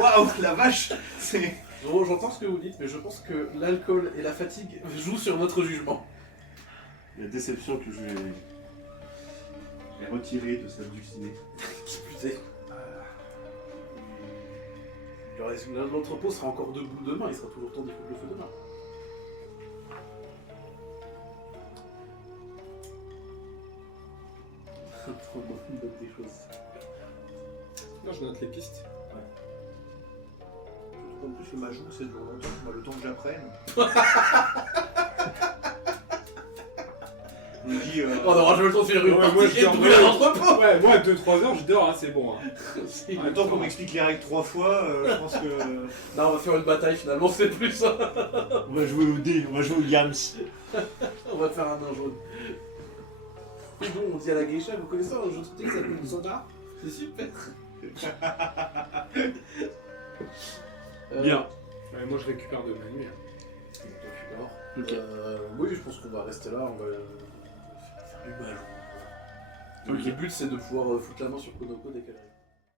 Waouh, la vache. Zoro, j'entends ce que vous dites, mais je pense que l'alcool et la fatigue jouent sur notre jugement. La déception que je vais retirer de cette dulcinée. Qui plus est. L'entrepôt sera encore debout demain, il sera toujours temps d'y foutre le feu demain. Trop bonne note des choses. Non, je note les pistes. En plus, le majou, c'est toujours longtemps. Moi, le temps que j'apprenne. On me dit. On aura jamais le temps de faire une Ouais, moi, partie je et de dors brûler bien. l'entrepôt. Ouais, moi à 2-3 heures je dors, hein, c'est bon. Hein. Le temps qu'on m'explique les règles 3 fois, je pense que. Non, on va faire une bataille finalement, c'est plus ça. On va jouer au dé, on va jouer au Yams. On va faire un nain jaune. Et bon, on dit à la geisha, vous connaissez un jeu de thé qui s'appelle le sonar? C'est super. Bien. Ouais, moi je récupère de ma nuit. D'accord. Ok. Oui, je pense qu'on va rester là, on va faire du mal. Ok. Le but c'est de pouvoir foutre la main sur Konoko dès qu'elle arrive.